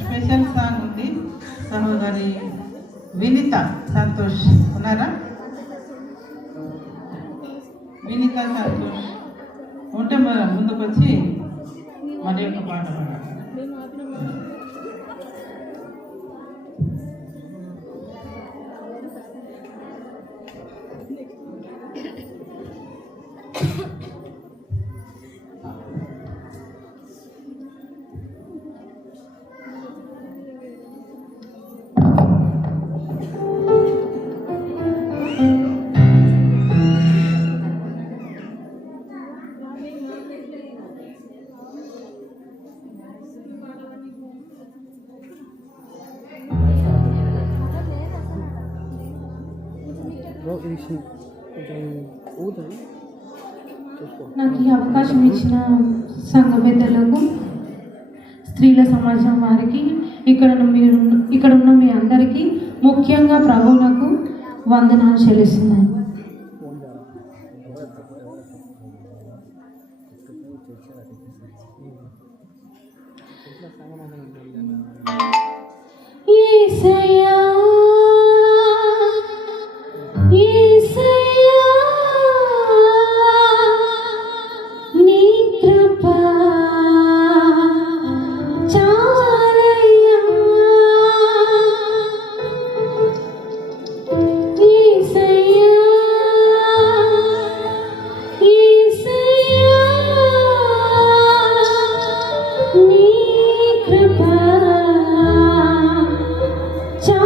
Special song ఉంది. సహోదరి వినిత సంతోష్ ఉన్నారా? వినిత సంతోష్ ఉంటే మరి ముందుకు వచ్చి మరి ఒక పాట పాడాలి. నాకు ఈ అవకాశం ఇచ్చిన సంఘ పెద్దలకు, స్త్రీల సమాజం వారికి, ఇక్కడ ఉన్న మీ అందరికీ, ముఖ్యంగా ప్రభువులకు వందనాలు చెల్లిస్తున్నాను. యేసయ్యా నీ కృప చాలయ్యా, యేసయ్యా నీ కృప చాలయ్యా.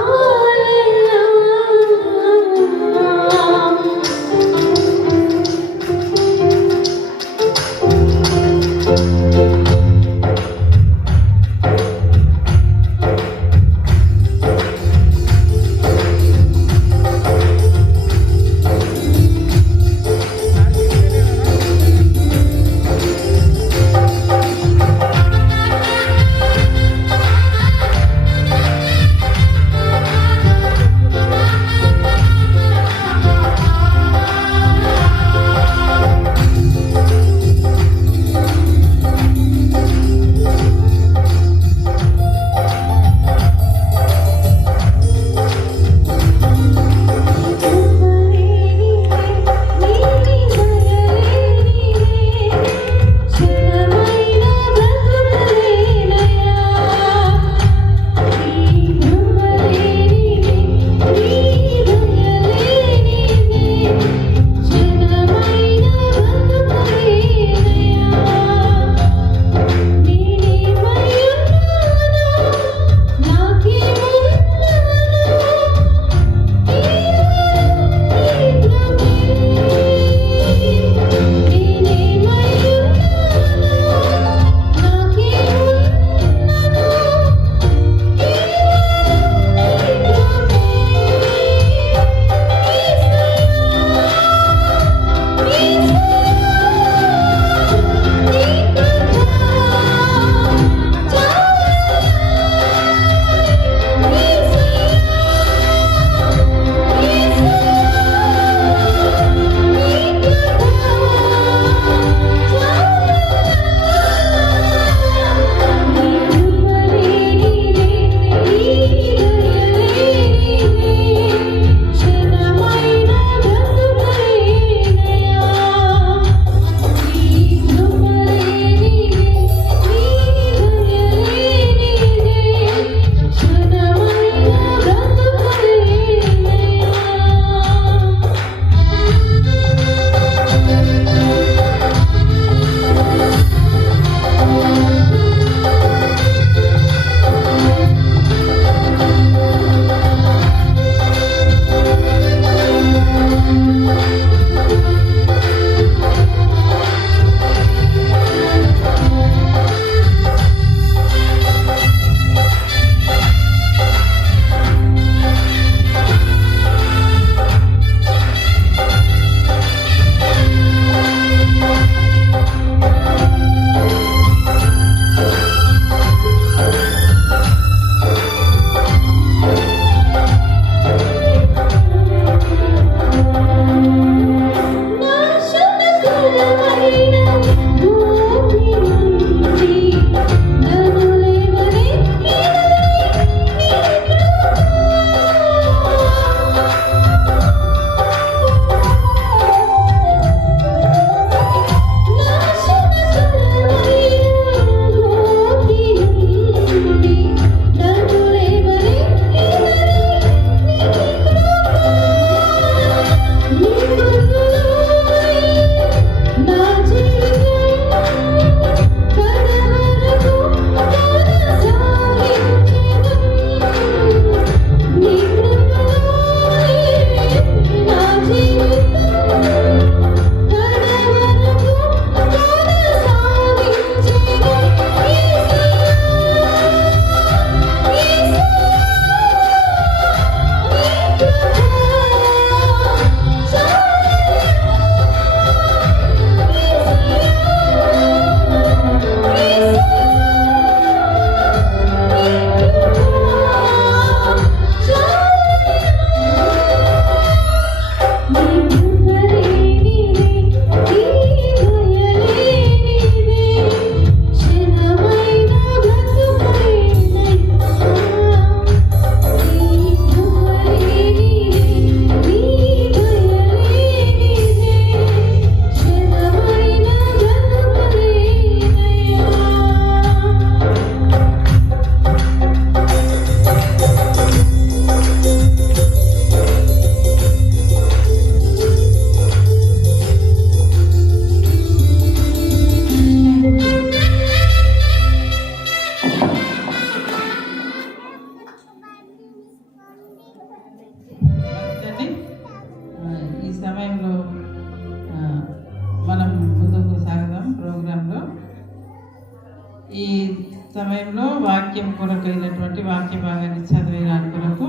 సమయంలో వాక్యం కొరకు అయినటువంటి వాక్య భాగాన్ని చదివేదాని కొరకు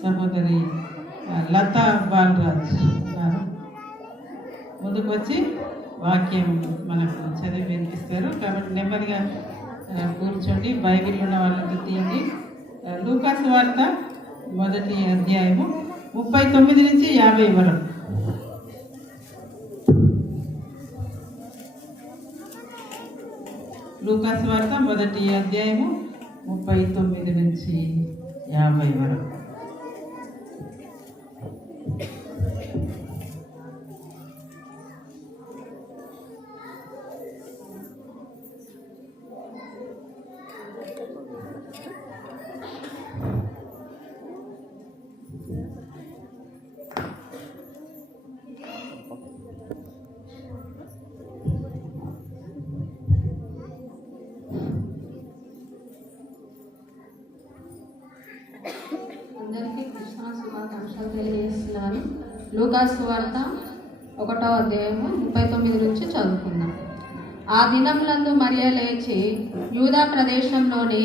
సహోదరి లతా బాలరాజ్ గారు ముందుకు వచ్చి వాక్యం మనకు చదివి వినిపిస్తారు. కాబట్టి నెమ్మదిగా కూర్చోండి. బైబిల్ ఉన్న వాళ్ళంతా తీయండి. లూకాసు వార్త 1వ అధ్యాయము 39 నుంచి 50 వరకు. లూకాసు వార్త 1వ అధ్యాయము 39 నుంచి 50 వరకు. అందరికీ కృష్ణ శుభాకాంక్షలు తెలియజేస్తున్నాను. లూకాసు వార్త 1వ అధ్యాయము 39 నుంచి చదువుకుందాం. ఆ దినములందు మరియ లేచి యూదా ప్రదేశంలోని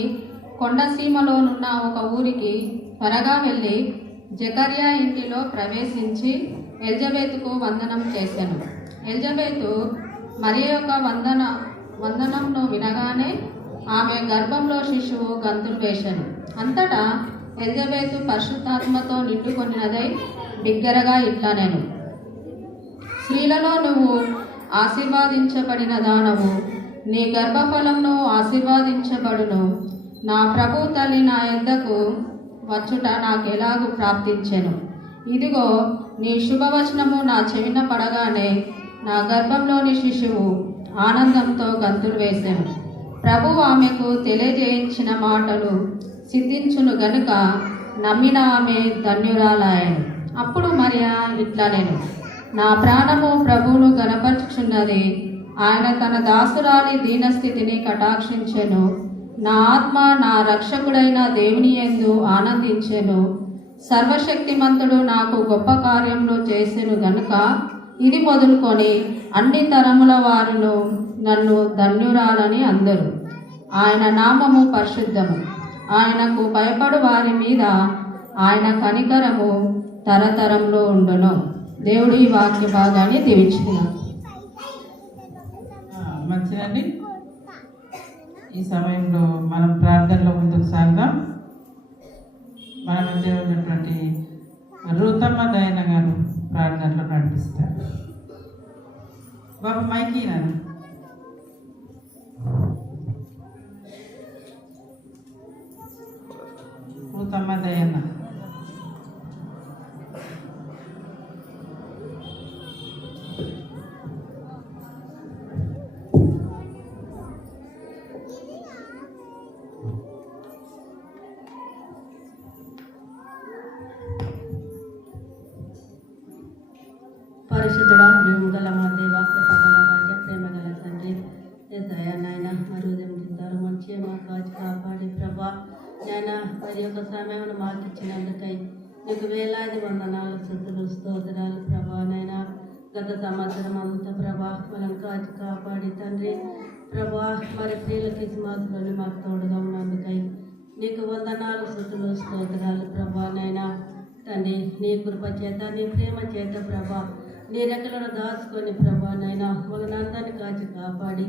కొండసీమలోనున్న ఒక ఊరికి త్వరగా వెళ్ళి జకర్యా ఇంటిలో ప్రవేశించి ఎలిజబెతుకు వందనం చేశాను. ఎలిజబెతు మరియ యొక్క వందనంను వినగానే ఆమె గర్భంలో శిశువు గంతులు వేశాను. అంతటా ఎలిజబెతు పరిశుద్ధాత్మతో నిండుకొనినదై బిగ్గరగా ఇట్లా నేను, స్త్రీలలో నువ్వు ఆశీర్వాదించబడిన దానవు, నీ గర్భఫలంను ఆశీర్వాదించబడును. నా ప్రభు తల్లి నా యొద్దకు వచ్చుట నాకెలాగూ ప్రాప్తించెను. ఇదిగో నీ శుభవచనము నా చెవిన పడగానే నా గర్భంలోని శిశువు ఆనందంతో గంతులు వేశాను. ప్రభువు ఆమెకు తెలియజేయించిన మాటలు సిద్ధించును గనుక నమ్మిన ఆమె ధన్యురాలాయను. అప్పుడు మరియ ఇట్లా నేను, నా ప్రాణము ప్రభువును గణపరచుచున్నది. ఆయన తన దాసురాలి దీనస్థితిని కటాక్షించెను. నా ఆత్మ నా రక్షకుడైన దేవుని యందు ఆనందించెను. సర్వశక్తిమంతుడు నాకు గొప్ప కార్యములు చేసెను గనుక ఇది మొదలుకొని అన్ని తరముల వారును నన్ను ధన్యురాలని అందరు. ఆయన నామము పరిశుద్ధము. ఆయనకు భయపడు వారి మీద ఆయన కనికరము తరతరంలో ఉండును. దేవుడి వాక్య భాగాన్ని దీవించుకున్నాం. మంచిదండి. ఈ సమయంలో మనం ప్రార్థనలో ముందుకు సాగుదాం. మన మధ్య ఉన్నటువంటి రూతమ్మ దయన గారు ప్రార్థనలో నడిపిస్తారు. బాబు మైకి నాన్న. రూతమ్మ దయన్న. పరిశుద్ధుడా, ప్రేమగల మా దేవ, కృపగల రాజా, ప్రేమగల తండ్రి, ఏసయ్యా నాయన మరి ఉదయం తింటారు మంచి మా కాచి కాపాడి ప్రభా నాయన మరి యొక్క సమయం మాకు ఇచ్చినందుకై నీకు వేలాది వందనాలు, స్తుతులు, స్తోత్రాలు ప్రభా. నాయన గత సంవత్సరం అంతా ప్రభా మనం కాచి కాపాడి తండ్రి ప్రభా మరి స్త్రీల క్రిస్మస్లోని మాకు తోడుగా ఉన్నందుకై నీకు వందనాలు, స్తుతులు, స్తోత్రాలు ప్రభా. నాయన తండ్రి నీ కృప చేత నీ ప్రేమ చేత ప్రభా నీ రెక్కలను దాచుకొని ప్రభా నాయన మనందరినీ కాచి కాపాడి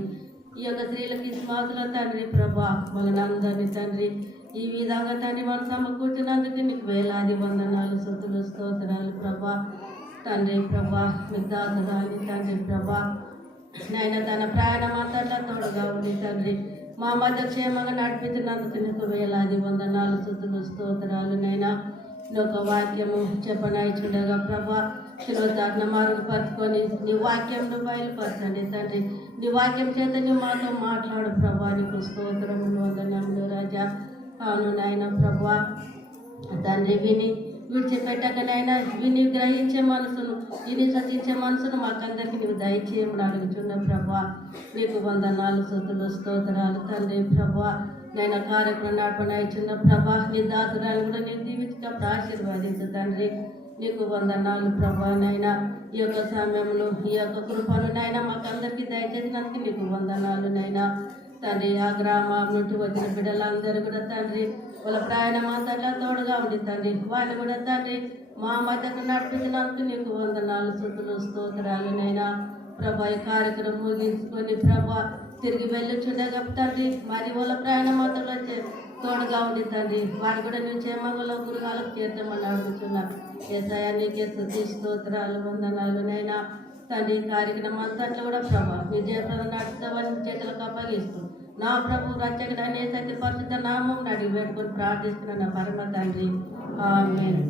ఈ యొక్క స్త్రీల క్రిస్మస్లో తండ్రి ప్రభా మనందరినీ తండ్రి ఈ విధంగా తండ్రి మనం సమకూర్చినందుకు నీకు వేలాది వందనాలు, స్తుతులు, స్తోత్రాలు ప్రభా. తండ్రి ప్రభా మీకు దాసురాలి తండ్రి ప్రభా నాయన తన ప్రయాణం అంతట్లో తోడుగా ఉంది తండ్రి మా మధ్య క్షేమంగా నడిపించినందుకు నీకు వేలాది వందనాలు, స్తుతులు, స్తోత్రాలు. నైనా ఒక వాక్యము చెప్పనాయిచుండగా ప్రభా శిరోధారణ మరుగుపరుచుకొని నీ వాక్యంను బయలుపరచండి తండ్రి. నీ వాక్యం చేత నువ్వు మాతో మాట్లాడు ప్రభా. నీకు స్తోత్రములు, వందనములు రాజా. అవును నాయన ప్రభా తండ్రి విడిచిపెట్టకనైనా విని గ్రహించే మనసును విని సచించే మనసును మాకందరికీ నువ్వు దయచేయమని అడుగుతున్న ప్రభా. నీకు వందనాలు, స్తుతులు, స్తోత్రాలు తండ్రి ప్రభా. నేను కార్యక్రమం నడపనైచున్న ప్రభా నీ దాసురాలు కూడా నీ దీవించగా ఆశీర్వాదించు తండ్రి. నీకు వందనాలు ప్రభా. నైనా ఈ యొక్క సమయంలో ఈ యొక్క కృపను నైనా మాకందరికీ దయచేసినందుకు నీకు వందనాలు నైనా తండ్రి ఆ గ్రామం నుండి వచ్చిన బిడ్డలందరూ కూడా తండ్రి వాళ్ళ ప్రయాణం అంతా తోడుగా ఉండి తండ్రి వాళ్ళు కూడా తండ్రి మా మధ్యకు నడిపించినందుకు నీకు వందనాలు స్తుతులు స్తోత్రాలు నైనా ప్రభా ఈ కార్యక్రమం ముగించుకొని ప్రభా తిరిగి వెళ్ళుచుండగా తండ్రి మరి వాళ్ళ ప్రయాణం అంతలో తోడుగా ఉండి తండ్రి వారు కూడా నువ్వు క్షేమంలో గురుగాలకు చేర్చమని అడుగుతున్నాను ఏసయ్యా నీకే స్తుతి స్తోత్రాలు వందనాలు నైనా తండ్రి కార్యక్రమం అంతట్లో కూడా ప్రభా విజయప్రద నడుస్తామని చేతులకు అప్పగిస్తూ నా ప్రభు రక్షకుడైన యేసయ్య పరిశుద్ధ నామం అడిగి పెట్టుకొని ప్రార్థిస్తున్నాను నా పరమ తండ్రి ఆమేన్.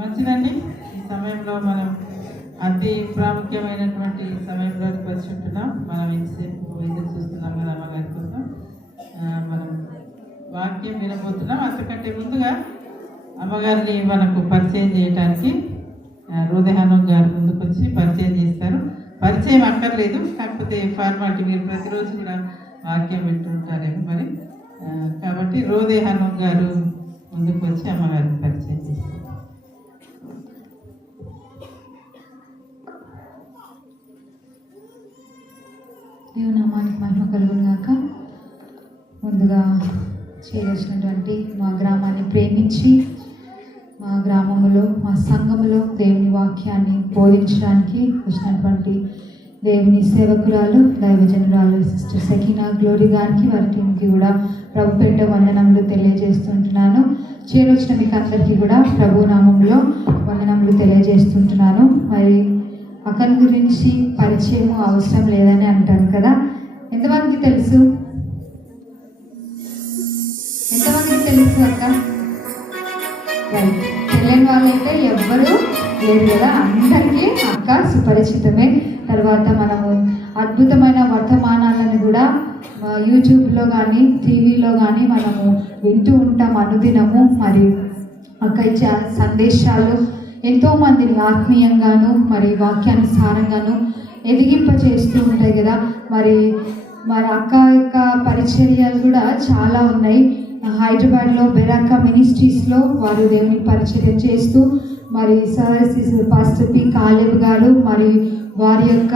మంచిదండి. ఈ సమయంలో మనం అతి ప్రాముఖ్యమైనటువంటి సమయంలోకి వచ్చి ఉంటున్నాం. మనం ఎంతసేపు ఎదురు చూస్తున్నాం కదా అమ్మగారి కోసం. మనం వాక్యం వినబోతున్నాం. అంతకంటే ముందుగా అమ్మగారిని మనకు పరిచయం చేయడానికి హృదయహానం గారు ముందుకు వచ్చి పరిచయం చేస్తారు. పరిచయం అక్కర్లేదు, కాకపోతే ఫార్మాలిటీ మీరు ప్రతిరోజు కూడా వాక్యం వింటుంటారేమో మరి. కాబట్టి హృదయహానం గారు ముందుకు వచ్చి అమ్మగారిని పరిచయం చేస్తారు. దేవునామానికి మహిమ కలుగును గాక. ముందుగా చేసినటువంటి మా గ్రామాన్ని ప్రేమించి మా గ్రామంలో మా సంఘములో దేవుని వాక్యాన్ని బోధించడానికి వచ్చినటువంటి దేవుని సేవకురాలు దైవజనురాలు సిస్టర్ సకీనా గ్లోరీ గారికి వారి టీంకి కూడా ప్రభు పెట్ట వందనములు తెలియజేస్తుంటున్నాను. చేరొచ్చిన మీకు అందరికీ కూడా ప్రభు నామంలో వందనములు తెలియజేస్తుంటున్నాను. మరి అక్కడి గురించి పరిచయం అవసరం లేదని అంటాను కదా. ఎంతమందికి తెలుసు? ఎంతమందికి తెలుసు అక్క? రైట్. తెలియని వాళ్ళైతే ఎవ్వరూ లేరు కదా, అందరికీ అక్క సుపరిచితమే. తర్వాత మనము అద్భుతమైన వర్తమానాలను కూడా యూట్యూబ్లో కానీ టీవీలో కానీ మనము వింటూ ఉంటాం అనుదినము. మరి అక్క ఇచ్చే సందేశాలు ఎంతోమందిని ఆత్మీయంగాను మరి వాక్యానుసారంగాను ఎదిగింపచేస్తూ ఉంటాయి కదా. మరి అక్క యొక్క పరిచర్యలు కూడా చాలా ఉన్నాయి. హైదరాబాద్లో బెరాకా మినిస్ట్రీస్లో వారు దేవుని పరిచర్య చేస్తూ మరి పాస్టర్ పి కాలేబ్ గారు మరి వారి యొక్క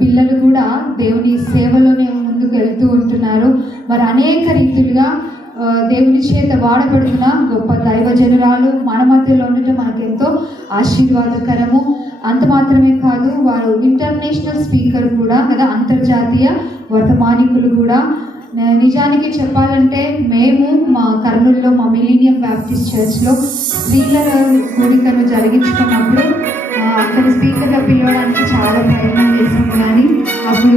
పిల్లలు కూడా దేవుని సేవలోనే ముందుకు వెళ్తూ ఉంటున్నారు. మరి అనేక రీతులుగా దేవుని చేత వాడబడుతున్న గొప్ప దైవజనురాలు మన మధ్యలో ఉండటం మనకెంతో ఆశీర్వాదకరము. అంత మాత్రమే కాదు, వారు ఇంటర్నేషనల్ స్పీకర్ కూడా కదా, అంతర్జాతీయ వర్తమానికులు కూడా. నిజానికి చెప్పాలంటే మేము మా కర్నూలులో మా మిలీనియం బ్యాప్టిస్ట్ చర్చ్లో స్త్రీల కూడికను జరిగించుకున్నప్పుడు అక్కడ స్పీకర్గా పిలవడానికి చాలా ప్రయత్నం చేసాం. కానీ అప్పుడు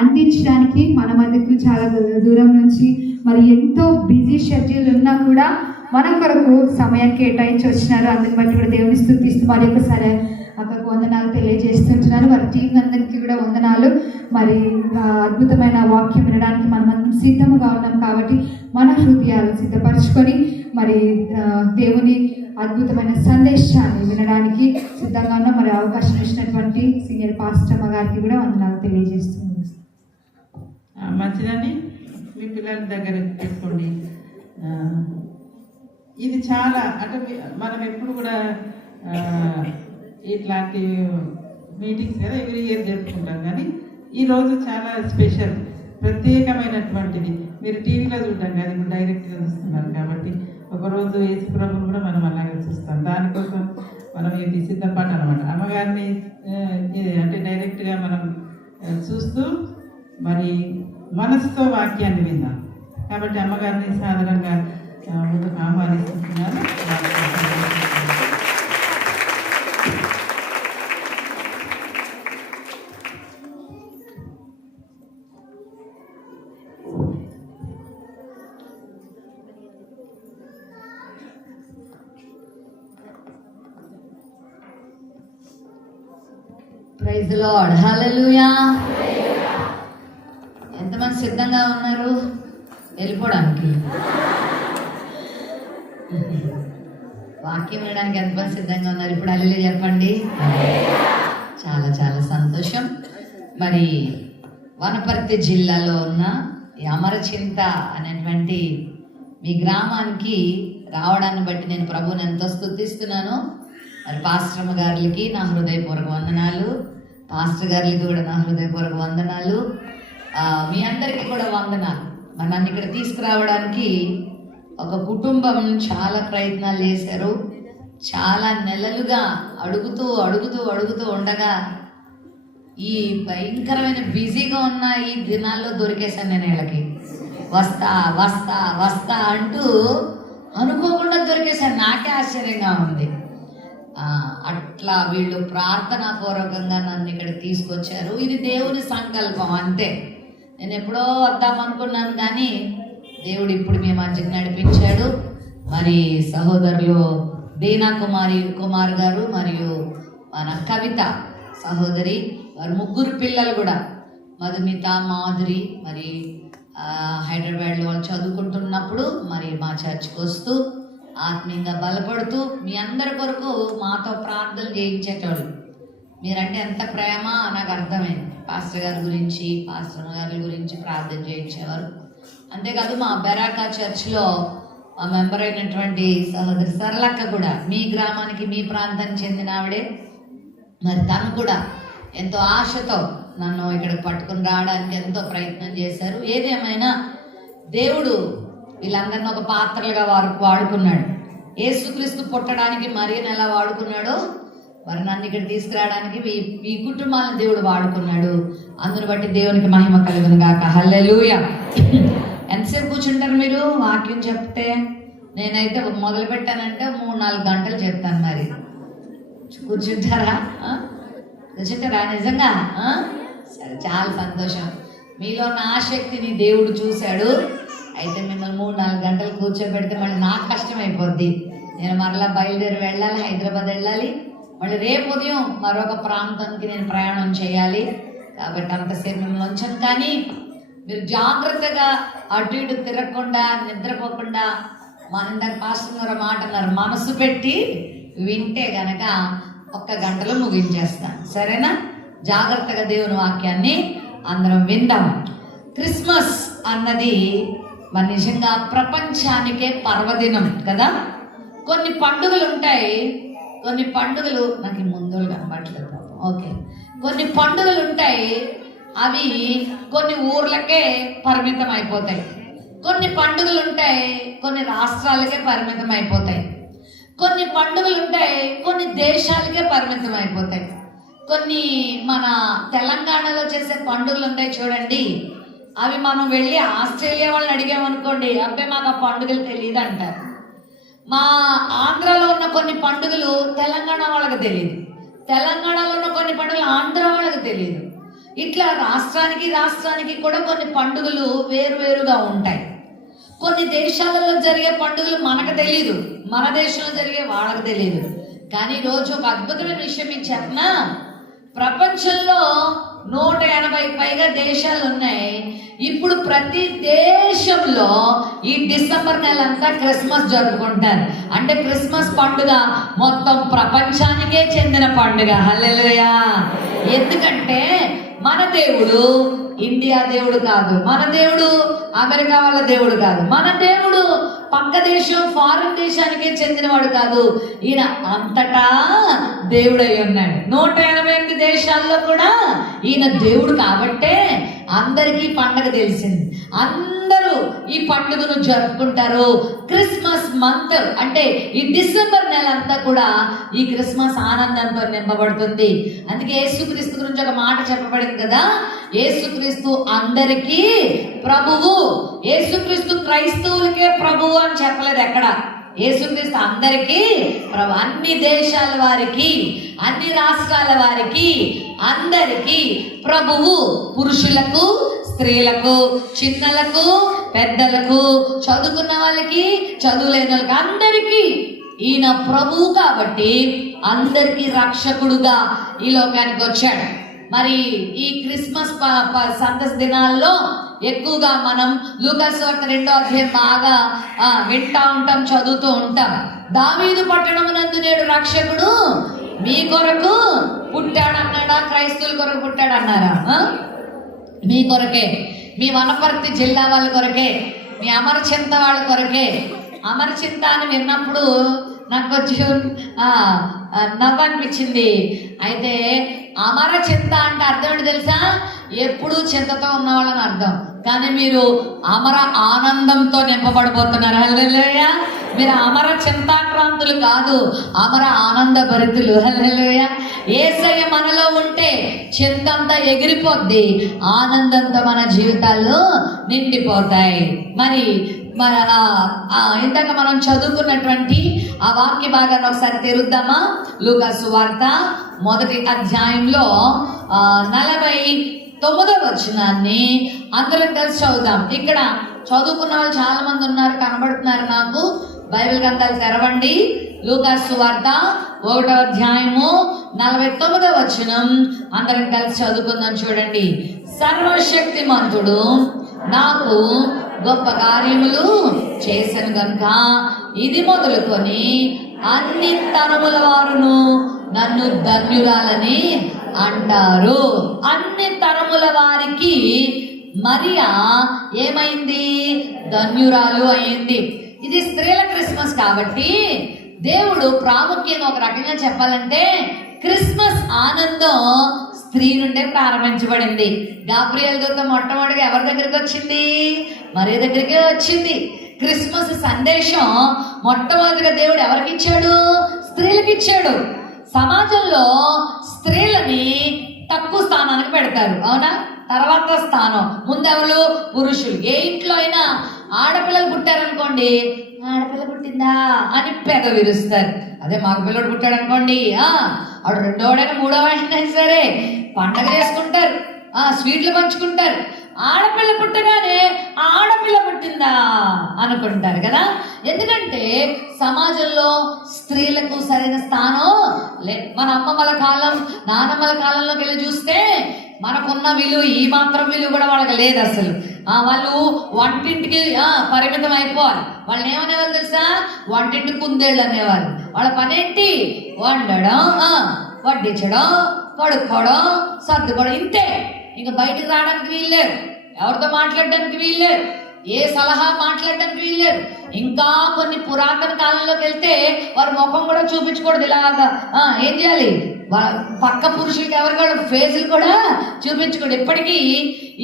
అందించడానికి మన మధ్యకు చాలా దూరం నుంచి మరి ఎంతో బిజీ షెడ్యూల్ ఉన్నా కూడా మన కొరకు సమయం కేటాయించి వచ్చినారు. అందుని బట్టి కూడా దేవుని స్తుతిస్తూ మరి ఒకసారి అక్కడికి వందనాలు తెలియజేస్తుంటున్నాను. వారి టీం అందరికీ కూడా వందనాలు. మరి అద్భుతమైన వాక్యం వినడానికి మనం సిద్ధముగా ఉన్నాం కాబట్టి మన హృదయాలు సిద్ధపరచుకొని మరి దేవుని అద్భుతమైన సందేశాన్ని వినడానికి సిద్ధంగా ఉన్నాం. మరి అవకాశం ఇచ్చినటువంటి సీనియర్ పాస్టర్ గారికి కూడా వందనాలు తెలియజేస్తున్నాను. మంచిదండి. మీ పిల్లల దగ్గర తీసుకోండి. ఇది చాలా అంటే మనం ఎప్పుడు కూడా ఇట్లాంటి మీటింగ్స్ కదా ఎవ్రీ ఇయర్ జరుపుకుంటాం, కానీ ఈరోజు చాలా స్పెషల్ ప్రత్యేకమైనటువంటిది. మీరు టీవీలో చూడడం కాదు, ఇప్పుడు డైరెక్ట్గా చూస్తున్నారు కాబట్టి ఒకరోజు యేసు ప్రభువును కూడా మనం అలాగే చూస్తాం. దానికోసం మనం ఇది సిద్ధపడ్డాం అనమాట. అమ్మగారిని అంటే డైరెక్ట్గా మనం చూస్తూ మరి మనసుతో వాక్యాన్ని విందాం. కాబట్టి అమ్మగారిని సాధారణంగా ముందుకు ఆహ్వానిస్తున్నాను. Praise the Lord. హల్లెలూయా. ఎంతమంది సిద్ధంగా ఉన్నారు వెళ్ళిపోవడానికి? వాక్యం వినడానికి ఎంతమంది సిద్ధంగా ఉన్నారు? ఇప్పుడు హల్లెలూయా చెప్పండి. చాలా చాలా సంతోషం. మరి వనపర్తి జిల్లాలో ఉన్న ఈ అమరచింత అనేటువంటి మీ గ్రామానికి రావడాన్ని బట్టి నేను ప్రభువుని ఎంతో స్తుతిస్తున్నాను. మరి పాస్టర్ గారికి నా హృదయపూర్వక వందనాలు, పాస్టర్ గారికి కూడా నా హృదయపూర్వక వందనాలు, మీ అందరికీ కూడా వందనాలు. మరి నన్ను ఇక్కడ తీసుకురావడానికి ఒక కుటుంబం చాలా ప్రయత్నాలు చేశారు. చాలా నెలలుగా అడుగుతూ ఉండగా ఈ భయంకరమైన బిజీగా ఉన్న ఈ దినాల్లో దొరికేశాను నేను వీళ్ళకి. వస్తా వస్తా వస్తా అంటూ అనుకోకుండా దొరికేశాను. నాకే ఆశ్చర్యంగా ఉంది. అట్లా వీళ్ళు ప్రార్థనాపూర్వకంగా నన్ను ఇక్కడ తీసుకొచ్చారు. ఇది దేవుని సంకల్పం అంతే. నేను ఎప్పుడో వద్దాం అనుకున్నాను, కానీ దేవుడు ఇప్పుడు మీ మధ్యకి నడిపించాడు. మరి సహోదరులు దీనా కుమార్ గారు మరియు మన కవిత సహోదరి, వారి ముగ్గురు పిల్లలు కూడా మధుమిత, మాధురి, మరి హైదరాబాద్లో వాళ్ళు చదువుకుంటున్నప్పుడు మరి మా చర్చ్కి వస్తూ ఆత్మీయంగా బలపడుతూ మీ అందరి కొరకు మాతో ప్రార్థనలు చేయించేటోళ్ళు. మీరంటే ఎంత ప్రేమ నాకు అర్థమైంది. పాస్టర్ గారి గురించి, పాస్టర్ గారి గురించి ప్రార్థన చేయించేవారు. అంతేకాదు మా బెరాకా చర్చ్లో ఆ మెంబర్ అయినటువంటి సహోదరి సరళక్క కూడా మీ గ్రామానికి, మీ ప్రాంతానికి చెందిన ఆవిడే. మరి తను కూడా ఎంతో ఆశతో నన్ను ఇక్కడికి పట్టుకుని రావడానికి ఎంతో ప్రయత్నం చేశారు. ఏదేమైనా దేవుడు వీళ్ళందరినీ ఒక పాత్రలుగా వాడుకున్నాడు. యేసుక్రీస్తు పుట్టడానికి మరియను ఎలా వాడుకున్నాడో మరి నన్ను ఇక్కడ తీసుకురావడానికి ఈ కుటుంబాలను దేవుడు వాడుకున్నాడు. అందును బట్టి దేవునికి మహిమ కలుగును గాక. హల్లెలూయా. ఎంతసేపు కూర్చుంటారు మీరు వాక్యం చెప్తే? నేనైతే మొదలు పెట్టానంటే 3-4 గంటలు చెప్తాను. మరి కూర్చుంటారా? నిజంగా? సరే, చాలా సంతోషం. మీలో ఉన్న ఆసక్తిని దేవుడు చూశాడు. అయితే మిమ్మల్ని 3-4 గంటలు కూర్చోబెడితే మళ్ళీ నాకు కష్టం అయిపోద్ది. నేను మరలా బయలుదేరి వెళ్ళాలి, హైదరాబాద్ వెళ్ళాలి. మళ్ళీ రేపు ఉదయం మరొక ప్రాంతానికి నేను ప్రయాణం చేయాలి. కాబట్టి అంతసేపు మిమ్మల్ని ఉంచాను. కానీ మీరు జాగ్రత్తగా అటు ఇటు తిరగకుండా, నిద్రపోకుండా, మన పాస్టర్ గారు మాట అన్నారు, మనసు పెట్టి వింటే గనక 1 గంటలో ముగించేస్తాను. సరేనా? జాగ్రత్తగా దేవుని వాక్యాన్ని అందరం విందాం. క్రిస్మస్ అన్నది మన నిజంగా ప్రపంచానికే పర్వదినం కదా. కొన్ని పండుగలు ఉంటాయి, కొన్ని పండుగలు నాకు ముందు కనబడలేదు. ఓకే, కొన్ని పండుగలు ఉంటాయి, అవి కొన్ని ఊర్లకే పరిమితం అయిపోతాయి. కొన్ని పండుగలు ఉంటాయి, కొన్ని రాష్ట్రాలకే పరిమితం అయిపోతాయి. కొన్ని పండుగలు ఉంటాయి, కొన్ని దేశాలకే పరిమితం అయిపోతాయి. కొన్ని మన తెలంగాణలో చేసే పండుగలు ఉంటాయి చూడండి, అవి మనం వెళ్ళి ఆస్ట్రేలియా వాళ్ళని అడిగామనుకోండి, అబ్బాయి మాకు ఆ పండుగలు తెలియదు అంటారు. మా ఆంధ్రాలో ఉన్న కొన్ని పండుగలు తెలంగాణ వాళ్ళకి తెలియదు, తెలంగాణలో ఉన్న కొన్ని పండుగలు ఆంధ్ర వాళ్ళకి తెలియదు. ఇట్లా రాష్ట్రానికి కూడా కొన్ని పండుగలు వేరువేరుగా ఉంటాయి. కొన్ని దేశాలలో జరిగే పండుగలు మనకు తెలియదు, మన దేశంలో జరిగే వాళ్ళకి తెలియదు. కానీ రోజు ఒక అద్భుతమైన విషయం మీకు చెప్పనా, ప్రపంచంలో 180 పైగా దేశాలు ఉన్నాయి. ఇప్పుడు ప్రతి దేశంలో ఈ డిసెంబర్ నెల అంతా క్రిస్మస్ జరుపుకుంటారు. అంటే క్రిస్మస్ పండుగ మొత్తం ప్రపంచానికే చెందిన పండుగ. హల్లెలూయా. ఎందుకంటే మన దేవుడు ఇండియా దేవుడు కాదు, మన దేవుడు అమెరికా వాళ్ళ దేవుడు కాదు, మన దేవుడు పక్క దేశం ఫారిన్ దేశానికే చెందినవాడు కాదు. ఈయన అంతటా దేవుడై ఉన్నాడు. 188 దేశాల్లో కూడా ఈయన దేవుడు కాబట్టే అందరికీ పండగ తెలిసింది. అందరూ ఈ పండుగను జరుపుకుంటారు. క్రిస్మస్ మంత్ అంటే ఈ డిసెంబర్ నెల అంతా కూడా ఈ క్రిస్మస్ ఆనందంతో నింపబడుతుంది. అందుకే యేసుక్రీస్తు గురించి ఒక మాట చెప్పబడింది కదా, యేసుక్రీస్తు అందరికీ ప్రభువు. యేసుక్రీస్తు క్రైస్తవులకే ప్రభువు అని చెప్పలేదు ఎక్కడ. యేసుక్రీస్తు అందరికీ ప్రభు, అన్ని దేశాల వారికి, అన్ని రాష్ట్రాల వారికి, అందరికీ ప్రభువు. పురుషులకు, స్త్రీలకు, చిన్నలకు, పెద్దలకు, చదువుకున్న వాళ్ళకి, చదువులేని వాళ్ళకి, అందరికీ ఈయన ప్రభువు కాబట్టి అందరికీ రక్షకుడుగా ఈ లోకానికి వచ్చాడు. మరి ఈ క్రిస్మస్ సంతస్ దినాల్లో ఎక్కువగా మనం లూకాసు వార్త 2వ అధ్యాయం బాగా వింటా ఉంటాం, చదువుతూ ఉంటాం. దావీదు పట్టణమునందు నేడు రక్షకుడు మీ కొరకు పుట్టాడన్నాడా? క్రైస్తవుల కొరకు పుట్టాడన్నారా? మీ కొరకే, మీ వనపర్తి జిల్లా వాళ్ళ కొరకే, మీ అమరచింత వాళ్ళ కొరకే. అమరచింత అని విన్నప్పుడు నాకు కొంచెం నవ్వు అనిపించింది. అయితే అమరచింత అంటే అర్థం ఏంటి తెలుసా? ఎప్పుడూ చింతతో ఉన్నవాళ్ళని అర్థం. కానీ మీరు అమర ఆనందంతో నింపబడిపోతున్నారు. హల్లెలూయా. మీరు అమర చింతాక్రాంతులు కాదు, అమర ఆనంద భరితులు. హల్లెలూయా. యేసయ్య మనలో ఉంటే చింతంతా ఎగిరిపోద్ది, ఆనందంతో మన జీవితాలు నిండిపోతాయి. మరి ఇందాక మనం చదువుకున్నటువంటి ఆ వాక్య భాగాన్ని ఒకసారి తెరుద్దామా? లూకా సువార్త 1వ అధ్యాయంలో 49వ వచనాన్ని అందరం కలిసి చదువుదాం. ఇక్కడ చదువుకున్న వాళ్ళు చాలా మంది ఉన్నారు, కనబడుతున్నారు నాకు. బైబిల్ గ్రంథాలు తెరవండి. లూకా సువార్త 1వ అధ్యాయము 49వ వచనం అందరం కలిసి చదువుకుందాం. చూడండి. సర్వశక్తిమంతుడు నాకు గొప్ప కార్యములు చేశాను గనుక ఇది మొదలుకొని అన్ని తరముల వారును నన్ను ధన్యురాలని అంటారు. అన్ని తరముల వారికి మరియా ఏమైంది? ధన్యురాలు అయింది. ఇది స్త్రీల క్రిస్మస్ కాబట్టి దేవుడు ప్రాముఖ్యంగా ఒక రకంగా చెప్పాలంటే క్రిస్మస్ ఆనందం స్త్రీ నుండే ప్రారంభించబడింది. గాబ్రియల్ దూత మొట్టమొదటిగా ఎవరి దగ్గరికి వచ్చింది? మరియ దగ్గరికే వచ్చింది. క్రిస్మస్ సందేశం మొట్టమొదటిగా దేవుడు ఎవరికి ఇచ్చాడు? స్త్రీలకు ఇచ్చాడు. సమాజంలో స్త్రీలని తక్కువ స్థానానికి పెడతారు, అవునా? తర్వాత స్థానం ముందెవరు? పురుషులు. ఏ ఇంట్లో అయినా ఆడపిల్లలు పుట్టారనుకోండి, ఆడపిల్ల పుట్టిందా అని పెద విరుస్తారు. అదే మగపిల్లడు పుట్టాడు అనుకోండి, ఆవిడ రెండోడైనా మూడోవాడైనా సరే పండగ చేసుకుంటారు, స్వీట్లు పంచుకుంటారు. ఆడపిల్ల పుట్టగానే ఆడపిల్ల పుట్టిందా అనుకుంటారు కదా. ఎందుకంటే సమాజంలో స్త్రీలకు సరైన స్థానం లేదు. మన అమ్మమ్మల కాలం, నానమ్మల కాలంలోకి వెళ్ళి చూస్తే మనకున్న విలువ ఈ మాత్రం విలువ కూడా వాళ్ళకి లేదు అసలు. వాళ్ళు వంటింటికి పరిమితం అయిపోవాలి. వాళ్ళని ఏమనేవాళ్ళు తెలుసా? వంటింటి కుందేళ్ళు అనేవారు. వాళ్ళ పనేంటి? వండడం, వడ్డించడం, కడుక్కోవడం, సర్దుకోవడం, ఇంతే. ఇంకా బయటికి రావడానికి వీల్లేదు, ఎవరితో మాట్లాడడానికి వీల్లేదు, ఏ సలహా మాట్లాడడానికి వీల్లేదు. ఇంకా కొన్ని పురాతన కాలంలోకి వెళ్తే వారి ముఖం కూడా చూపించకూడదు. ఇలాగా ఏం చేయాలి? పక్క పురుషులకి ఎవరికైనా ఫేసులు కూడా చూపించకూడదు. ఇప్పటికీ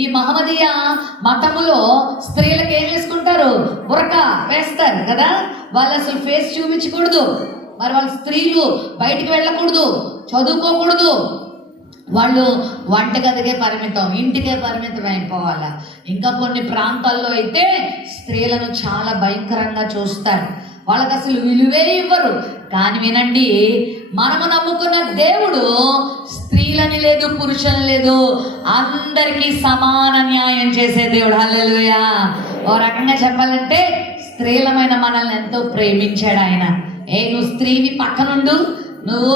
ఈ మహమ్మదీయ మతములో స్త్రీలకు ఏం వేసుకుంటారు? బురకా వేస్తారు కదా. వాళ్ళు అసలు ఫేస్ చూపించకూడదు. మరి వాళ్ళ స్త్రీలు బయటికి వెళ్ళకూడదు, చదువుకోకూడదు. వాళ్ళు వంటగదికే పరిమితం, ఇంటికే పరిమితం అయిపోవాలా. ఇంకా కొన్ని ప్రాంతాల్లో అయితే స్త్రీలను చాలా భయంకరంగా చూస్తారు, వాళ్ళకి అసలు విలువే ఇవ్వరు. కానీ వినండి, మనము నమ్ముకున్న దేవుడు స్త్రీలని లేదు, పురుషులని లేదు, అందరికీ సమాన న్యాయం చేసే దేవుడు. హల్లెలూయా. ఓ రకంగా చెప్పాలంటే స్త్రీలమైన మనల్ని ఎంతో ప్రేమించాడు ఆయన. నువ్వు స్త్రీవి, పక్కనుండు, నువ్వు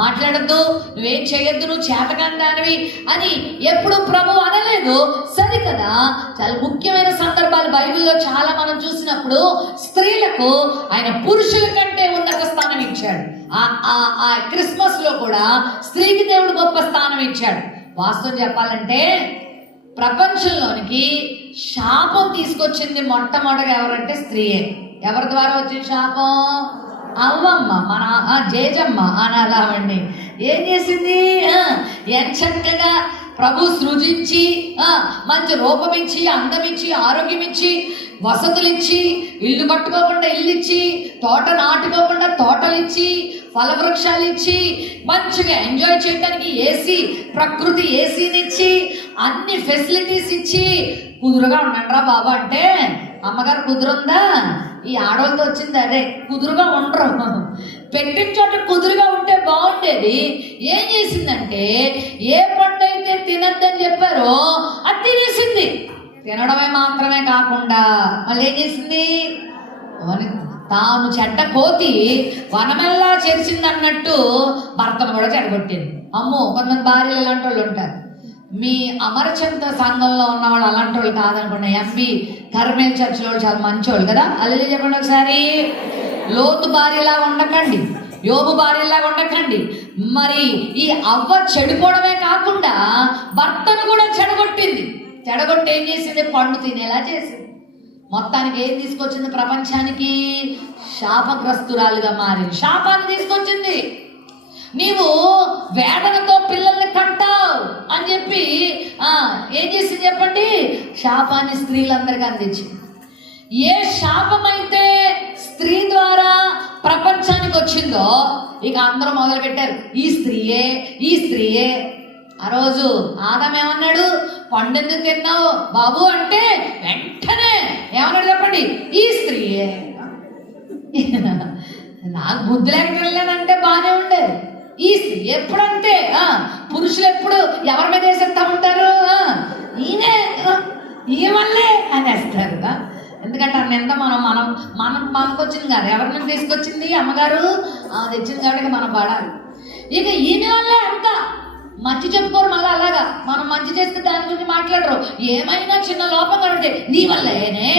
మాట్లాడద్దు, నువ్వేం చేయొద్దు, నువ్వు చేతకాని దానివి అని ఎప్పుడు ప్రభు అనలేదు. సరికదా, చాలా ముఖ్యమైన సందర్భాలు బైబిల్లో చాలా మనం చూసినప్పుడు స్త్రీలకు ఆయన పురుషుల కంటే ఉన్నత స్థానం ఇచ్చాడు. ఆ క్రిస్మస్ లో కూడా స్త్రీకి దేవుడు గొప్ప స్థానం ఇచ్చాడు. వాస్తవం చెప్పాలంటే ప్రపంచంలోనికి శాపం తీసుకొచ్చింది మొట్టమొదటిగా ఎవరంటే స్త్రీయే. ఎవరి ద్వారా వచ్చిన శాపం? అవ్వమ్మ, మన జేజమ్మ అనాలండి. ఏం చేసింది? ఎంచక్కగా ప్రభు సృజించి మంచి రూపం ఇచ్చి, అందం ఇచ్చి, ఆరోగ్యం ఇచ్చి, వసతులు ఇచ్చి, ఇల్లు కట్టుకోకుండా ఇల్లు ఇచ్చి, తోట నాటుకోకుండా తోటలు ఇచ్చి, ఫలవృక్షాలు ఇచ్చి, మంచిగా ఎంజాయ్ చేయడానికి ఏసీ, ప్రకృతి ఏసీనిచ్చి, అన్ని ఫెసిలిటీస్ ఇచ్చి, కుదురుగా ఉండండిరా బాబా అంటే అమ్మగారు కుదురుందా? ఈ ఆడవాళ్ళతో వచ్చింది అదే, కుదురుగా ఉండరు. పెట్టిన చోట కుదురుగా ఉంటే బాగుండేది. ఏం చేసిందంటే ఏ పండు అయితే తినద్దని చెప్పారో అది తినేసింది. తినడమే మాత్రమే కాకుండా మళ్ళీ ఏం చేసింది? తాను చెడ్డ కోతి వనమెల్లా చెరిచింది అన్నట్టు భర్తను కూడా చెడగొట్టింది. అమ్మో, కొంతమంది భార్యలు ఇలాంటి వాళ్ళు ఉంటారు. మీ అమరచంద్ర సంఘంలో ఉన్న వాళ్ళు అలాంటి వాళ్ళు కాదనుకున్నా. ఎంబీ కర్మేల్ చర్చిలో చాలా మంచి వాళ్ళు కదా. అల్లె చెప్పండి ఒకసారి. లోతు భార్యలా ఉండకండి. యోబు భార్యలాగా ఉండకండి. మరి ఈ అవ్వ చెడిపోవడమే కాకుండా భర్తను కూడా చెడగొట్టి ఏం చేసింది? పండు తినేలా చేసింది. మొత్తానికి ఏం తీసుకొచ్చింది? ప్రపంచానికి శాపగ్రస్తురాలుగా మారింది, శాపాన్ని తీసుకొచ్చింది. నీవు వేదనతో పిల్లల్ని కంటావు అని చెప్పి ఏం చేసింది చెప్పండి? శాపాన్ని స్త్రీలందరికీ అందించింది. ఏ శాపమైతే స్త్రీ ద్వారా ప్రపంచానికి వచ్చిందో ఇక అందరూ మొదలు పెట్టారు, ఈ స్త్రీయే. ఆ రోజు ఆదాం ఏమన్నాడు? పండెందుకు తిన్నావు బాబు అంటే వెంటనే ఏమన్నాడు చెప్పండి? ఈ స్త్రీయే. నాకు బుద్ధి లేక తినలేదంటే బాగానే ఉండేది. ఈ స్త్రీ ఎప్పుడంతే పురుషులు ఎప్పుడు ఎవరి మీద వేసేస్తా ఉంటారు? ఈ వల్లే అనేస్తారు. ఎందుకంటే ఆ నింద మనకు వచ్చింది కాదు, ఎవరి నుంచి తీసుకొచ్చింది? అమ్మగారు తెచ్చింది కాబట్టి మనం పడాలి. ఇక ఈమె వల్లే అంతా మంచి చెప్పుకోరు. మళ్ళీ అలాగా మనం మంచి చేస్తే దాని గురించి మాట్లాడరు. ఏమైనా చిన్న లోపం అంటే నీ వల్లేనే,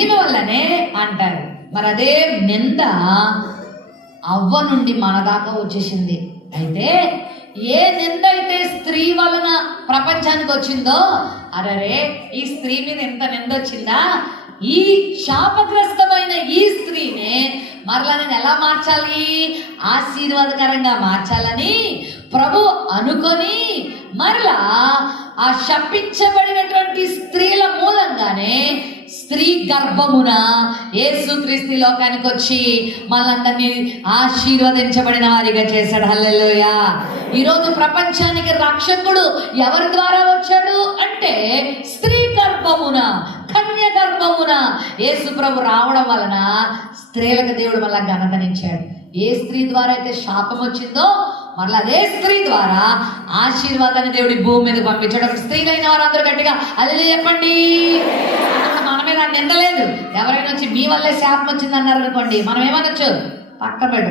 ఈమె వల్లనే అంటారు. మరి అదే నింద అవ్వ నుండి మన దాకా వచ్చేసింది. అయితే ఏ నింద అయితే స్త్రీ వలన ప్రపంచానికి వచ్చిందో, అరే ఈ స్త్రీ మీద ఎంత నింద వచ్చిందా, ఈ శాపగ్రస్తమైన ఈ స్త్రీని మరలా నేను ఎలా మార్చాలి? ఆశీర్వాదకరంగా మార్చాలని ప్రభు అనుకొని మరలా ఆ శపించబడినటువంటి స్త్రీల మూలంగానే స్త్రీ గర్భమున యేసుక్రీస్తు లోకానికి వచ్చి మనందరినీ ఆశీర్వదించబడిన వారిగా చేశాడు. హల్లెలూయా. ఈరోజు ప్రపంచానికి రక్షకుడు ఎవరి ద్వారా వచ్చాడు అంటే స్త్రీ గర్భమున, కన్య గర్భమున యేసు ప్రభు రావడం వలన స్త్రీలకు దేవుడు మళ్ళా ఘనతనిచ్చాడు. ఏ స్త్రీ ద్వారా అయితే శాపం వచ్చిందో మళ్ళీ అదే స్త్రీ ద్వారా ఆశీర్వాదాన్ని దేవుడి భూమి మీద పంపించాడు. స్త్రీలైన వారందరూ గట్టిగా హల్లెలూయా చెప్పండి. మన మీద నిందలేదు. ఎవరైనా వచ్చి మీ వల్లే శాపం వచ్చింది అన్నారు అనుకోండి, మనం ఏమనొచ్చు?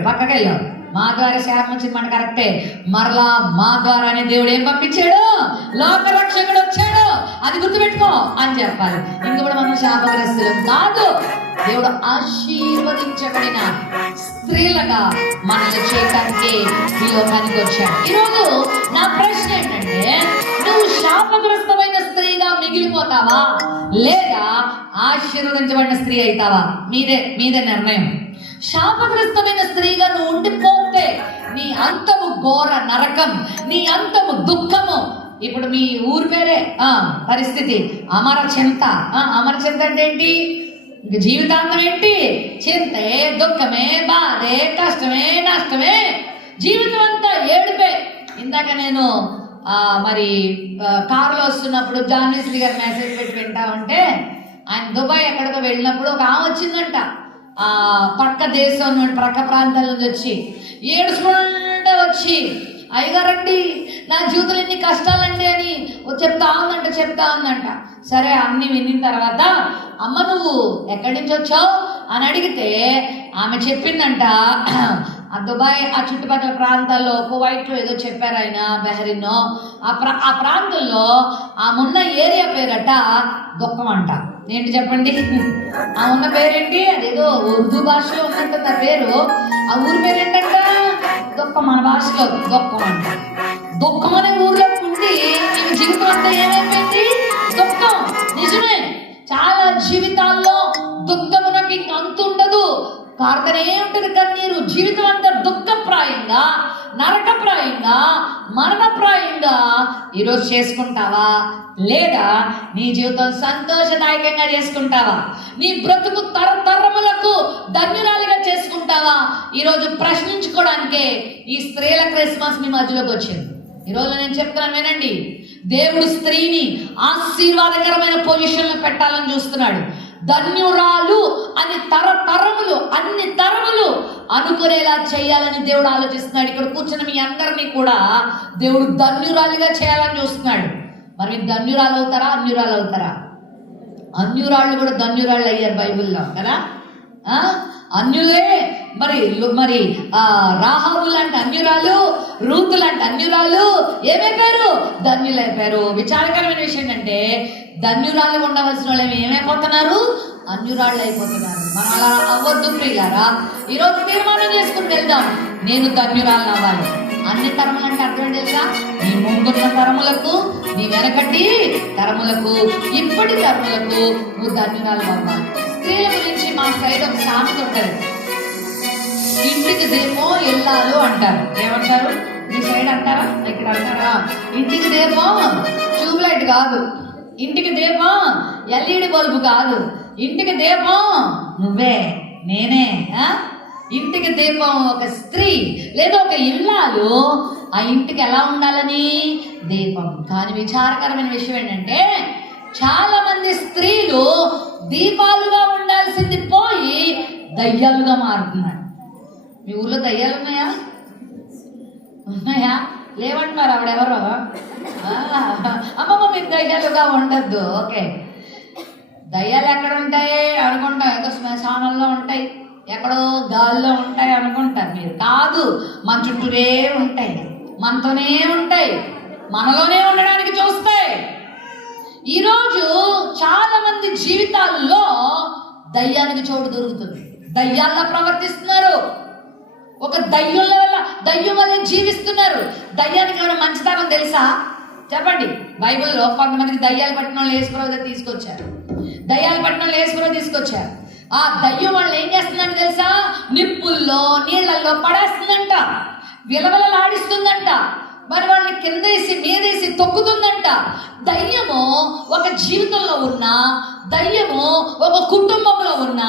పక్కకెళ్ళాం. మా ద్వారా శాపం వచ్చింది మన కరెక్టే. మరలా మా ద్వారానే దేవుడు ఏం పంపించాడు? లోక రక్షకుడు వచ్చాడు, అది గుర్తుపెట్టుకో అని చెప్పాలి. ఇంక కూడా మనం శాపగ్రస్తులు కాదు. దేవుడు ఆశీర్వదించబడిన స్త్రీలుగా మనల్ని చేయడానికి ఈ లోకానికి వచ్చాడు. ఈరోజు నా ప్రశ్న ఏంటంటే, నువ్వు శాపగ్రస్తమైన స్త్రీగా మిగిలిపోతావా లేదా ఆశీర్వదించబడిన స్త్రీ అవుతావా? మీదే నిర్ణయం. శాపగ్రస్తమైన స్త్రీగా నువ్వు ఉండిపోతే నీ అంతము ఘోర నరకం, నీ అంతము దుఃఖము. ఇప్పుడు మీ ఊరి పేరే పరిస్థితి అమరచింత. అమరచింత అంటే ఏంటి? ఇంక జీవితాంతం ఏంటి? చింతే, దుఃఖమే, బాధే, కష్టమే, నష్టమే, జీవితం అంతా ఏడుపే. ఇందాక నేను మరి కారులో వస్తున్నప్పుడు జాన్విస్లీ గారు మెసేజ్ పెట్టి వింటా ఉంటే, ఆయన దుబాయ్ ఎక్కడికో వెళ్ళినప్పుడు ఒక ఆమె వచ్చిందంట. పక్క దేశం నుండి, ప్రక్క ప్రాంతాల నుంచి వచ్చి ఏడుచుకుంటే వచ్చి, అయ్యగారండి నా జీవితంలో ఎన్ని కష్టాలండి అని చెప్తా ఉందంట. సరే అన్ని విన్న తర్వాత, అమ్మ నువ్వు ఎక్కడి నుంచి వచ్చావు అని అడిగితే ఆమె చెప్పిందంట, ఆ దుబాయ్ ఆ చుట్టుపక్కల ప్రాంతాల్లో కువైట్లో ఏదో చెప్పారు ఆయన, బెహరిన్నో ఆ ప్రాంతంలో ఆమె ఉన్న ఏరియా పేరట దుఃఖం అంట. ఏంటి చెప్పండి? ఆ ఉన్న పేరేంటి? అదేదో ఉర్దూ భాషలో ఉన్నట్టుంది ఆ పేరు. ఆ ఊరి పేరేంటంట? దుఃఖం. మన భాషలో దుఃఖం అంట. దుఃఖం అనే ఊర్లో ఉండి ఈమె జీవితం అంతా ఏమైపోయింది? దుఃఖం. నిజమే, చాలా జీవితాల్లో దుఃఖమునకి ఇంక అంతుండదు, కారుతనే ఉంటుంది కన్నీరు. జీవితం అంతా దుఃఖప్రాయంగా, నరకప్రాయంగా, మరణప్రాయంగా ఈరోజు చేసుకుంటావా లేదా నీ జీవితం సంతోషదాయకంగా చేసుకుంటావా? నీ బ్రతుకు తరతరములకు ధన్యురాలుగా చేసుకుంటావా? ఈరోజు ప్రశ్నించుకోవడానికే ఈ స్త్రీల క్రిస్మస్ మీ మధ్యలోకి వచ్చింది. ఈరోజు నేను చెప్తున్నాను వినండి, దేవుడు స్త్రీని ఆశీర్వాదకరమైన పొజిషన్లో పెట్టాలని చూస్తున్నాడు. ధన్యురాలు అని తరతరములు, అన్ని తరములు అనుకునేలా చేయాలని దేవుడు ఆలోచిస్తున్నాడు. ఇక్కడ కూర్చున్న మీ అందరినీ కూడా దేవుడు ధన్యురాలుగా చేయాలని చూస్తున్నాడు. మరి ధన్యురాలు అవుతారా, అన్యురాలు అవుతారా? అన్యురాళ్ళు కూడా ధన్యురాళ్ళు అయ్యారు బైబిల్లో కదా. అన్యులే మరి మరి రాహాబు లాంటి అన్యురాలు, రూతు లాంటి అన్యురాలు ఏమైపోయారు? ధన్యులైపోయారు. విచారకరమైన విషయం ఏంటంటే ధన్యురాలు ఉండవలసిన వాళ్ళు ఏమైపోతున్నారు? అన్యురాళ్ళు అయిపోతున్నారు. మనం అలా అవ్వద్దు ప్రియులారా. ఈరోజు తీర్మానం చేసుకుని వెళ్దాం, నేను ధన్యురాలు అవ్వాలి. అన్ని తరములు అంటే అర్థం తెలుసా? నీ ముందున్న తరములకు, నీ వెనకటి తరములకు, ఇప్పటి తరములకు నువ్వు ధన్యురాలు అవ్వాలి. స్త్రీల గురించి మా సైడ్ ఒక సామెత ఉంటుంది, ఇంటికి దీపం ఇల్లాలు అంటారు. ఏమంటారు? మీ సైడ్ అంటారా? ఇక్కడ అంటారా? ఇంటికి దీపం ట్యూబ్లైట్ కాదు, ఇంటికి దీపం ఎల్ఈడి బల్బు కాదు, ఇంటికి దీపం నువ్వే, నేనే. ఇంటికి దీపం ఒక స్త్రీ లేదా ఒక ఇల్లాలు ఆ ఇంటికి ఎలా ఉండాలని? దీపం. కానీ విచారకరమైన విషయం ఏంటంటే చాలా మంది స్త్రీలు దీపాలుగా ఉండాల్సింది పోయి దయ్యాలుగా మారుతున్నారు. మీ ఊర్లో దయ్యాలు ఉన్నాయా? ఉన్నాయా? లేవండి మరి ఆవిడెవరో. అమ్మమ్మ మీరు దయ్యాలుగా ఉండద్దు. ఓకే, దయ్యాలు ఎక్కడ ఉంటాయి అనుకుంటాం, ఏదో శ్మశానంలో ఉంటాయి, ఎక్కడో గాల్లో ఉంటాయి అనుకుంటారు మీరు. కాదు, మన చుట్టూనే ఉంటాయి, మనతోనే ఉంటాయి, మనలోనే ఉండడానికి చూస్తాయి. ఈరోజు చాలా మంది జీవితాల్లో దయ్యానికి చోటు దొరుకుతుంది. దయ్యాల్లో ప్రవర్తిస్తున్నారు, ఒక దయ్యం వల్ల దయ్యం వల్ల జీవిస్తున్నారు. దయ్యానికి ఏమైనా మంచితనం తెలుసా? చెప్పండి. బైబిల్లో కొంతమందికి దయ్యాలు పట్టిన వాళ్ళు యేసుప్రభువు తీసుకొచ్చారు. దయ్యాలు పట్టిన వాళ్ళు యేసుప్రభువు తీసుకొచ్చారు. ఆ దయ్యం వాళ్ళు ఏం చేస్తుందంటే తెలుసా? నిప్పుల్లో నీళ్ళల్లో పడేస్తుందంట, విలవలలాడిస్తుందంట, మరి వాళ్ళని కిందేసి మీదేసి తొక్కుతుందంట. దయ్యము ఒక జీవితంలో ఉన్న, దయ్యము ఒక కుటుంబంలో ఉన్న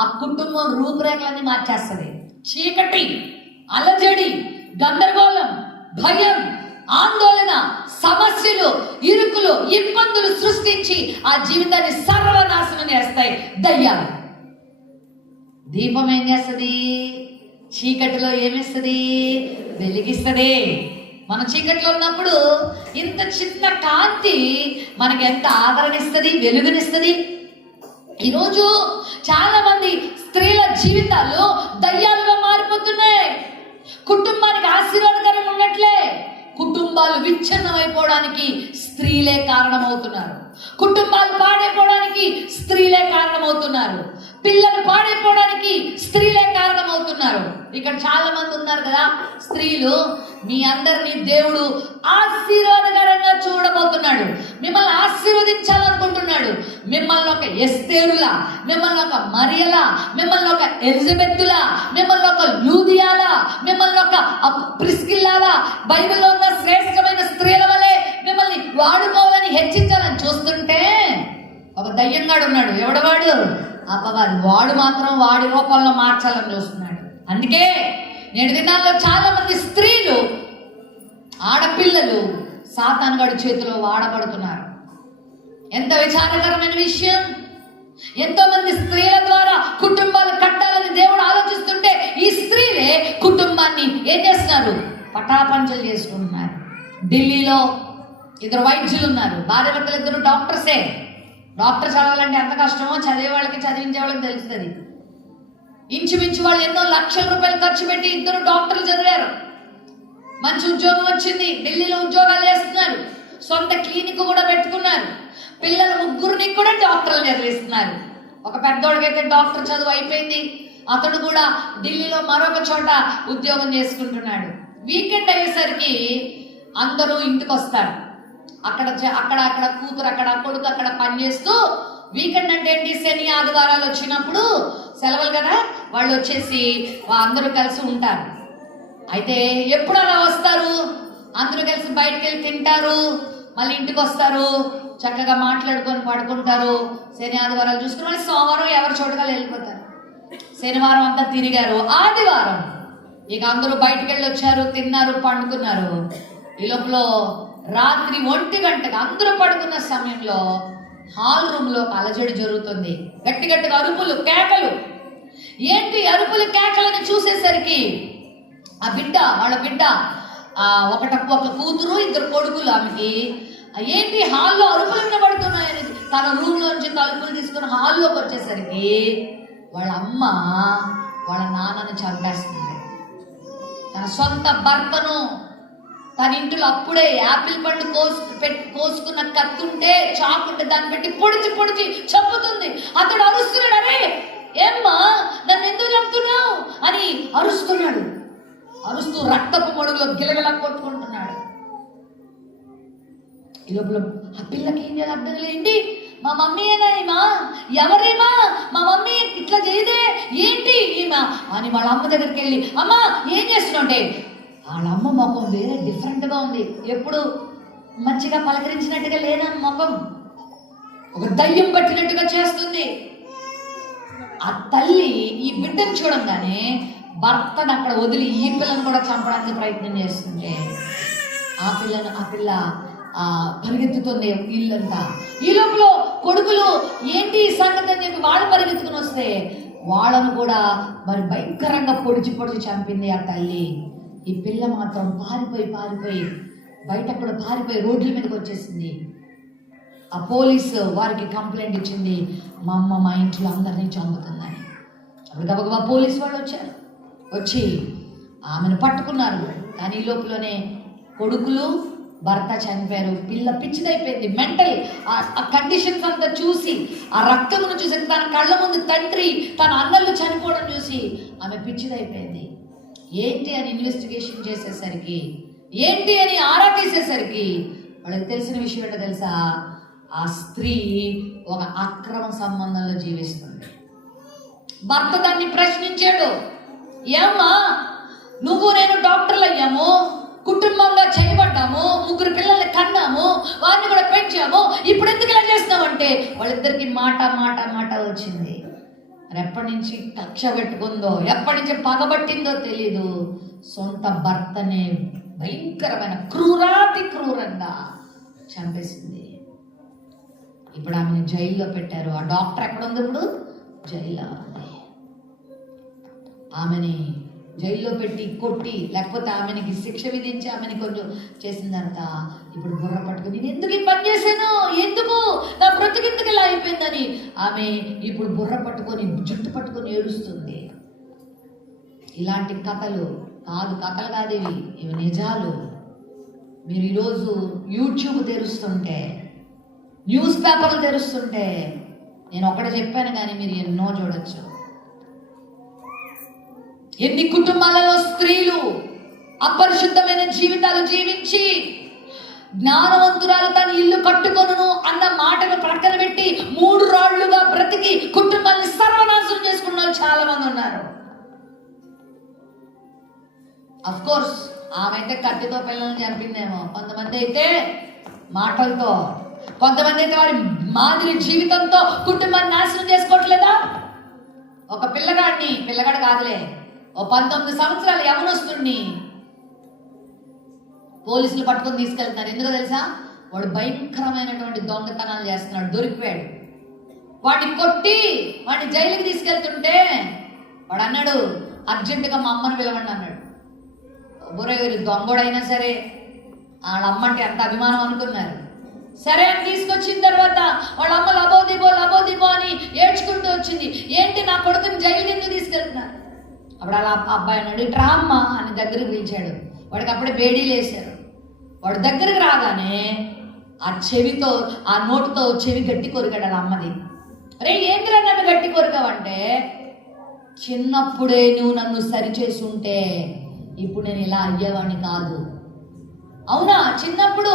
ఆ కుటుంబం రూపురేఖలన్నీ మార్చేస్తుంది. చీకటి, అలజడి, గందరగోళం, భయం, ఆందోళన, సమస్యలు, ఇరుకులు, ఇబ్బందులు సృష్టించి ఆ జీవితాన్ని సర్వనాశనం చేస్తాయి దయ్యాలు. దీపం ఏం చేస్తుంది? చీకటిలో ఏమిస్తుంది? వెలిగిస్తుంది. మన చీకటిలో ఉన్నప్పుడు ఇంత చిన్న కాంతి మనకి ఎంత ఆదరణ ఇస్తుంది, వెలుగునిస్తుంది. ఈరోజు చాలా మంది స్త్రీల జీవితాలు దయ్యాలుగా మారిపోతున్నాయి. కుటుంబానికి ఆశీర్వాదకరం ఉన్నట్లే కుటుంబాలు విచ్ఛిన్నమైపోవడానికి స్త్రీలే కారణమవుతున్నారు. కుటుంబాలు పాడైపోవడానికి స్త్రీలే కారణమవుతున్నారు. పిల్లలు పాడైపోవడానికి స్త్రీలే కారణమవుతున్నారు. ఇక్కడ చాలా మంది ఉన్నారు కదా స్త్రీలు. మీ అందరినీ దేవుడు ఆశీర్వాదకరంగా చూడబోతున్నాడు. మిమ్మల్ని ఆశీర్వదించాలనుకుంటున్నాడు. మిమ్మల్ని ఒక ఎస్తేరులా, మిమ్మల్ని ఒక మరియలా, మిమ్మల్ని ఒక ఎలిజబెత్తులా, మిమ్మల్ని ఒక లూదియాలా, మిమ్మల్ని ఒక ప్రిస్కిల్లాలా, బైబిల్లో ఉన్న శ్రేష్టమైన స్త్రీల వలె మిమ్మల్ని వాడుకోవాలని హెచ్చించాలని చూస్తుంటే ఒక దయ్యంగాడు ఉన్నాడు. ఎవడవాడు? అపవాది. వాడు మాత్రం వాడి రూపంలో మార్చాలని చూస్తున్నాడు. అందుకే నేటి దినాల్లో చాలా మంది స్త్రీలు, ఆడపిల్లలు సాతానుగాడి చేతిలో వాడబడుతున్నారు. ఎంత విచారకరమైన విషయం. ఎంతో మంది స్త్రీల ద్వారా కుటుంబాలు కట్టాలని దేవుడు ఆలోచిస్తుంటే ఈ స్త్రీలే కుటుంబాన్ని ఏం చేస్తున్నారు? పటాపంచలు చేసుకుంటున్నారు. ఢిల్లీలో 2 వైద్యులు ఉన్నారు. భార్యాభర్తలు 2 డాక్టర్సే. డాక్టర్ చదవాలంటే ఎంత కష్టమో చదివే వాళ్ళకి, చదివించే వాళ్ళకి తెలుస్తుంది. ఇంచుమించు వాళ్ళు ఎన్నో లక్షల రూపాయలు ఖర్చు పెట్టి 2 డాక్టర్లు చదివారు. మంచి ఉద్యోగం వచ్చింది, ఢిల్లీలో ఉద్యోగాలు చేస్తున్నారు, సొంత క్లినిక్ కూడా పెట్టుకున్నారు. పిల్లలు 3 కూడా డాక్టర్లు చదివిస్తున్నారు. ఒక పెద్దోడికైతే డాక్టర్ చదువు అయిపోయింది, అతడు కూడా ఢిల్లీలో మరొక చోట ఉద్యోగం చేసుకుంటున్నాడు. వీకెండ్ అయ్యేసరికి అందరూ ఇంటికి వస్తారు. అక్కడ కూతురు అక్కడ, కొడుకు అక్కడ పనిచేస్తూ, వీకెండ్ అంటే ఏంటి? శని ఆదివారాలు వచ్చినప్పుడు సెలవులు కదా, వాళ్ళు వచ్చేసి అందరూ కలిసి ఉంటారు. అయితే ఎప్పుడు అలా వస్తారు? అందరూ కలిసి బయటకు వెళ్ళి తింటారు, మళ్ళీ ఇంటికి వస్తారు, చక్కగా మాట్లాడుకొని పడుకుంటారు. శని ఆదివారాలు చూసుకుని మళ్ళీ సోమవారం ఎవరి చోటుగా వెళ్ళిపోతారు. శనివారం అంతా తిరిగారు, ఆదివారం ఇక అందరూ బయటకు వెళ్ళి వచ్చారు, తిన్నారు, పండుకున్నారు. ఈ లోపల రాత్రి 1 గంటకు అందరూ పడుకున్న సమయంలో హాల్ రూమ్ లో అలజడి జరుగుతుంది. గట్టి గట్టిగా అరుపులు, కేకలు. ఏంటి అరుపులు కేకలను చూసేసరికి వాళ్ళ బిడ్డ ఒక కూతురు, 2 కొడుకులు ఆమెకి. ఏంటి హాల్లో అరుపులు వినబడుతున్నాయని తన రూమ్ లోంచి తలుపులు తీసుకుని హాల్లోకి వచ్చేసరికి వాళ్ళ అమ్మ వాళ్ళ నాన్నను చంపేస్తుంది. తన సొంత భర్తను తన ఇంట్లో అప్పుడే యాపిల్ పండు కోసుకున్న కత్తుంటే చాకుంటే దాన్ని పెట్టి పొడిచి చంపుతుంది. అతడు అరుస్తున్నాడు, అరే ఏమ్మా నన్ను ఎందుకు చంపుతున్నావు అని అరుస్తున్నాడు. అరుస్తూ రక్తపు మడుగులో గిలగిలా కొట్టుకుంటున్నాడు. ఈ లోపల ఆ పిల్లకి ఏం చేయాలి అర్థం లేండి. మా మమ్మీ ఏనా ఎవరేమా మా మమ్మీ ఇట్లా చేయదే ఏంటి ఈమె అని వాళ్ళ అమ్మ దగ్గరికి వెళ్ళి, అమ్మ ఏం చేస్తున్నావు అంటే వాళ్ళ అమ్మ ముఖం వేరే డిఫరెంట్గా ఉంది. ఎప్పుడు మంచిగా పలకరించినట్టుగా లేదా ముఖం, ఒక దయ్యం పట్టినట్టుగా చేస్తుంది. ఆ తల్లి ఈ బిడ్డను చూడంగానే భర్తను అక్కడ వదిలి ఈ పిల్లను కూడా చంపడానికి ప్రయత్నం చేస్తుంటే ఆ పిల్ల పరిగెత్తుతుంది ఇల్లంతా. ఈ లోపల కొడుకులు ఏంటి సంగతి అని చెప్పి వాళ్ళు పరిగెత్తుకుని వస్తే వాళ్ళను కూడా మరి భయంకరంగా పొడిచి చంపింది ఆ తల్లి. ఈ పిల్ల మాత్రం పారిపోయి బయట కూడా పారిపోయి రోడ్ల మీదకి వచ్చేసింది. ఆ పోలీసు వారికి కంప్లైంట్ ఇచ్చింది, మా అమ్మ మా ఇంట్లో అందరినీ చంపుతుందని. అప్పుడు గబగబా పోలీసు వాళ్ళు వచ్చి ఆమెను పట్టుకున్నారు. కానీ ఈ లోపలనే కొడుకులు భర్త చనిపోయారు. పిల్ల పిచ్చిదైపోయింది, మెంటల్. ఆ కండిషన్స్ అంతా చూసి, ఆ రక్తమును చూసి, తన కళ్ళ ముందు తండ్రి తన అన్నలు చనిపోవడం చూసి ఆమె పిచ్చిదైపోయింది. ఏంటి అని ఇన్వెస్టిగేషన్ చేసేసరికి, ఏంటి అని ఆరా తీసేసరికి వాళ్ళకి తెలిసిన విషయం ఏంటో తెలుసా? ఆ స్త్రీ ఒక అక్రమ సంబంధంలో జీవిస్తుంది. భర్త దాన్ని ప్రశ్నించాడు, ఏమ్మా నువ్వు నేను డాక్టర్లు అయ్యాము, కుటుంబంగా చేయబడ్డాము, 3 పిల్లల్ని కన్నాము, వారిని కూడా పెంచాము, ఇప్పుడు ఎందుకు ఇలా చేస్తున్నావంటే వాళ్ళిద్దరికి మాట వచ్చింది. మరి ఎప్పటి నుంచి కక్ష పెట్టుకుందో, ఎప్పటి నుంచి పగబట్టిందో తెలీదు. సొంత భర్తనే భయంకరమైన క్రూరంగా చంపేసింది. ఇప్పుడు ఆమెను జైల్లో పెట్టారు. ఆ డాక్టర్ ఎక్కడ ఉంది? ఇప్పుడు జైల్లో ఉంది. ఆమెని జైల్లో పెట్టి కొట్టి, లేకపోతే ఆమెనికి శిక్ష విధించి ఆమెని కొంచెం చేసిన తర్వాత ఇప్పుడు బుర్ర పట్టుకుని నేను ఎందుకు ఈ పని చేశాను, ఎందుకు నా బ్రతుకెందుకు ఇలా అయిపోయిందని ఆమె ఇప్పుడు బుర్ర పట్టుకొని జుట్టు పట్టుకొని ఏడుస్తుంది. ఇలాంటి కథలు కాదు ఇవి నిజాలు. మీరు ఈరోజు యూట్యూబ్ తెరుస్తుంటే, న్యూస్ పేపర్లు తెరుస్తుంటే నేను ఒకటే చెప్పాను, కానీ మీరు ఎన్నో చూడొచ్చు. ఎన్ని కుటుంబాలలో స్త్రీలు అపరిశుద్ధమైన జీవితాలు జీవించి జ్ఞానవంతురాలు తన ఇల్లు కట్టుకొనును అన్న మాటను ప్రక్కన పెట్టి 3 రాళ్లుగా బ్రతికి కుటుంబాన్ని సర్వనాశనం చేసుకున్న వాళ్ళు చాలా మంది ఉన్నారు. అఫ్ కోర్స్ ఆమె అయితే కత్తితో పిల్లల్ని చంపిందేమో, కొంతమంది అయితే మాటలతో, కొంతమంది అయితే వారి మాదిరి జీవితంతో కుటుంబాన్ని నాశనం చేసుకోవట్లేదా? ఒక పిల్లగాడు కాదులే, ఓ 19 సంవత్సరాల యవనస్తుడిని పోలీసులు పట్టుకొని తీసుకెళ్తున్నారు. ఎందుకో తెలుసా? వాడు భయంకరమైనటువంటి దొంగతనాలు చేస్తున్నాడు, దొరికిపోయాడు. వాడిని కొట్టి వాడిని జైలుకి తీసుకెళ్తుంటే వాడు అన్నాడు, అర్జెంటుగా మా అమ్మని పిలవండి అన్నాడు. బుర్రగారు దొంగోడైనా సరే వాళ్ళ అమ్మంటే ఎంత అభిమానం అనుకున్నారు. సరే అని తీసుకొచ్చిన తర్వాత వాళ్ళ అమ్మ లబోదిబో అని ఏడ్చుకుంటూ వచ్చింది. ఏంటి నా కొడుకుని జైలుకి ఎందుకు తీసుకెళ్తున్నారు? అప్పుడు అలా అబ్బాయి అన్నాడు, ఇట్రా అమ్మ అని దగ్గరికి పిలిచాడు. వాడికి అప్పుడే బేడీలు వేశారు. వాడు దగ్గరికి రాగానే ఆ నోటుతో చెవి గట్టి కొరికాడు వాళ్ళ అమ్మది. అరే ఏంటిరా నన్ను గట్టి కొరికావంటే, చిన్నప్పుడే నువ్వు నన్ను సరిచేసి ఉంటే ఇప్పుడు నేను ఇలా అయ్యేవాడిని కాదు. అవునా? చిన్నప్పుడు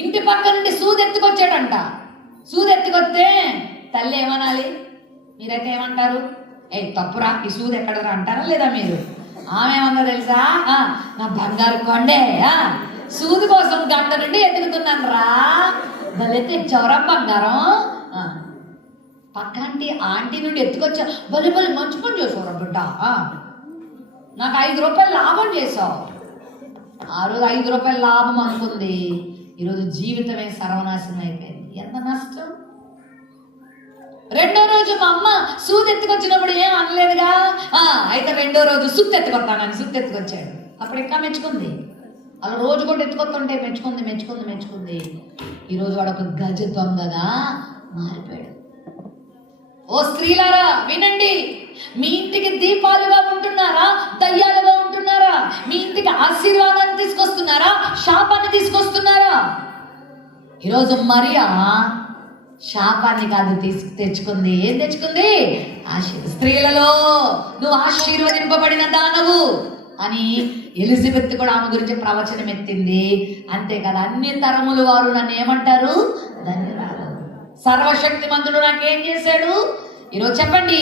ఇంటి పక్క నుండి సూదెత్తుకొచ్చాడంట. సూదెత్తుకొస్తే తల్లి ఏమనాలి? మీరైతే ఏమంటారు? తప్పురా, ఈ సూది ఎక్కడరా అంటారా లేదా మీరు? ఆమె ఏమన్నా తెలుసా? నా బంగారు కొండే, సూది కోసం గంట నుండి ఎత్తుకుతున్నాను రా, భలే తెచ్చవరా బంగారం. పక్కంటి ఆంటీ నుండి ఎత్తుకొచ్చా, భలే మంచి పని చేసావురా బిడ్డ, నాకు 5 రూపాయలు లాభం చేసావు. ఆ రోజు 5 రూపాయలు లాభం అనుకుంది, ఈరోజు జీవితమే సర్వనాశనం అయిపోయింది. ఎంత నష్టం. రెండో రోజు మా అమ్మ సూది ఎత్తుకొచ్చినప్పుడు ఏం అనలేదుగా, అయితే రెండో రోజు సుత్తు ఎత్తుకొచ్చాడు. అప్పుడు ఇంకా మెచ్చుకుంది. అలా రోజు కూడా ఎత్తుకొస్తుంటే మెచ్చుకుంది. ఈరోజు వాడు ఒక గజ దొంగగా మారిపోయాడు. ఓ స్త్రీలారా వినండి, మీ ఇంటికి దీపాలుగా ఉంటున్నారా, దయ్యాలుగా ఉంటున్నారా? మీ ఇంటికి ఆశీర్వాదాన్ని తీసుకొస్తున్నారా, శాపాన్ని తీసుకొస్తున్నారా? ఈరోజు మరియా శాపాన్ని కాదు తెచ్చుకుంది. ఏం తెచ్చుకుంది? స్త్రీలలో నువ్వు ఆశీర్వదింపబడిన దానవు అని ఎలిజబెత్ కూడా ఆమె గురించి ప్రవచనం ఎత్తింది. అంతేకాదు, అన్ని తరముల వారు నన్ను ఏమంటారు? ధన్యురాలు. సర్వశక్తిమంతుడు నాకేం చేశాడు? ఈరోజు చెప్పండి,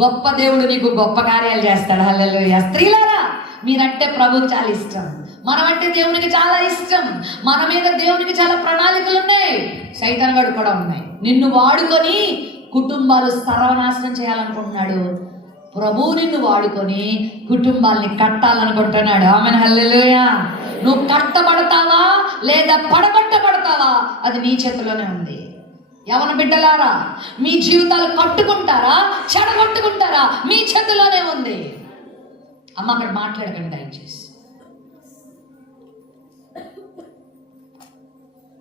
గొప్ప దేవుడు నీకు గొప్ప కార్యాలు చేస్తాడు. హల్లెలూయా. స్త్రీలారా, మీరంటే ప్రభువుకి చాలా ఇష్టం, మనమంటే దేవునికి చాలా ఇష్టం. మన మీద దేవునికి చాలా ప్రణాళికలు ఉన్నాయి, సైతాన్ గడు కూడా ఉన్నాయి. నిన్ను వాడుకొని కుటుంబాలు సర్వనాశనం చేయాలనుకుంటున్నాడు. ప్రభువు నిన్ను వాడుకొని కుటుంబాల్ని కట్టాలనుకుంటున్నాడు. ఆమెన్. హల్లెలూయా. నువ్వు కట్టబడతావా లేదా పడగొట్టబడతావా అది నీ చేతిలోనే ఉంది. యవన బిడ్డలారా, మీ జీవితాలు కట్టుకుంటారా చెడగొట్టుకుంటారా మీ చేతిలోనే ఉంది. అమ్మ అక్కడ మాట్లాడకండి దయచేసి.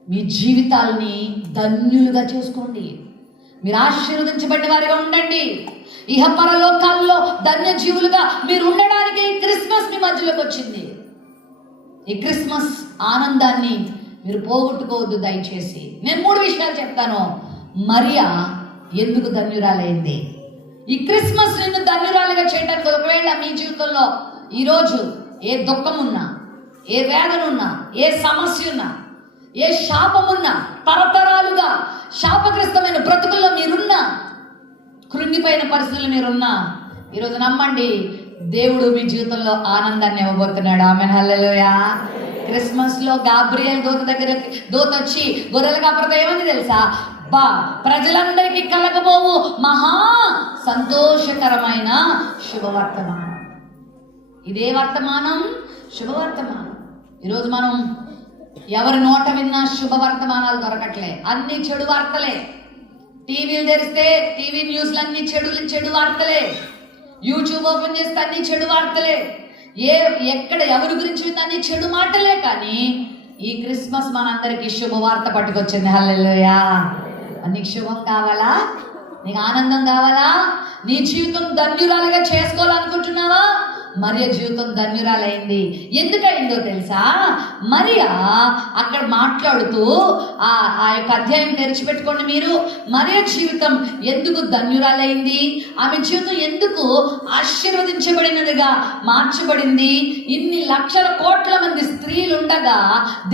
మీ జీవితాల్ని ధన్యులుగా చేసుకోండి. మీరు ఆశీర్వదించబడిన వారిగా ఉండండి. ఇహపర లోకాల్లో ధన్య జీవులుగా మీరు ఉండడానికి ఈ క్రిస్మస్ మీ మధ్యలోకి వచ్చింది. ఈ క్రిస్మస్ ఆనందాన్ని మీరు పోగొట్టుకోవద్దు దయచేసి. నేను 3 విషయాలు చెప్తాను. మరియా ఎందుకు ధన్యురాలైంది? ఈ క్రిస్మస్ నిన్ను ధన్యురాలుగా చేయడానికి ఒకవేళ మీ జీవితంలో ఈరోజు ఏ దుఃఖం ఉన్నా, ఏ వేదన ఉన్నా, ఏ సమస్య ఉన్నా, ఏ శాపమున్నా, తరతరాలుగా శాపగ్రస్తమైన బ్రతుకుల్లో మీరున్నా, కృంగిపోయిన పరిస్థితుల్లో మీరున్నా, ఈరోజు నమ్మండి, దేవుడు మీ జీవితంలో ఆనందాన్ని ఇవ్వబోతున్నాడు. ఆమేన్. హల్లెలూయా. క్రిస్మస్ లో గాబ్రియల్ దూత వచ్చి గొర్రెల కాపరితో ఏమని తెలుసా? ప్రజలందరికీ కలగబోవు మహా సంతోషకరమైన శుభవర్తమానం. ఇదే వర్తమానం, శుభవర్తమానం. ఈరోజు మనం ఎవరి నోట విన్నా శుభవర్తమానాలు దొరకట్లే, అన్ని చెడు వార్తలే. టీవీలు తెరిస్తే టీవీ న్యూస్లు అన్ని చెడు వార్తలే. యూట్యూబ్ ఓపెన్ చేస్తే అన్ని చెడు వార్తలే. ఎక్కడ ఎవరి గురించి అన్ని చెడు మాటలే. కానీ ఈ క్రిస్మస్ మనందరికీ శుభవార్త పట్టుకొచ్చింది. హల్లెలూయా. నీకు శుభం కావాలా? నీకు ఆనందం కావాలా? నీ జీవితం ధన్యురాలుగా చేసుకోవాలనుకుంటున్నావా? మరియ జీవితం ధన్యురాలైంది. ఎందుకైందో తెలుసా? మరియా అక్కడ మాట్లాడుతూ ఆ యొక్క అధ్యాయం తెరిచిపెట్టుకోండి మీరు. మరియ జీవితం ఎందుకు ధన్యురాలైంది? ఆమె జీవితం ఎందుకు ఆశీర్వదించబడినదిగా మార్చబడింది? ఇన్ని లక్షల కోట్ల మంది స్త్రీలు ఉండగా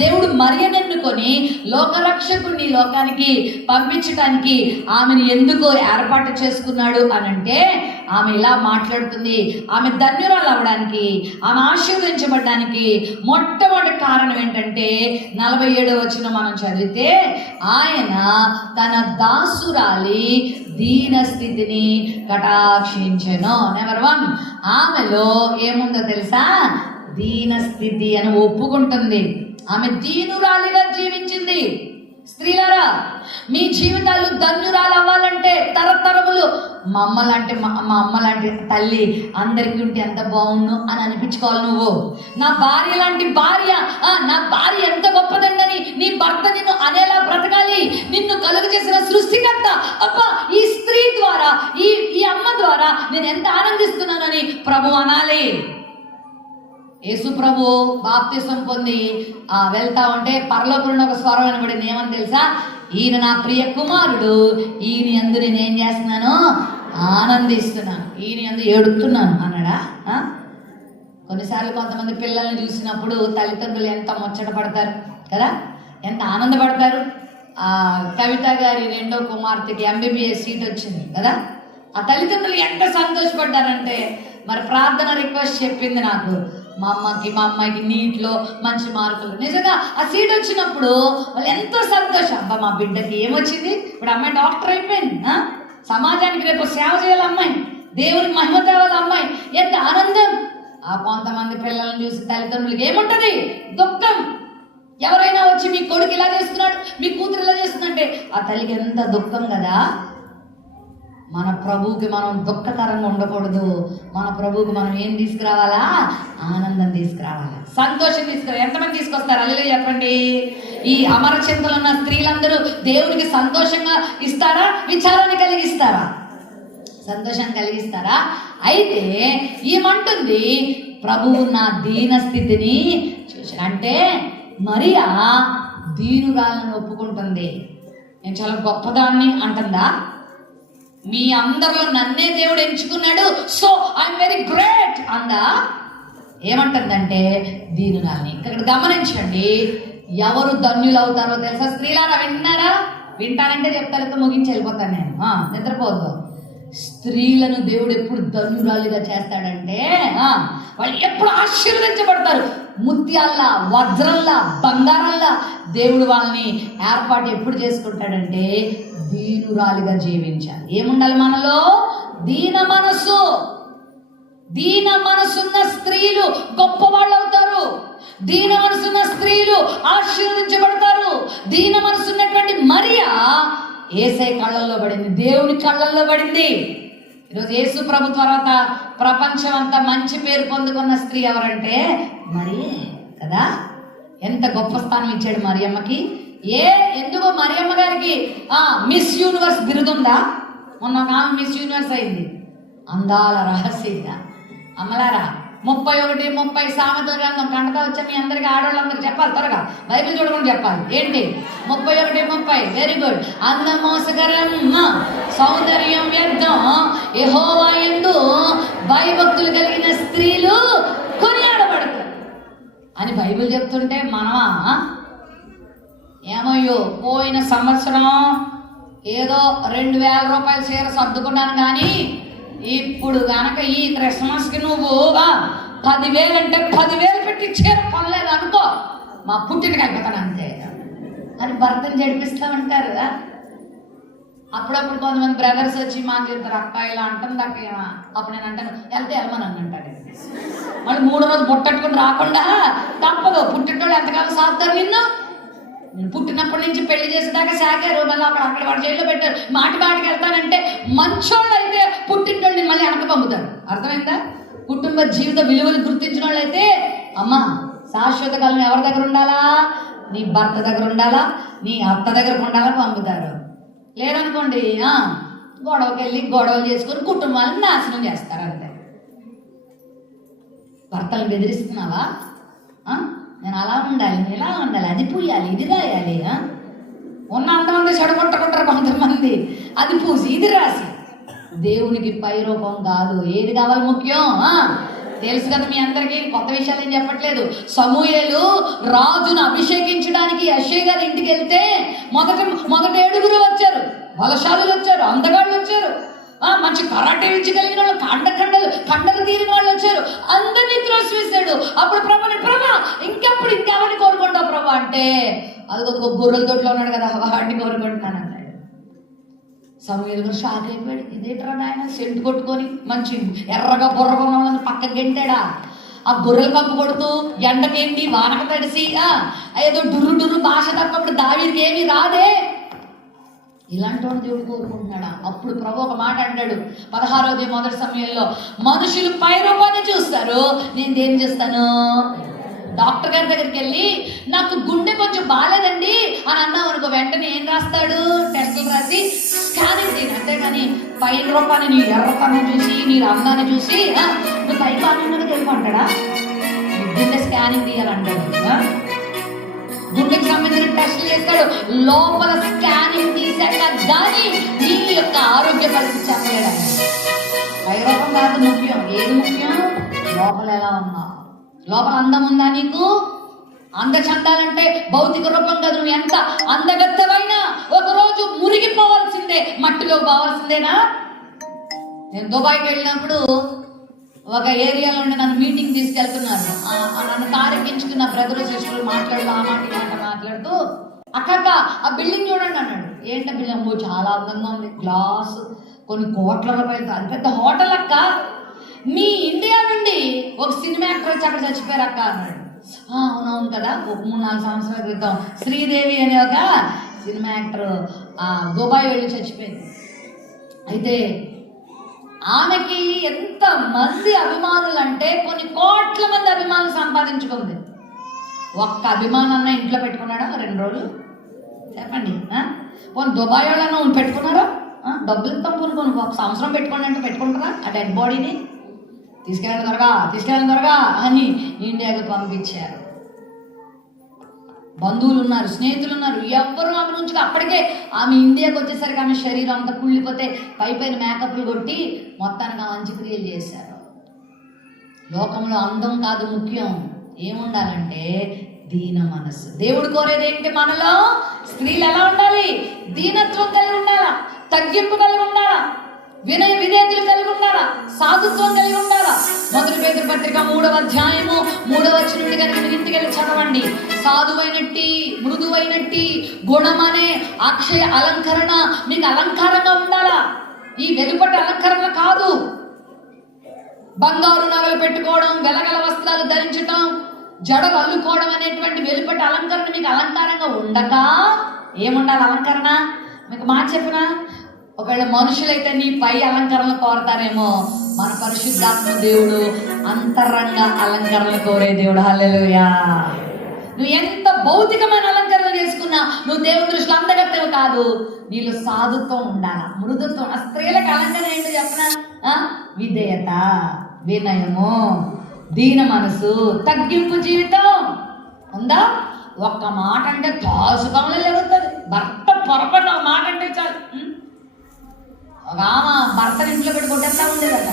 దేవుడు మరియను ఎన్నుకొని లోకరక్షకుడిని లోకానికి పంపించడానికి ఆమెను ఎందుకు ఏర్పాటు చేసుకున్నాడు అనంటే, ఆమె ఇలా మాట్లాడుతుంది. ఆమె ధన్యురాలు అవడానికి, ఆమె ఆశీర్వదించబడడానికి మొట్టమొదటి కారణం ఏంటంటే 47వ వచనం మనం చదివితే, ఆయన తన దాసురాలి దీన స్థితిని కటాక్షించెను. నెంబర్ 1, ఆమెలో ఏముందో తెలుసా? దీన స్థితి అని ఒప్పుకుంటుంది. ఆమె దీనురాలిగా జీవించింది. స్త్రీలారా, మీ జీవితాలు ధన్యురాలు అవ్వాలంటే తరతరములు మా అమ్మ లాంటి తల్లి అందరికీ ఉంటే ఎంత బాగుండు అని అనిపించుకోవాలి. నువ్వు నా భార్య లాంటి భార్య, నా భార్య ఎంత గొప్పదండని నీ భర్త నిన్ను అనేలా బ్రతకాలి. నిన్ను కలుగు చేసిన సృష్టికర్త, అబ్బా ఈ స్త్రీ ద్వారా, ఈ అమ్మ ద్వారా నేను ఎంత ఆనందిస్తున్నానని ప్రభు అనాలి. యేసు ప్రభు బాప్తిసం పొంది వెళ్తా ఉంటే పరలోకంలో ఒక స్వరం వినబడింది. ఏమని తెలుసా? ఈయన నా ప్రియ కుమారుడు, ఈయన యందు నేను ఏం చేస్తున్నాను? ఆనందిస్తున్నాను, ఈయన యందు ఏడుస్తున్నాను అన్నాడా? కొన్నిసార్లు కొంతమంది పిల్లల్ని చూసినప్పుడు తల్లిదండ్రులు ఎంత ముచ్చట పడతారు కదా, ఎంత ఆనందపడతారు. కవిత గారి 2వ కుమార్తెకి MBBS సీట్ వచ్చింది కదా, ఆ తల్లిదండ్రులు ఎంత సంతోషపడ్డారంటే, మరి ప్రార్థన రిక్వెస్ట్ చెప్పింది నాకు, మా అమ్మాయికి నీట్లో మంచి మార్కులు. నిజంగా ఆ సీట్ వచ్చినప్పుడు వాళ్ళు ఎంతో సంతోషం. అబ్బా మా బిడ్డకి ఏమొచ్చింది, ఇప్పుడు అమ్మాయి డాక్టర్ అయిపోయింది, సమాజానికి రేపు సేవ చేయాలి అమ్మాయి, దేవునికి మహిమ తేవాలి అమ్మాయి, ఎంత ఆనందం. ఆ కొంతమంది పిల్లలను చూసి తల్లిదండ్రులకి ఏముంటది? దుఃఖం. ఎవరైనా వచ్చి మీ కొడుకు ఇలా చేస్తున్నాడు, మీ కూతురు ఇలా చేస్తుందంటే ఆ తల్లికి ఎంత దుఃఖం కదా. మన ప్రభువుకి మనం దుఃఖకరంగా ఉండకూడదు. మన ప్రభువుకి మనం ఏం తీసుకురావాలా? ఆనందం తీసుకురావాలా, సంతోషం తీసుకురా. ఎంతమంది తీసుకొస్తారు? హల్లెలూయా చెప్పండి. ఈ అమర చింతలు ఉన్న స్త్రీలందరూ దేవునికి సంతోషంగా ఇస్తారా, విచారాన్ని కలిగిస్తారా? సంతోషం కలిగిస్తారా? అయితే ఏమంటుంది, ప్రభువు నా దీన స్థితిని చూసి, అంటే మరియా దీనురాలను ఒప్పుకుంటుంది. నేను చాలా గొప్పదాన్ని అంటుందా? మీ అందరిలో నన్నే దేవుడు ఎంచుకున్నాడు, సో ఐఎమ్ వెరీ గ్రేట్ అందా? ఏమంటుందంటే దీనురాల్ని. ఇక్కడ గమనించండి, ఎవరు ధన్యులు అవుతారో తెలుసా? స్త్రీలారా విన్నారా? వింటానంటే చెప్తారతో ముగించి వెళ్ళిపోతాను నేను, నిద్రపోద్దు. స్త్రీలను దేవుడు ఎప్పుడు ధన్యురాలుగా చేస్తాడంటే వాళ్ళు ఎప్పుడు ఆశీర్వదించబడతారు. ముత్యాల్లా, వజ్రంలా, బంగారంలా దేవుడు వాళ్ళని ఏర్పాటు ఎప్పుడు చేసుకుంటాడంటే దీనురాలిగా జీవించాలి. ఏముండాలి మనలో? దీన మనసు. దీన మనసున్న స్త్రీలు గొప్ప వాళ్ళు అవుతారు. దీన మనసున్న స్త్రీలు ఆశీర్వదించబడతారు. దీన మనసున్నటువంటి మరియా యేసయ్య కళ్ళల్లో పడింది, దేవుని కళ్ళల్లో పడింది. ఈరోజు యేసు ప్రభు తర్వాత ప్రపంచం అంతా మంచి పేరు పొందుకున్న స్త్రీ ఎవరంటే మరియే కదా. ఎంత గొప్ప స్థానం ఇచ్చాడు మరియమ్మకి. ఎందుకో మరియమ్మ గారికి మిస్ యూనివర్స్ బిరుదుందా? మొన్న ఒక ఆమె మిస్ యూనివర్స్ అయింది. అందాల రహస్యంగా అమ్మలారా 31:30 సామెతల గ్రంథం కంటతా వచ్చా మీ అందరికీ, ఆడవాళ్ళందరూ చెప్పాలి, త్వరగా బైబిల్ చూడకుండా చెప్పాలి. ఏంటి 31:30? Very good. అందం మోసకరం, సౌందర్యం వ్యర్థం, యెహోవా యందు భయభక్తులు కలిగిన స్త్రీలు కొనియాడబడతారు అని బైబిల్ చెప్తుంటే మనమా ఏమయ్యో పోయిన సంవత్సరం ఏదో 2,000 రూపాయల చీర సర్దుకున్నాను, కానీ ఇప్పుడు కనుక ఈ క్రిస్మస్కి నువ్వు 10,000 అంటే 10,000 పెట్టి చీర కొనలేదు అనుకో, మా పుట్టినకి అయిపోతాను అంతే అని భర్తను జడిపిస్తామంటారు. అప్పుడప్పుడు కొంతమంది బ్రదర్స్ వచ్చి మాకు చెప్తారు, అక్క ఇలా అంటుంది అక్క. అప్పుడు నేను అంటాను వెళ్తే వెళ్ళమని అంటాడు. మళ్ళీ 3వ రోజు పుట్టట్టుకుని రాకుండా తప్పదు. పుట్టినోళ్ళు ఎంతకాలం సాగుతారు నిన్ను? నేను పుట్టినప్పటి నుంచి పెళ్లి చేసేదాకా సాగారు, మళ్ళీ అక్కడ వాడు జైల్లో పెట్టారు. మాటికి వెళ్తానంటే మంచోళ్ళు అయితే పుట్టినోళ్ళని మళ్ళీ వెనక పంపుతారు. అర్థమైందా? కుటుంబ జీవిత విలువలు గుర్తించిన వాళ్ళు అయితే అమ్మ శాశ్వత కాలం ఎవరి దగ్గర ఉండాలా? నీ భర్త దగ్గర ఉండాలా, నీ అత్త దగ్గర ఉండాలని పంపుతారు. లేదనుకోండి గొడవకి వెళ్ళి గొడవలు చేసుకొని కుటుంబాలను నాశనం చేస్తారు అంతే. భర్తలు బెదిరిస్తున్నావా? నేను అలా ఉండాలి, నేను ఇలా ఉండాలి, అది పూయాలి, ఇది రాయాలి. ఉన్న అంతమంది చెడగొట్టుకుంటారు కొంతమంది, అది పూసి ఇది రాసి. దేవునికి పై రూపం కాదు, ఏది కావాలి ముఖ్యం తెలుసు కదా మీ అందరికీ. కొత్త విషయాలు ఏం చెప్పట్లేదు. సమూయేలు రాజును అభిషేకించడానికి యెషయా గారి ఇంటికి వెళ్తే మొదట 7 వచ్చారు. బలశాలులు వచ్చారు, అందగాళ్ళు వచ్చారు, మంచి కరాటే విచ్చగలిగిన వాళ్ళు, కండలు తీరిన వాళ్ళు వచ్చారు. అందరినీ త్రోసివేశాడు. అప్పుడు ప్రభా ఇంకెవరిని కోరుకుంటావు ప్రభా అంటే, అది ఒక గొర్రెల తోటలో ఉన్నాడు కదా, వాడిని కోరుకుంటున్నాను అన్నాడు. సమూయేలు గారు షాక్ అయిపోయాడు. ఇదేట్రా నాయన, సెంటు కొట్టుకొని మంచి ఎర్రగా బుర్రగా ఉన్న వాళ్ళని పక్కకి గెంటాడా? ఆ గొర్రెలు కప్పు కొడుతూ ఎండకేంటి వానక తడిసి ఏదో డుర్రు భాష తప్పప్పుడు దావీదికి ఏమీ రాదే. ఇలాంటి వాడు దేవుడు కోరుకుంటున్నాడా? అప్పుడు ప్రభు ఒక మాట అంటాడు 16వ మొదటి సమయంలో, మనుషులు పై రూపాన్ని చూస్తారు, నేను దేని చూస్తాను? డాక్టర్ గారి దగ్గరికి వెళ్ళి నాకు గుండె కొంచెం బాగాలేదండి అని అన్నావు అనుకో, వెంటనే ఏం రాస్తాడు? టెస్టులు రాసి స్కానింగ్ తీయండి. అంతేగాని పైన రూపాన్ని నీ ఎర్రతనం చూసి నీ అందాన్ని చూసి నువ్వు పై బాగా తెలుపుకుంటాడా? గుండె స్కానింగ్ తీయాలంటాడు. గుండెకి సంబంధించిన టెస్టులు చేస్తాడు. లోపల స్కానింగ్ తీసాక కానీ నీ యొక్క ఆరోగ్య పరిస్థితి చెప్పలేడు. పై రూపం కాదు ముఖ్యం. ఏది ముఖ్యం? లోపల ఎలా ఉన్నా. లోపల అందం ఉందా నీకు? అందచందాలంటే భౌతిక రూపం కాదు. నువ్వు ఎంత అందగత్తవైనా ఒకరోజు మురిగిపోవాల్సిందే, మట్టిలో పోవాల్సిందేనా? నేను దుబాయ్కి వెళ్ళినప్పుడు ఒక ఏరియాలో ఉండి నన్ను మీటింగ్ తీసుకెళ్తున్నారు. నన్ను కారెక్కించుకున్న బ్రదర్ సిస్టర్లు మాట్లాడుతూ అక్క ఆ బిల్డింగ్ చూడండి అన్నాడు. ఏంట బిల్డింగ్? చాలా అందంగా ఉంది, గ్లాస్, కొన్ని కోట్ల రూపాయలతో, అది పెద్ద హోటల్ అక్క. మీ ఇండియా నుండి ఒక సినిమా యాక్టర్ వచ్చి అక్కడ చచ్చిపోయారు అక్క అన్నాడు. అవునవును కదా, ఒక 3-4 సంవత్సరాల క్రితం శ్రీదేవి అనే ఒక సినిమా యాక్టర్ దుబాయ్ వెళ్ళి చచ్చిపోయింది. అయితే ఆమెకి ఎంత మంది అభిమానులు అంటే కొన్ని కోట్ల మంది అభిమానులు సంపాదించుకుంది. ఒక్క అభిమానాన్న ఇంట్లో పెట్టుకున్నాడా 2 రోజులు? చెప్పండి. పోనీ దుబాయ్ వాళ్ళన్నా పెట్టుకున్నారా? డబ్బులు ఇస్తాం కొనుక్కొని ఒక సంవత్సరం పెట్టుకోండి అంటే పెట్టుకుంటారా ఆ డెడ్ బాడీని? తీసుకెళ్ళండి త్వరగా అని ఇండియాకి పంపించారు. బంధువులు ఉన్నారు, స్నేహితులు ఉన్నారు, ఎవ్వరూ ఆమె నుంచి అప్పటికే ఆమె ఇండియాకి వచ్చేసరికి ఆమె శరీరం అంతా కుళ్ళిపోతే పైపైన మేకప్లు కొట్టి మొత్తానికి ఆమె అంత్యక్రియలు చేశారు. లోకంలో అందం కాదు ముఖ్యం, ఏముండాలంటే దీన మనసు. దేవుడు కోరేది ఏంటి? మనలో స్త్రీలు ఎలా ఉండాలి? దీనత్వం కలిగి ఉండాలా, తగ్గింపు కలిగి ఉండాలా, వినయ విధేయతలు కలిగి ఉండాలా, సాధుత్వం కలిగి ఉండాలా. 1 పేతురు పత్రిక 3వ అధ్యాయము 3వ వచనం నుండి కనుక మీరు ఇంటికి వెళ్ళి చదవండి. సాధువైనట్టి, మృదువైనట్టి గుణం అనే అక్షయ అలంకరణ మీకు అలంకారంగా ఉండాలా. ఈ వెలుపటి అలంకరణ కాదు. బంగారు నగలు పెట్టుకోవడం, వెలగల వస్త్రాలు ధరించడం, జడలు అల్లుకోవడం అనేటువంటి వెలుపటి అలంకరణ మీకు అలంకారంగా ఉండక ఏముండాలి? అలంకరణ మీకు మాట చెప్పిన, ఒకవేళ మనుషులైతే నీ పై అలంకరణ కోరతారేమో, మన పరిశుద్ధాత్మ దేవుడు అంతరంగ అలంకరణ కోరే దేవుడు. హల్లెలూయా. నువ్వు ఎంత భౌతికమైన అలంకరణ చేసుకున్నా నువ్వు దేవుని దృష్టిలో అందగత్తెవు కాదు. నీలో సాధుత్వం ఉండాలా, మృదుత్వం. ఆ స్త్రీలకు అలంకరణ ఏంటో చెప్పనా? విధేయత, వినయము, దీన మనసు, తగ్గింపు జీవితం ఉందా? ఒక్క మాట అంటే తాసుకంలో లేవుతుంది. భర్త పొరపాటు ఒక మాట అంటే చాలు, ఒక ఆమె భర్తని ఇంట్లో పెట్టి కొట్టేస్తా ఉండేదట.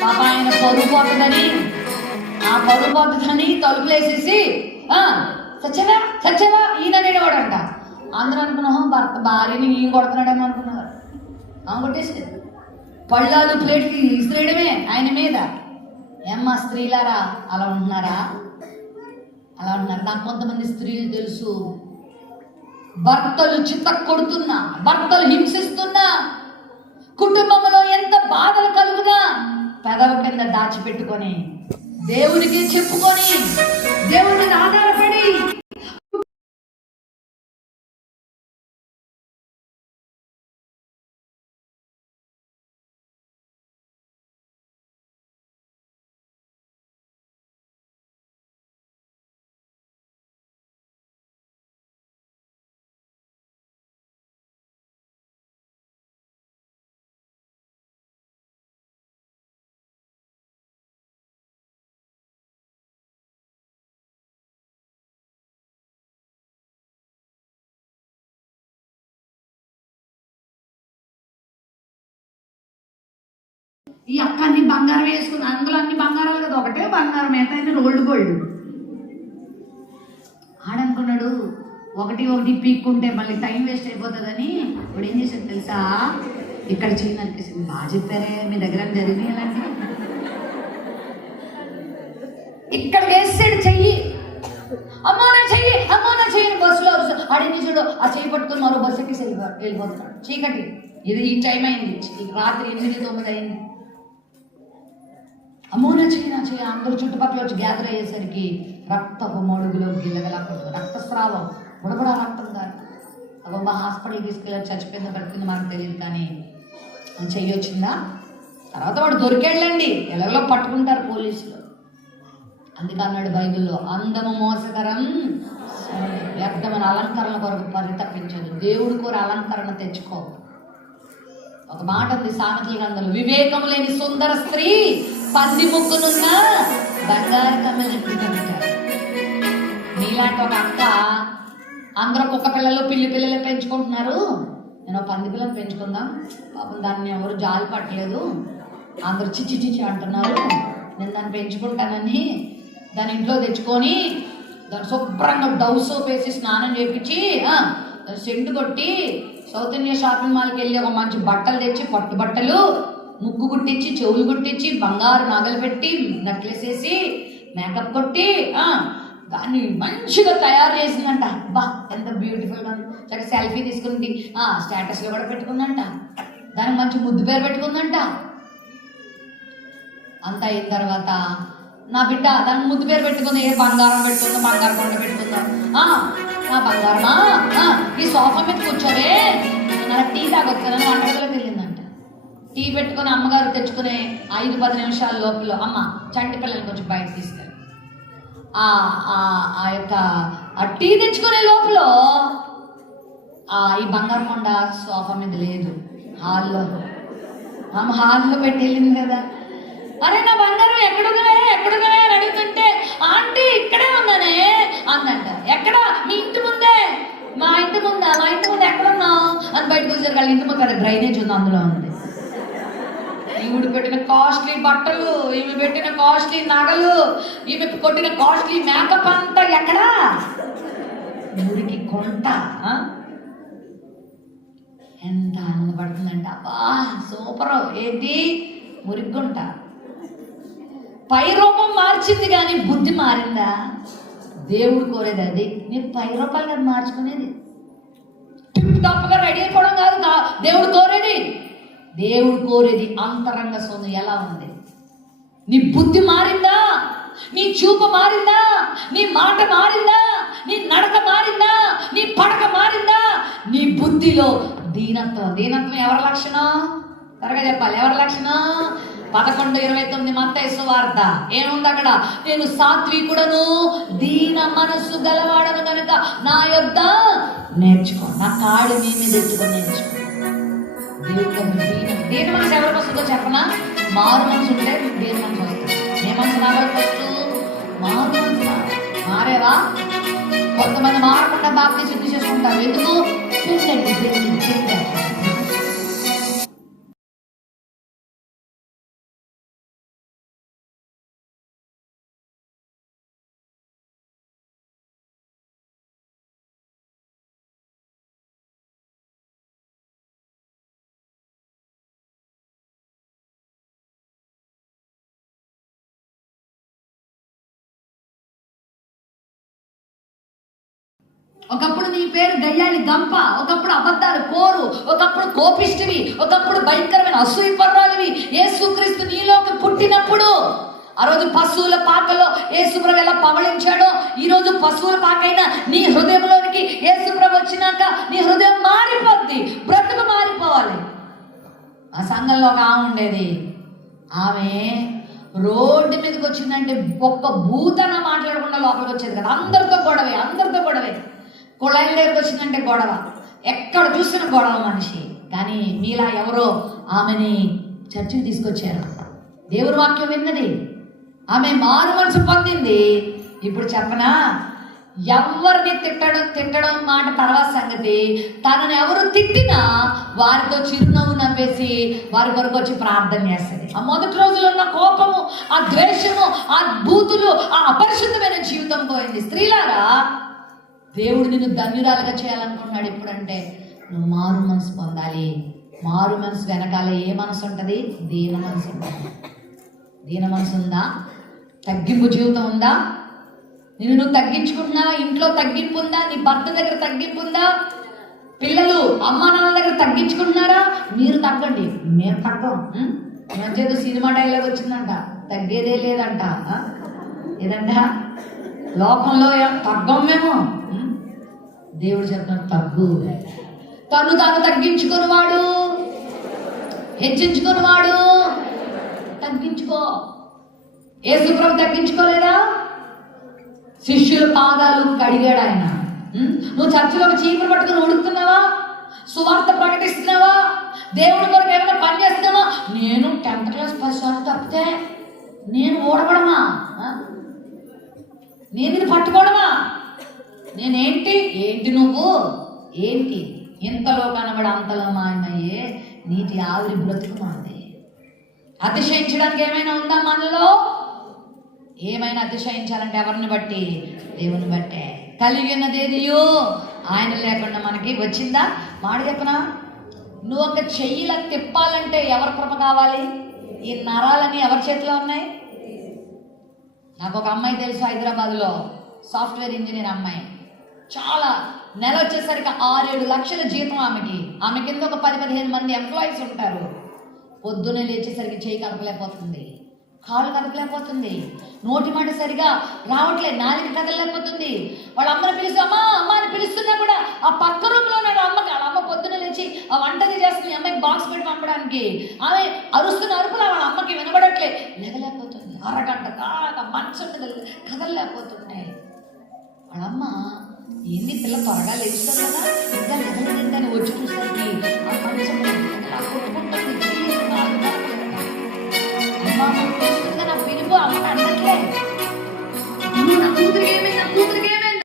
పాప ఆయన పరుగు పోతుందని, ఆ పరుగు పోతుందని తలుపులు వేసేసి చచ్చేవా ఈయన అనేవాడంట. అందరూ అనుకున్నాం భర్త భార్యని ఈయన కొడుతున్నాడేమో అనుకున్నారు. ఆమె కొట్టేసి పళ్ళాలు ప్లేట్లు ఇసిరేయడమే ఆయన మీద. ఏమ్మా స్త్రీలారా అలా ఉంటున్నారా? అలా ఉంటున్నారు. నాకు కొంతమంది స్త్రీలు తెలుసు, భర్తలు చిత్త కొడుతున్నా, భర్తలు హింసిస్తున్నా, కుటుంబంలో ఎంత బాధలు కలుగునా పెదవి కింద దాచిపెట్టుకొని దేవునికి చెప్పుకొని దేవుడి మీద ఆధారపడి ఈ అక్క అన్ని బంగారం వేసుకుని, అందులో అన్ని బంగారాలు కదా, ఒకటే బంగారం, ఎంత అయితే రోల్డ్ గోల్డ్. ఆడనుకున్నాడు ఒకటి పీక్కుంటే మళ్ళీ టైం వేస్ట్ అయిపోతుందని ఇప్పుడు ఏం చేశాడు తెలుసా? ఇక్కడ చెయ్యి అనిపిస్తుంది. బాగా చెప్పారే, మీ దగ్గర జరిగినాయి అలాంటి. ఇక్కడ వేసాడు చెయ్యి, అమ్మో నా చెయ్యి బస్సులో ఆడేం చేసాడు? ఆ చెయ్యి పట్టుకుని మరో బస్సు ఎక్కి వెళ్ళిపోతున్నాడు. చీకటి, ఇది ఈ టైం అయింది, రాత్రి 8-9 అయింది. అమ్మో నా చెయ్యి అందరూ చుట్టుపక్కల వచ్చి గ్యాదర్ అయ్యేసరికి రక్తపు మడుగులో గిల్లగలా కొట్టుకుని రక్తస్రావం, బుడబుడ రక్తం కాదు. అబ్బా హాస్పిటల్కి తీసుకెళ్ళి చచ్చిపోయిందో బ్రతికిందో మనకు తెలియదు, కానీ చెయ్యి వచ్చిందా? తర్వాత వాడు దొరికేళ్ళండి, ఎలాగలో పట్టుకుంటారు పోలీసులు. అందుకే అన్నాడు బైబిల్లో, అందము మోసకరం వ్యర్థమైన అలంకరణ కొరకు పరితపించదు. దేవుడు కోరే అలంకరణ తెచ్చుకో. ఒక మాట ఉంది సామెతల గ్రంథంలో, వివేకం లేని సుందర స్త్రీ పంది ముక్కునున్న బంగారు కమ్మెలంటారు. మీలాంటి ఒక అక్క అందరూ కుక్క పిల్లలు పిల్లి పిల్లలు పెంచుకుంటున్నారు, నేను పంది పిల్లలు పెంచుకుందాం, పాపం దాన్ని ఎవరు జాలి పట్టలేదు, అందరూ చిచ్చి అంటున్నారు, నేను దాన్ని పెంచుకుంటానని దాని ఇంట్లో తెచ్చుకొని దాన్ని శుభ్రంగా డవ్ సోప్ వేసి స్నానం చేయించి దాన్ని సెంటు కొట్టి సౌత్ ఇండియా షాపింగ్ మాల్కి వెళ్ళి ఒక మంచి బట్టలు తెచ్చి, పట్టు బట్టలు, ముక్కు కుట్టించి, చెవులు కుట్టించి, బంగారు నగలు పెట్టి, నెక్లెస్ వేసి, మేకప్ కొట్టి దాన్ని మంచిగా తయారు చేసిందంట. బా ఎంత బ్యూటిఫుల్గా ఉంది. చక్కగా సెల్ఫీ తీసుకుంది, స్టేటస్లో కూడా పెట్టుకుందంట. దానికి మంచి ముద్దు పేరు పెట్టుకుందంట. అంతా అయిన తర్వాత నా బిడ్డ దానికి ముద్దు పేరు పెట్టుకుంది, ఏ బంగారం పెట్టుకుందో, బంగారం కొండ పెట్టుకుందా, నా బంగారమా ఈ సోఫా మీద కూర్చోరే, నేను టీ తాగొచ్చానని వంటగదిలోకి వెళ్ళిందంట. టీ పెట్టుకుని అమ్మగారు తెచ్చుకునే 5-10 నిమిషాల లోపల, అమ్మ చంటి పిల్లల్ని కొంచెం బయట తీసుకెళ్ళి ఆ యొక్క ఆ టీ తెచ్చుకునే లోపల ఈ బంగారు కొండ సోఫా మీద లేదు, హాల్లో. ఆమె హాల్లో పెట్టి వెళ్ళింది కదా. అరే నా బంగారం ఎక్కడుందనే అని అడుగుతుంటే ఆంటీ ఇక్కడే ఉందనే అందంట. ఎక్కడ? మీ ఇంటి ముందే. మా ఇంటి ముందు ఎక్కడున్నావు అని బయటకు వచ్చారు. వాళ్ళ ఇంటి ముందు డ్రైనేజ్ ఉంది, అందులో ఉంది. ఈవిడ పెట్టిన కాస్ట్లీ బట్టలు, ఈమె పెట్టిన కాస్ట్లీ నగలు, ఈమె కొట్టిన కాస్ట్లీ మేకప్ అంతా ఎక్కడా? ఊరికి కొంట. ఎంత ఆనందపడుతుందంట. అబ్బా సూపర్. ఏంటి? మురిగుంట. పై రూపం మార్చింది కానీ బుద్ధి మారిందా? దేవుడు కోరేది అది. నేను పై రూపాయలు కదా మార్చుకునేది, టిప్ టాప్గా రెడీ అయిపోవడం కాదు దేవుడు కోరేది. దేవుడు కోరేది అంతరంగ సౌందర్యం ఎలా ఉంది. నీ బుద్ధి మారిందా? నీ చూపు మారిందా? నీ మాట మారిందా? నీ నడక మారిందా? నీ పడక మారిందా? నీ బుద్ధిలో దీనత్వం. దీనత్వం ఎవరి లక్షణం? త్వరగా చెప్పాలి, ఎవరి లక్షణం? 11:29 మత్తయి సువార్త ఏముంది అక్కడ? నేను సాత్వికుడను దీన మనస్సు గలవాడను కనుక నా యొద్ద నేర్చుకో, నా కాడు నీ మీద ఎత్తుకొని నేర్చుకో. దీన మనసు ఎవరికి వస్తుందో చెప్పనా? మారు మనసు ఉంటే దీన మనసు వస్తుంది. ఏ మనసు రావాలి? ఫస్ట్ మారు మనసు రావాలి. మారేవా? కొంతమంది మారకుండా బాప్తిజం తీసుకుంటారు. ఎందుకు? ఒకప్పుడు నీ పేరు గయ్యాలి గంప, ఒకప్పుడు అబద్ధాలు కోరు, ఒకప్పుడు కోపిష్టివి, ఒకప్పుడు భయంకరమైన అసూయపర్రాలివి. యేసుక్రీస్తు నీలోకి పుట్టినప్పుడు ఆ రోజు పశువుల పాకలో యేసుప్రభు ఎలా పవళించాడో, ఈ రోజు పశువుల పాకైనా నీ హృదయంలోనికి యేసుప్రభు వచ్చినాక నీ హృదయం మారిపోద్ది, బ్రతుకు మారిపోవాలి. ఆ సంఘంలో ఒక ఆమె ఉండేది. ఆమె రోడ్డు మీదకి వచ్చిందంటే ఒక్క భూతన మాట్లాడకుండా లోపలికి వచ్చేది కదా. అందరితో గొడవే. కుళాయిల దగ్గరికి వచ్చిందంటే గొడవ, ఎక్కడ చూసిన గొడవ మనిషి. కానీ మీలా ఎవరో ఆమెని చర్చికి తీసుకొచ్చారు. దేవుని వాక్యం విన్నది, ఆమె మారు మనసు పొందింది. ఇప్పుడు చెప్పనా, ఎవరిని తిట్టడం మాట తర్వాత సంగతి. తనని ఎవరు తిట్టినా వారితో చిరునవ్వు నవ్వేసి వారి కొరకు వచ్చి ప్రార్థన చేస్తుంది. ఆ మొదటి రోజులో ఉన్న కోపము, ఆ ద్వేషము, ఆ బూతులు, ఆ అపరిశుద్ధమైన జీవితం పోయింది. స్త్రీలారా, దేవుడు నిన్ను ధన్యురాలుగా చేయాలనుకున్నాడు. ఎప్పుడంటే నువ్వు మారు మనసు పొందాలి. మారు మనసు వెనకాల ఏ మనసు ఉంటుంది? దీన మనసు ఉంటుంది. దీన మనసు ఉందా? తగ్గింపు జీవితం ఉందా? నువ్వు తగ్గించుకుంటున్నావా? ఇంట్లో తగ్గింపు ఉందా? నీ భర్త దగ్గర తగ్గింపు ఉందా? పిల్లలు అమ్మా నాన్న దగ్గర తగ్గించుకుంటున్నారా? మీరు తగ్గండి, మేము తగ్గం. మధ్యలో సినిమా డైలాగ్ వచ్చిందంట, తగ్గేదే లేదంట. ఏదంట? లోకంలో తగ్గం మేము. దేవుడు చెప్తున్నాడు తగ్గు. తను తాను తగ్గించుకున్నవాడు, హెచ్చించుకున్నవాడు తగ్గించుకో. యేసుప్రభు తగ్గించుకోలేదా? శిష్యుల పాదాలు కడిగాడు ఆయన. నువ్వు చర్చలో చీపురు పట్టుకుని ఉడుకుతున్నావా? సువార్త ప్రకటిస్తున్నావా? దేవుడి కొరకు ఏమైనా పని చేస్తున్నావా? నేను 10th క్లాస్ 10 సార్లు తప్పితే నేను ఓడబడమా? నేను ఇది పట్టుకోవడమా? ఏంటి నువ్వు ఏంటి? ఇంతలో కనబడి అంతలో మాయమయ్యే నీటి ఆవిరి బ్రతుకు మాది. అతిశయించడానికి ఏమైనా ఉందా మనలో? ఏమైనా అతిశయించాలంటే ఎవరిని బట్టి? దేవుని బట్టే. కలిగినదేదియో ఆయన లేకుండా మనకి వచ్చిందా? మాట చెప్పనా, నువ్వు ఒక చెయ్యిలా తిప్పాలంటే ఎవరి కృప కావాలి? ఈ నరాలని ఎవరి చేతిలో ఉన్నాయి? నాకు ఒక అమ్మాయి తెలుసు, హైదరాబాద్లో సాఫ్ట్వేర్ ఇంజనీర్ అమ్మాయి. చాలా నెల వచ్చేసరికి 6-7 లక్షల జీతం ఆమెకి. ఆమె కింద ఒక 10-15 మంది ఎంప్లాయీస్ ఉంటారు. పొద్దున్నే లేచేసరికి చేయి కదపలేకపోతుంది, కాళ్ళు కదపలేకపోతుంది, నోటి మాట సరిగా రావట్లేదు, నాలుగు కదలలేకపోతుంది. వాళ్ళ అమ్మని పిలిచి అమ్మా అని పిలుస్తున్నా కూడా ఆ పక్క రూమ్లో ఉన్నాడు అమ్మకి. వాళ్ళ అమ్మ పొద్దున్న లేచి ఆ వంటది చేస్తుంది, అమ్మాయికి బాక్స్ పెట్టి పంపడానికి. ఆమె అరుస్తున్న అరుపులు వాళ్ళ అమ్మకి వినబడట్లే, లేగలేకపోతుంది. అరగంట దాకా మంచం మీద కదలలేకపోతుంటాయి. వాళ్ళమ్మ ఏంది పిల్ల త్వరగా లేస్తుంది కదా, ఇంకా లేదని వచ్చి చూసరికి ఆ మంచం ఇలా కొట్టుకుంటుంది, చీలుతున్నారు. అమ్మా మనకు తెలుస్తుంది నా పిలుపు, అమ్మని అందట్లే. నా కూతురికి ఏమైంది, నా కూతురికి ఏమైంది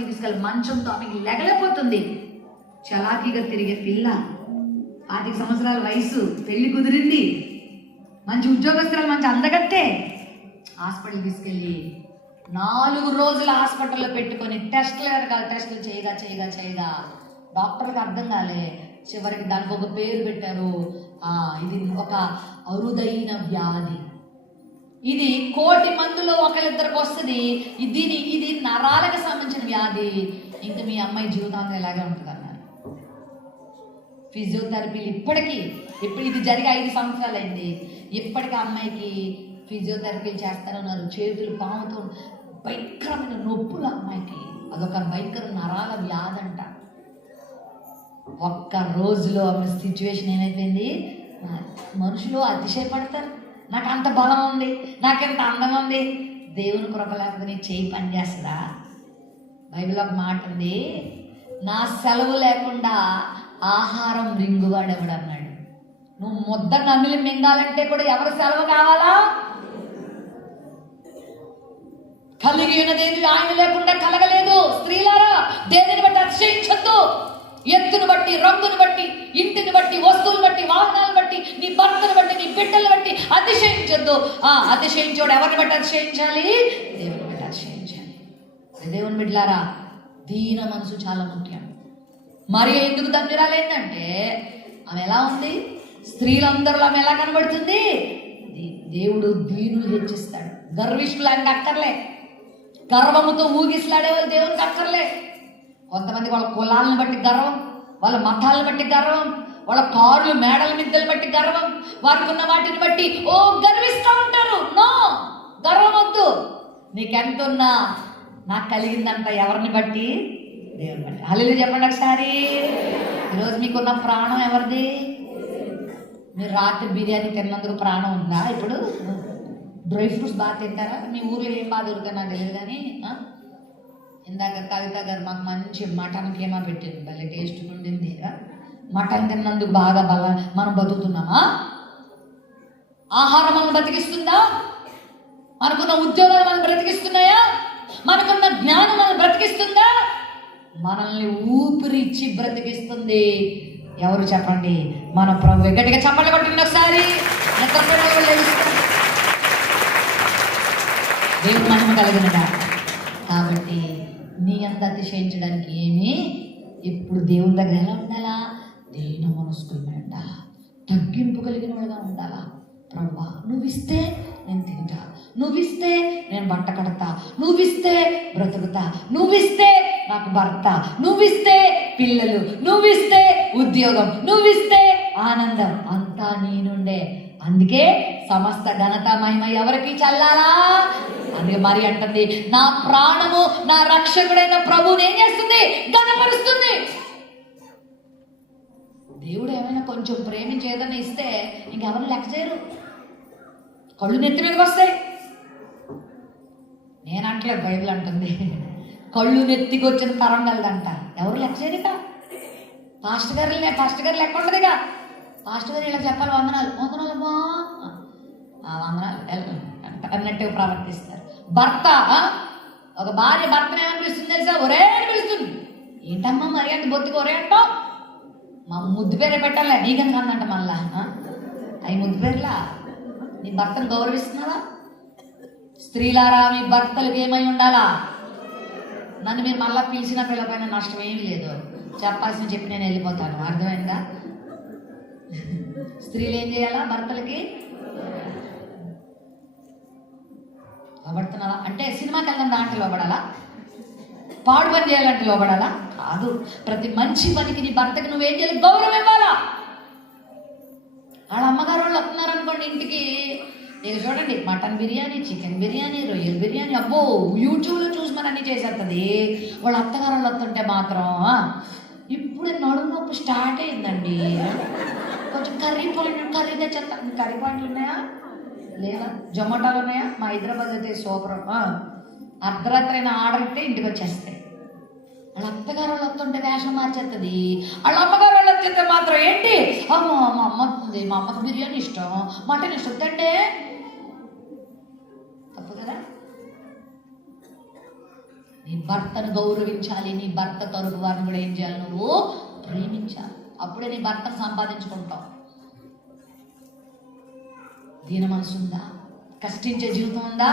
తీసుకెళ్ళి మంచంతో ఆమెకి లెగలేకపోతుంది. చలాకీగా తిరిగే పిల్ల, 5 సంవత్సరాల వయసు, పెళ్లి కుదిరింది, మంచి ఉద్యోగస్తురాలు, మంచి అందగత్తే. హాస్పిటల్ తీసుకెళ్ళి 4 రోజులు హాస్పిటల్లో పెట్టుకొని టెస్టులు వెనకాల టెస్టులు చేయగా డాక్టర్కి అర్థం కాలే. చివరికి దానికి ఒక పేరు పెట్టారు. ఇది ఒక అరుదైన వ్యాధి, ఇది 1,000,000 మందిలో ఒకరిద్దరికి వస్తుంది, ఇది నరాలకు సంబంధించిన వ్యాధి, ఇంకా మీ అమ్మాయి జీవితాంతం ఇలాగే ఉంటుంది అన్నారు. ఫిజియోథెరపీలు ఇప్పుడు ఇది జరిగి 5 సంవత్సరాలు అయింది. ఇప్పటికీ అమ్మాయికి ఫిజియోథెరపీలు చేస్తారన్నారు. చేతులు పాముతో భయంకరమైన నొప్పులు అమ్మాయికి, అదొక భయంకర నరాల వ్యాధి అంట. ఒక్క రోజులో ఆమె సిచ్యువేషన్ ఏమైపోయింది. మనుషులు అతిశయపడతారు, నాకు అంత బలం ఉంది, నాకెంత అందం ఉంది. దేవుని కృప లేకపోతే నీ చేయి పని చేస్తుందా? బైబిల్ ఒక మాట ఉంది, నా సెలవు లేకుండా ఆహారం రింగువాడెవడు అన్నాడు. నువ్వు ముద్ద నమిలి మింగాలంటే కూడా ఎవరి సెలవు కావాలా? కలిగినదేది ఆయన లేకుండా కలగలేదు. స్త్రీలారా, దేనిని బట్టి అతిశయించొద్దు. ఎత్తును బట్టి, రంగును బట్టి, ఇంటిని బట్టి, వస్తువులు బట్టి, వాహనాలను బట్టి, నీ భర్తను బట్టి, నీ బిడ్డలను బట్టి అతిశయించొద్దు. అతిశయించోడు ఎవరిని బట్టి అతిశయించాలి? దేవుని బట్టి అతిశయించాలి. దేవుని బిడ్డలారా, దీన మనసు చాలా ముఖ్యం. మరి ఎందుకు దగ్గరాలేందంటే ఆమె ఎలా ఉంది? స్త్రీలందరూ ఆమె ఎలా కనబడుతుంది? దేవుడు దీనులు హెచ్చిస్తాడు. గర్విష్ఠులు ఆయనకు అక్కర్లే, గర్వముతో ఊగిసలాడే వాళ్ళు దేవునికి అక్కర్లే. కొంతమంది వాళ్ళ కులాలను బట్టి గర్వం, వాళ్ళ మతాలను బట్టి గర్వం, వాళ్ళ కారులు మేడల మిద్దెలు బట్టి గర్వం, వారికి ఉన్న వాటిని బట్టి గర్విస్తూ ఉంటారు. నో, గర్వం వద్దు. నీకెంతున్నా నాకు కలిగిందంట ఎవరిని బట్టి? దేవుని బట్టి. హల్లెలూయా చెప్పండి ఒకసారి. ఈరోజు మీకున్న ప్రాణం ఎవరిది? మీరు రాత్రి బిర్యానీ తిన్నందుకు ప్రాణం ఉందా? ఇప్పుడు డ్రై ఫ్రూట్స్ బాగా తింటారా? మీ ఊర్లో ఏం బాగా దొరుకుతా నాకు తెలియదు కానీ ఇందాక కవిత గారు మాకు మంచి మటన్ కేమా పెట్టింది, భలే టేస్ట్ ఉండింది. మటన్ తిన్నందుకు బాగా మనం బతుకుతున్నామా? ఆహారం మనం బ్రతికిస్తుందా? మనకున్న ఉద్యోగాలు మనం బ్రతికిస్తున్నాయా? మనకున్న జ్ఞానం మనం బ్రతికిస్తుందా? మనల్ని ఊపిరిచ్చి బ్రతికిస్తుంది ఎవరు చెప్పండి? మన ప్రభు. గట్టిగా చప్పట్లు కొట్టింది ఒకసారి. దేవుడు మహిమ కలిగినడా. కాబట్టి నీ అంత అతిశయించడానికి ఏమి? ఇప్పుడు దేవుని దగ్గర ఎలా ఉండాలా? దీన మనస్కులుగా ఉండాలా, తగ్గింపు కలిగిన వాళ్ళగా ఉండాలా. ప్రభువా, నువ్విస్తే నేను తింటా, నువ్విస్తే నేను బట్ట కడతా, నువ్విస్తే బ్రతుకుతా, నువ్విస్తే నాకు భర్త, నువ్విస్తే పిల్లలు, నువ్విస్తే ఉద్యోగం, నువ్విస్తే ఆనందం, అంతా నీ నుండే. అందుకే సమస్త ఘనత మహిమ ఎవరికి చల్లాలా? అందుకే మరి అంటుంది, నా ప్రాణము నా రక్షకుడైన ప్రభువుని ఏం చేస్తుంది? ఘనపరుస్తుంది. దేవుడు ఏమైనా కొంచెం ప్రేమించి ఏదైనా ఇస్తే ఇంకెవరిని లెక్క చేయరు. కళ్ళు నెత్తి మీదకి వస్తాయి. నేను అంటలేదు, బైబిల్ అంటుంది. కళ్ళు నెత్తికి వచ్చిన తరం కలదంట, ఎవరు లెక్క చేయరుగా. పాస్టర్ గారు లెక్క ఉండదుగా. పాస్టర్ గారు ఇలా చెప్పాలి, వందనాలు అమ్మా, వందనాలు అన్నట్టుగా ప్రవర్తిస్తారు. భర్త, ఒక భార్య భర్తను ఏమని పిలుస్తుంది తెలుసా? ఒరే అని పిలుస్తుంది. ఏంటమ్మా మరి అంత బొత్తిగా ఒరే అంటావు? మా ముద్దు పేరే పెట్టాలా? నీకెంత అందంట మళ్ళా? అవి ముద్దు పేర్లా? నీ భర్తను గౌరవిస్తున్నావా? స్త్రీలారా, మీ భర్తలకు ఏమై ఉండాలా? నన్ను మీరు మళ్ళీ పిలిచిన పిల్లపైన నష్టం ఏమీ లేదు. చెప్పాల్సిన చెప్పి నేను వెళ్ళిపోతాను. అర్థమైందా? స్త్రీలు ఏం చేయాలా? భర్తలకి లోబడుతున్నావా? అంటే సినిమాకి వెళ్దాం దాంట్లో లోబడాలా? పాడు పని చేయాలంటే లోబడాలా? కాదు. ప్రతి మంచి పనికి నీ భర్తకి నువ్వేం చేయాలి? గౌరవం ఇవ్వాలా. వాళ్ళ అమ్మగారు వాళ్ళు వస్తున్నారనుకోండి ఇంటికి, ఇక చూడండి, మటన్ బిర్యానీ, చికెన్ బిర్యానీ, రొయ్యల బిర్యానీ, అబ్బో యూట్యూబ్లో చూసి మరి అన్నీ చేసేస్తుంది. వాళ్ళ అత్తగారు వాళ్ళు వస్తుంటే మాత్రం ఇప్పుడే నడుము నొప్పి స్టార్ట్ అయిందండి, కొంచెం కర్రీ తెచ్చేస్తాను. కర్రీ పాయింట్లు ఉన్నాయా? లేదా? జొమాటోలు ఉన్నాయా? మా హైదరాబాద్ అయితే సూపర్. అర్ధరాత్రి అయినా ఆర్డర్ ఇస్తే ఇంటికి వచ్చేస్తాయి. వాళ్ళ అత్తగారు వాళ్ళు వస్తుంటే వేషం మార్చేస్తుంది. వాళ్ళ అమ్మగారు వాళ్ళు వచ్చేస్తే మాత్రం ఏంటి, అమ్మో మా అమ్మ వస్తుంది, మా అమ్మకి బిర్యానీ ఇష్టం, మటన్ ఇష్టం తింటే తప్పు కదా. నీ భర్తను గౌరవించాలి. నీ భర్త తరపు వారిని కూడా ఏం చేయాలి, నువ్వు ప్రేమించాలి. అప్పుడే నీ భర్తను సంపాదించుకుంటావు. దీన మనసు ఉందా? కష్టించే జీవితం ఉందా?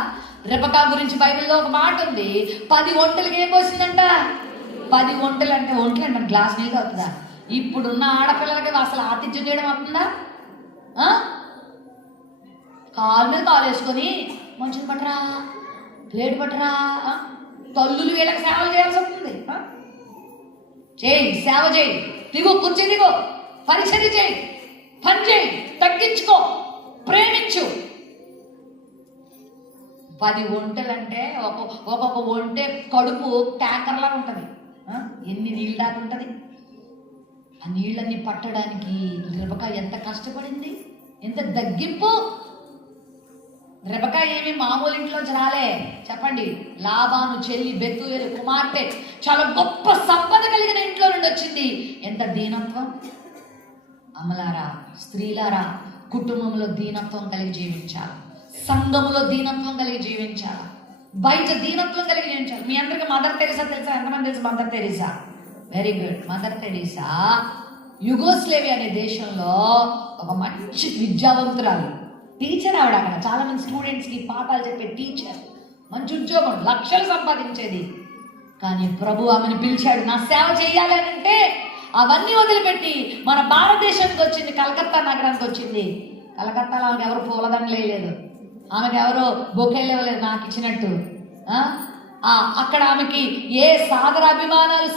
రెబకా గురించి బైబిల్లో ఒక మాట ఉంది, 10 ఒంటెలకి ఏం పోసిందంట. 10 ఒంటెలు అంటే ఒంటెలు అంటే గ్లాస్ నీళ్ళు అవుతుందా? ఇప్పుడున్న ఆడపిల్లలకి అసలు ఆతిథ్యం చేయడం అవుతుందా? కాలు మీద కాలు వేసుకొని మంచిది పట్టరా, ప్లేట్ పట్టరా, తల్లులు వీళ్ళకి సేవలు చేయాల్సి వస్తుంది. చేయి, సేవ చేయి, దిగు, కుర్చీ దిగు, పరిచర్య చేయి, పని చేయి, తగ్గించుకో, ప్రేమించు. 10 ఒంటెలంటే ఒక్కొక్క ఒంటె కడుపు ట్యాంకర్లా ఉంటుంది. ఎన్ని నీళ్ళు దాకా ఉంటుంది. ఆ నీళ్ళన్నీ పట్టడానికి రెబకా ఎంత కష్టపడింది, ఎంత తగ్గింపు. రెబకా ఏమి మామూలు ఇంట్లోంచి రాలే. చెప్పండి, లాబాను చెల్లి బెతూయేలు కుమార్తె చాలా గొప్ప సంపద కలిగిన ఇంట్లో నుండి వచ్చింది. ఎంత దీనత్వం. అమ్మలారా, స్త్రీలారా, కుటుంబంలో దీనత్వం కలిగి జీవించాలి. సంఘములో దీనత్వం కలిగి జీవించాలి. బయట దీనత్వం కలిగి జీవించాలి. మీ అందరికీ మదర్ తెరీసా తెలుసా? ఎంతమంది తెలుసు mother Teresa? Very good. Mother Teresa Yugoslavia అనే దేశంలో ఒక మంచి విద్యావంతురాలు, టీచర్ ఆవిడ. అక్కడ చాలా మంది స్టూడెంట్స్కి పాఠాలు చెప్పే టీచర్, మంచి ఉద్యోగం, లక్షలు సంపాదించేది. కానీ ప్రభు ఆమెను పిలిచాడు, నా సేవ చేయాలి అని అంటే అవన్నీ వదిలిపెట్టి మన భారతదేశానికి వచ్చింది, కలకత్తా నగరానికి వచ్చింది. కలకత్తాలో ఆమెకు ఎవరు పూలదండలు వేయలేదు, ఆమెకు ఎవరో బొకేలు ఇవ్వలేదు నాకు ఇచ్చినట్టు. అక్కడ ఆమెకి ఏ సాదరాభిమానాలు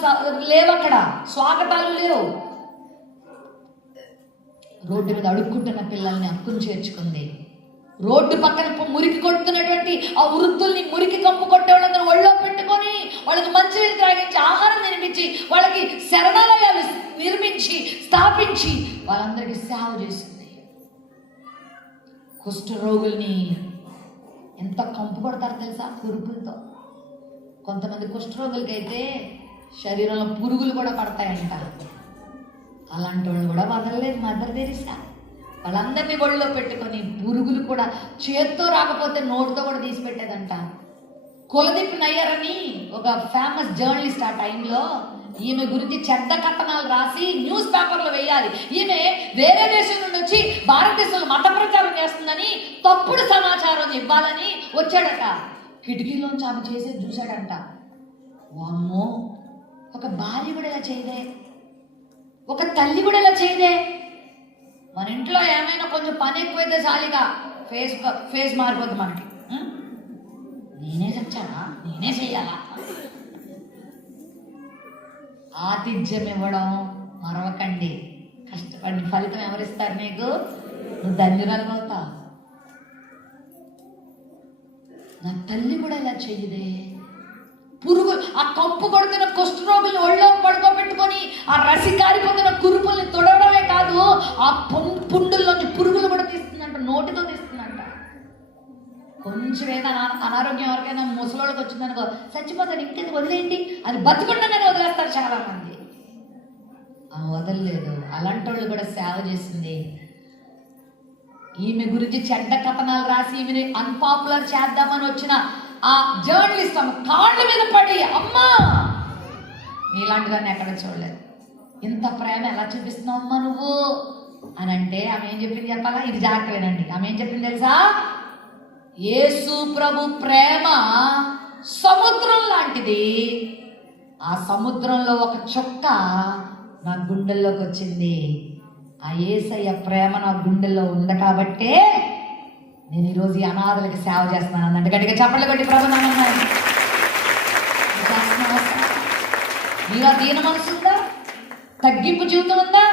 లేవు, అక్కడ స్వాగతాలు లేవు. రోడ్డు మీద అడుక్కుంటున్న పిల్లల్ని హక్కును చేర్చుకుంది. రోడ్డు పక్కన మురికి కొడుతున్నటువంటి ఆ వృద్ధుల్ని, మురికి కంపు కొట్టే వాళ్ళందరూ ఒళ్ళో పెట్టుకొని వాళ్ళకి మంచినీళ్ళు త్రాగించి, ఆహారం తినిపించి, వాళ్ళకి శరణాలయాలు నిర్మించి స్థాపించి వాళ్ళందరికీ సేవ చేసింది. కుష్ఠరోగుల్ని ఎంత కంపు కొడతారు తెలుసా? కురుపులతో. కొంతమంది కుష్ఠరోగులకి అయితే శరీరంలో పురుగులు కూడా పడతాయంట. అలాంటి వాళ్ళు కూడా వదలలేదు మదర్ తెరీసా. వాళ్ళందరినీ ఒళ్ళో పెట్టుకొని పురుగులు కూడా చేత్తో రాకపోతే నోటితో కూడా తీసి పెట్టేదంట. కులదీప్ నయ్యర్ అని ఒక ఫేమస్ జర్నలిస్ట్ ఆ టైంలో ఈమె గురించి చెడ్డ కథనాలు రాసి న్యూస్ పేపర్లో వేయాలి. ఈమె వేరే దేశం నుండి వచ్చి భారతదేశంలో మత ప్రచారం చేస్తుందని తప్పుడు సమాచారం ఇవ్వాలని వచ్చాడట. కిటికీలోంచి ఆమె చేసేది చూశాడంట. వామ్మో, ఒక భార్య కూడా ఇలా చేయదే, ఒక తల్లి కూడా ఇలా చేయదే. మన ఇంట్లో ఏమైనా కొంచెం పని ఎక్కువైతే చాలిగా ఫేస్ మారిపోద్ది మనకి. నేనే చచ్చానా, నేనే చెయ్యాలా? ఆతిథ్యం ఇవ్వడం మరవకండి, కష్టపడి ఫలితం ఎవరిస్తారు నీకు? నువ్వు ధన్యురాలు అవుతావు. నా తల్లి కూడా ఇలా చెయ్యదే. పురుగు ఆ కంపు కొడుతున్న కుష్ఠరోగుల్ని ఒళ్ళో పడుకోబెట్టుకొని ఆ రసి కారిపోతున్న కురుపుల్ని తొడవడమే కాదు, ఆ పుండుల్లోంచి పురుగులు కూడా తీస్తుందంట, నోటితో తీస్తుందంట. కొంచెం ఏదైనా అనారోగ్యం ఎవరికైనా ముసలోళ్ళకి వచ్చిందనుకో, చచ్చిపోతాడు ఇంకెందుకు వదిలేయండి అని బతుకుండానే వదిలేస్తారు చాలా మంది. ఆమె వదలలేదు. అలాంటి వాళ్ళు కూడా సేవ చేసింది. ఈమె గురించి చెడ్డ కథనాలు రాసి ఈమెని అన్పాపులర్ చేద్దామని వచ్చిన ఆ జర్నలిస్ట్ ఆమె కాళ్ళ మీద పడి, అమ్మా నీలాంటి దాన్ని ఎక్కడ చూడలేదు, ఇంత ప్రేమ ఎలా చూపిస్తున్నావు అమ్మా నువ్వు అని అంటే ఆమె ఏం చెప్పింది చెప్పాలా? ఇది జాగ్రత్త వినండి. ఆమె ఏం చెప్పింది తెలుసా? యేసు ప్రభు ప్రేమ సముద్రం లాంటిది, ఆ సముద్రంలో ఒక చుక్క నా గుండెల్లోకి వచ్చింది. ఆ యేసయ్య ప్రేమ నా గుండెల్లో ఉంది కాబట్టే నేను ఈరోజు ఈ అనాథలకి సేవ చేస్తున్నాను అన్నట్టు గట్టిగా చప్పట్లు కొట్టి ప్రభు నామమున మీరా దీన మనసు ఉందా? తగ్గింపు జీవితం ఉందా?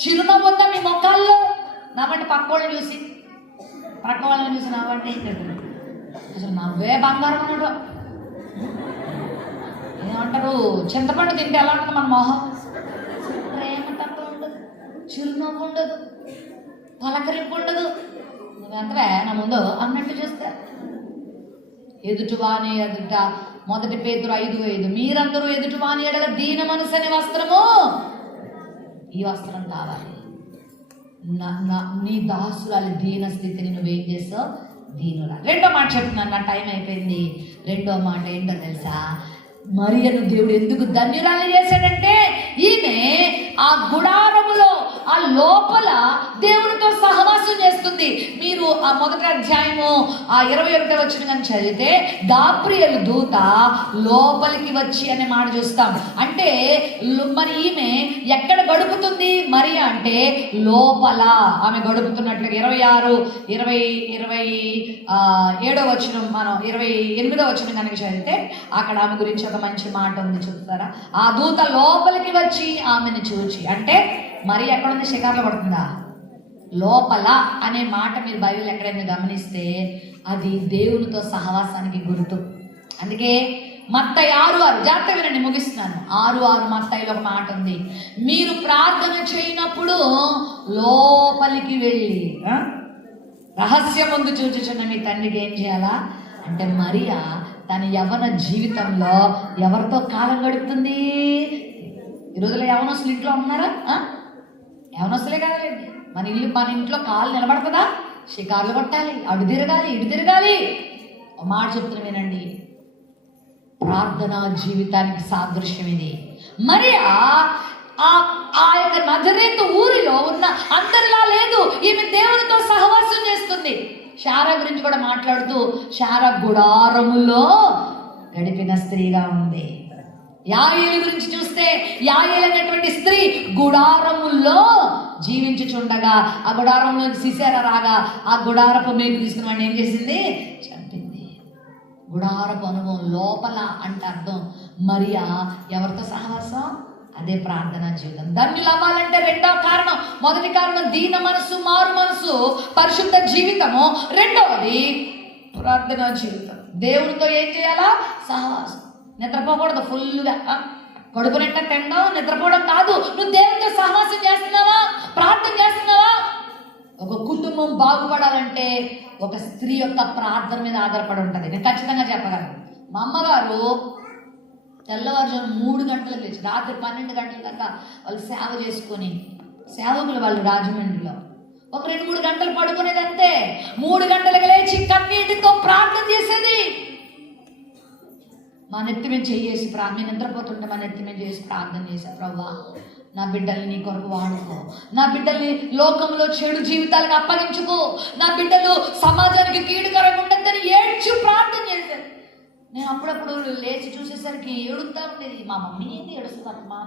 చిరునవ్వు ఉందా మీ మొక్కల్లో? నావంటి పక్క వాళ్ళని చూసి, పక్క వాళ్ళని చూసి నావంటి అసలు నవ్వే బంగారం అన్నాడు. ఏమంటారు, చింతపండు తింటే ఎలా ఉంటుంది మన మొహం? ప్రేమ తక్కువ ఉండదు, చిరునవ్వు ఉండదు, పలకరింపు ఉండదు. నువ్వెంతవే నా ముందు అన్నట్టు చూస్తా. ఎదుటివాని ఎదుట 1 పేతురు 5:5 మీరందరూ ఎదుటివాని ఎడల దీన మనసనే వస్త్రము, ఈ వస్త్రం కావాలి. నీ దాసురాలి దీన స్థితిని నువ్వేం చేస్తావు? దీనురా. రెండో మాట చెప్తున్నాను, నా టైం అయిపోయింది. రెండో మాట ఏంటో తెలుసా? మరియను దేవుడు ఎందుకు ధన్యురాలు చేశాడంటే ఈమె ఆ గుడారములో ఆ లోపల దేవునితో సహవాసం చేస్తుంది. మీరు ఆ 1వ అధ్యాయము ఆ 21వ వచనం కానీ చదివితే గాబ్రియేలు దూత లోపలికి వచ్చి అనే మాట చూస్తాం. అంటే మరి ఈమె ఎక్కడ గడుపుతుంది మరియ అంటే లోపల ఆమె గడుపుతున్నట్లుగా 27వ వచనం మనం 28వ వచనం కనుక చదివితే అక్కడ ఆమె గురించి ఒక మంచి మాట ఉంది, చూస్తారా? ఆ దూత లోపలికి వచ్చి ఆమెను చూచి, అంటే మరి ఎక్కడుంది? షికార్లో పడుతుందా? లోపల అనే మాట మీరు బైబిల్ ఎక్కడైనా గమనిస్తే అది దేవునితో సహవాసానికి గుర్తు. అందుకే మత్తయి 6:6 జాగ్రత్త వినండి, ముగిస్తున్నాను. 6:6 మత్తయిలో ఒక మాట ఉంది, మీరు ప్రార్థన చేయనప్పుడు లోపలికి వెళ్ళి రహస్యం ముందు చూచుచున్న మీ తండ్రికి ఏం చేయాలా అంటే, మరియా తన యవ్వన జీవితంలో ఎవరితో కాలం గడుపుతుంది? ఈ రోజుల్లో యవనస్తులు ఇంట్లో ఉన్నారా? యవనస్తులే కదండి. మన ఇంట్లో కాలు నిలబడుతుందా? షికార్లు కొట్టాలి, అడు తిరగాలి, ఇటు తిరగాలి. ఒక మాట చెప్తున్నా వినండి, ప్రార్థనా జీవితానికి సాదృశ్యం ఇది. మరియా ఆ యొక్క నజరేతు ఊరిలో ఉన్న అందరిలా లేదు, ఈమె దేవునితో సహవాసం చేస్తుంది. శారా గురించి కూడా మాట్లాడుతూ శారా గుడారములో గడిపిన స్త్రీగా ఉంది. యాయేలు గురించి చూస్తే యాయేలు అనేటువంటి స్త్రీ గుడారముల్లో జీవించుచుండగా ఆ గుడారంలో సిసేరా రాగా ఆ గుడారపు మేకు తీసుకుని వాడిని ఏం చేసింది? చంపింది. గుడారపు అనుభవం లోపల అంటే అర్థం. మరియా ఎవరితో సహవాసం? అదే ప్రార్థనా జీవితం. ధన్యులు అవ్వాలంటే రెండవ కారణం, మొదటి కారణం దీన మనసు, మారు మనసు, పరిశుద్ధ జీవితము. రెండవది ప్రార్థనా జీవితం. దేవునితో ఏం చేయాలా? సహవాసం. నిద్రపోకూడదు, ఫుల్గా కడుపు నిండా తినడం నిద్రపోవడం కాదు. నువ్వు దేవునితో సహవాసం చేస్తున్నావా? ప్రార్థన చేస్తున్నావా? ఒక కుటుంబం బాగుపడాలంటే ఒక స్త్రీ యొక్క ప్రార్థన మీద ఆధారపడి ఉంటుంది. నేను ఖచ్చితంగా చెప్పగలను. మా అమ్మగారు తెల్లవారుజాము 3 గంటలకు లేచి రాత్రి 12 గంటల దాకా వాళ్ళు సేవ చేసుకొని, సేవకులు వాళ్ళు రాజమండ్రిలో, ఒక 2-3 గంటలు పడుకునేది అంతే. 3 గంటలకు లేచి కన్నీటితో ప్రార్థన చేసేది. మా నెత్తి మీద చేసి మేము నిద్రపోతుంటే మా నెత్తి మీద చేసి ప్రార్థన చేసా, ప్రభువా నా బిడ్డల్ని నీ కొరకు వాడుకో, నా బిడ్డల్ని లోకంలో చెడు జీవితాలకు అప్పగించుకో, నా బిడ్డలు సమాజానికి కీడుకరంగా ఉండద్దని ఏడ్చి ప్రార్థన చేశాను. నేను అప్పుడప్పుడు లేచి చూసేసరికి ఏడుస్తా ఉండేది. మా మమ్మీ ఏంది ఏడుస్తుందమ్మా?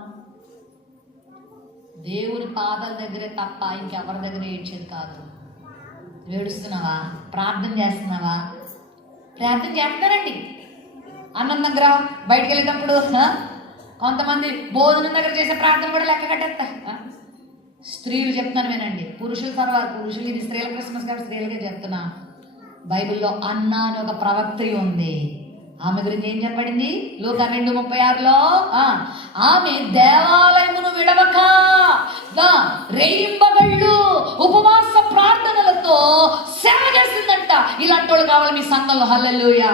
దేవుని పాదాల దగ్గరే తప్ప ఇంకెవరి దగ్గర ఏడ్చేది కాదు. ఏడుస్తున్నావా? ప్రార్థన చేస్తున్నావా? ప్రార్థన చేస్తున్నారండి. అన్నం దగ్గర బయటకు వెళ్ళేటప్పుడు కొంతమంది భోజనం దగ్గర చేసే ప్రార్థన కూడా లెక్క కట్టేస్తా. స్త్రీలు చెప్తాను వినండి, పురుషులు తర్వాత పురుషులు, ఇది స్త్రీల క్రిస్మస్ కాబట్టి స్త్రీలకే చెప్తున్నా. బైబిల్లో అన్న అని ఒక ప్రవక్త ఉంది. ఆమె గురించి ఏం చెప్పబడింది? లూకా 2:36లో ఆమె దేవాలయమును విడవక రేయింబగళ్ళు ఉపవాస ప్రార్థనలతో సేవ చేసిందంట. ఇలాంటి వాళ్ళు కావాలి మీ సంఘంలో. హల్లెలూయా.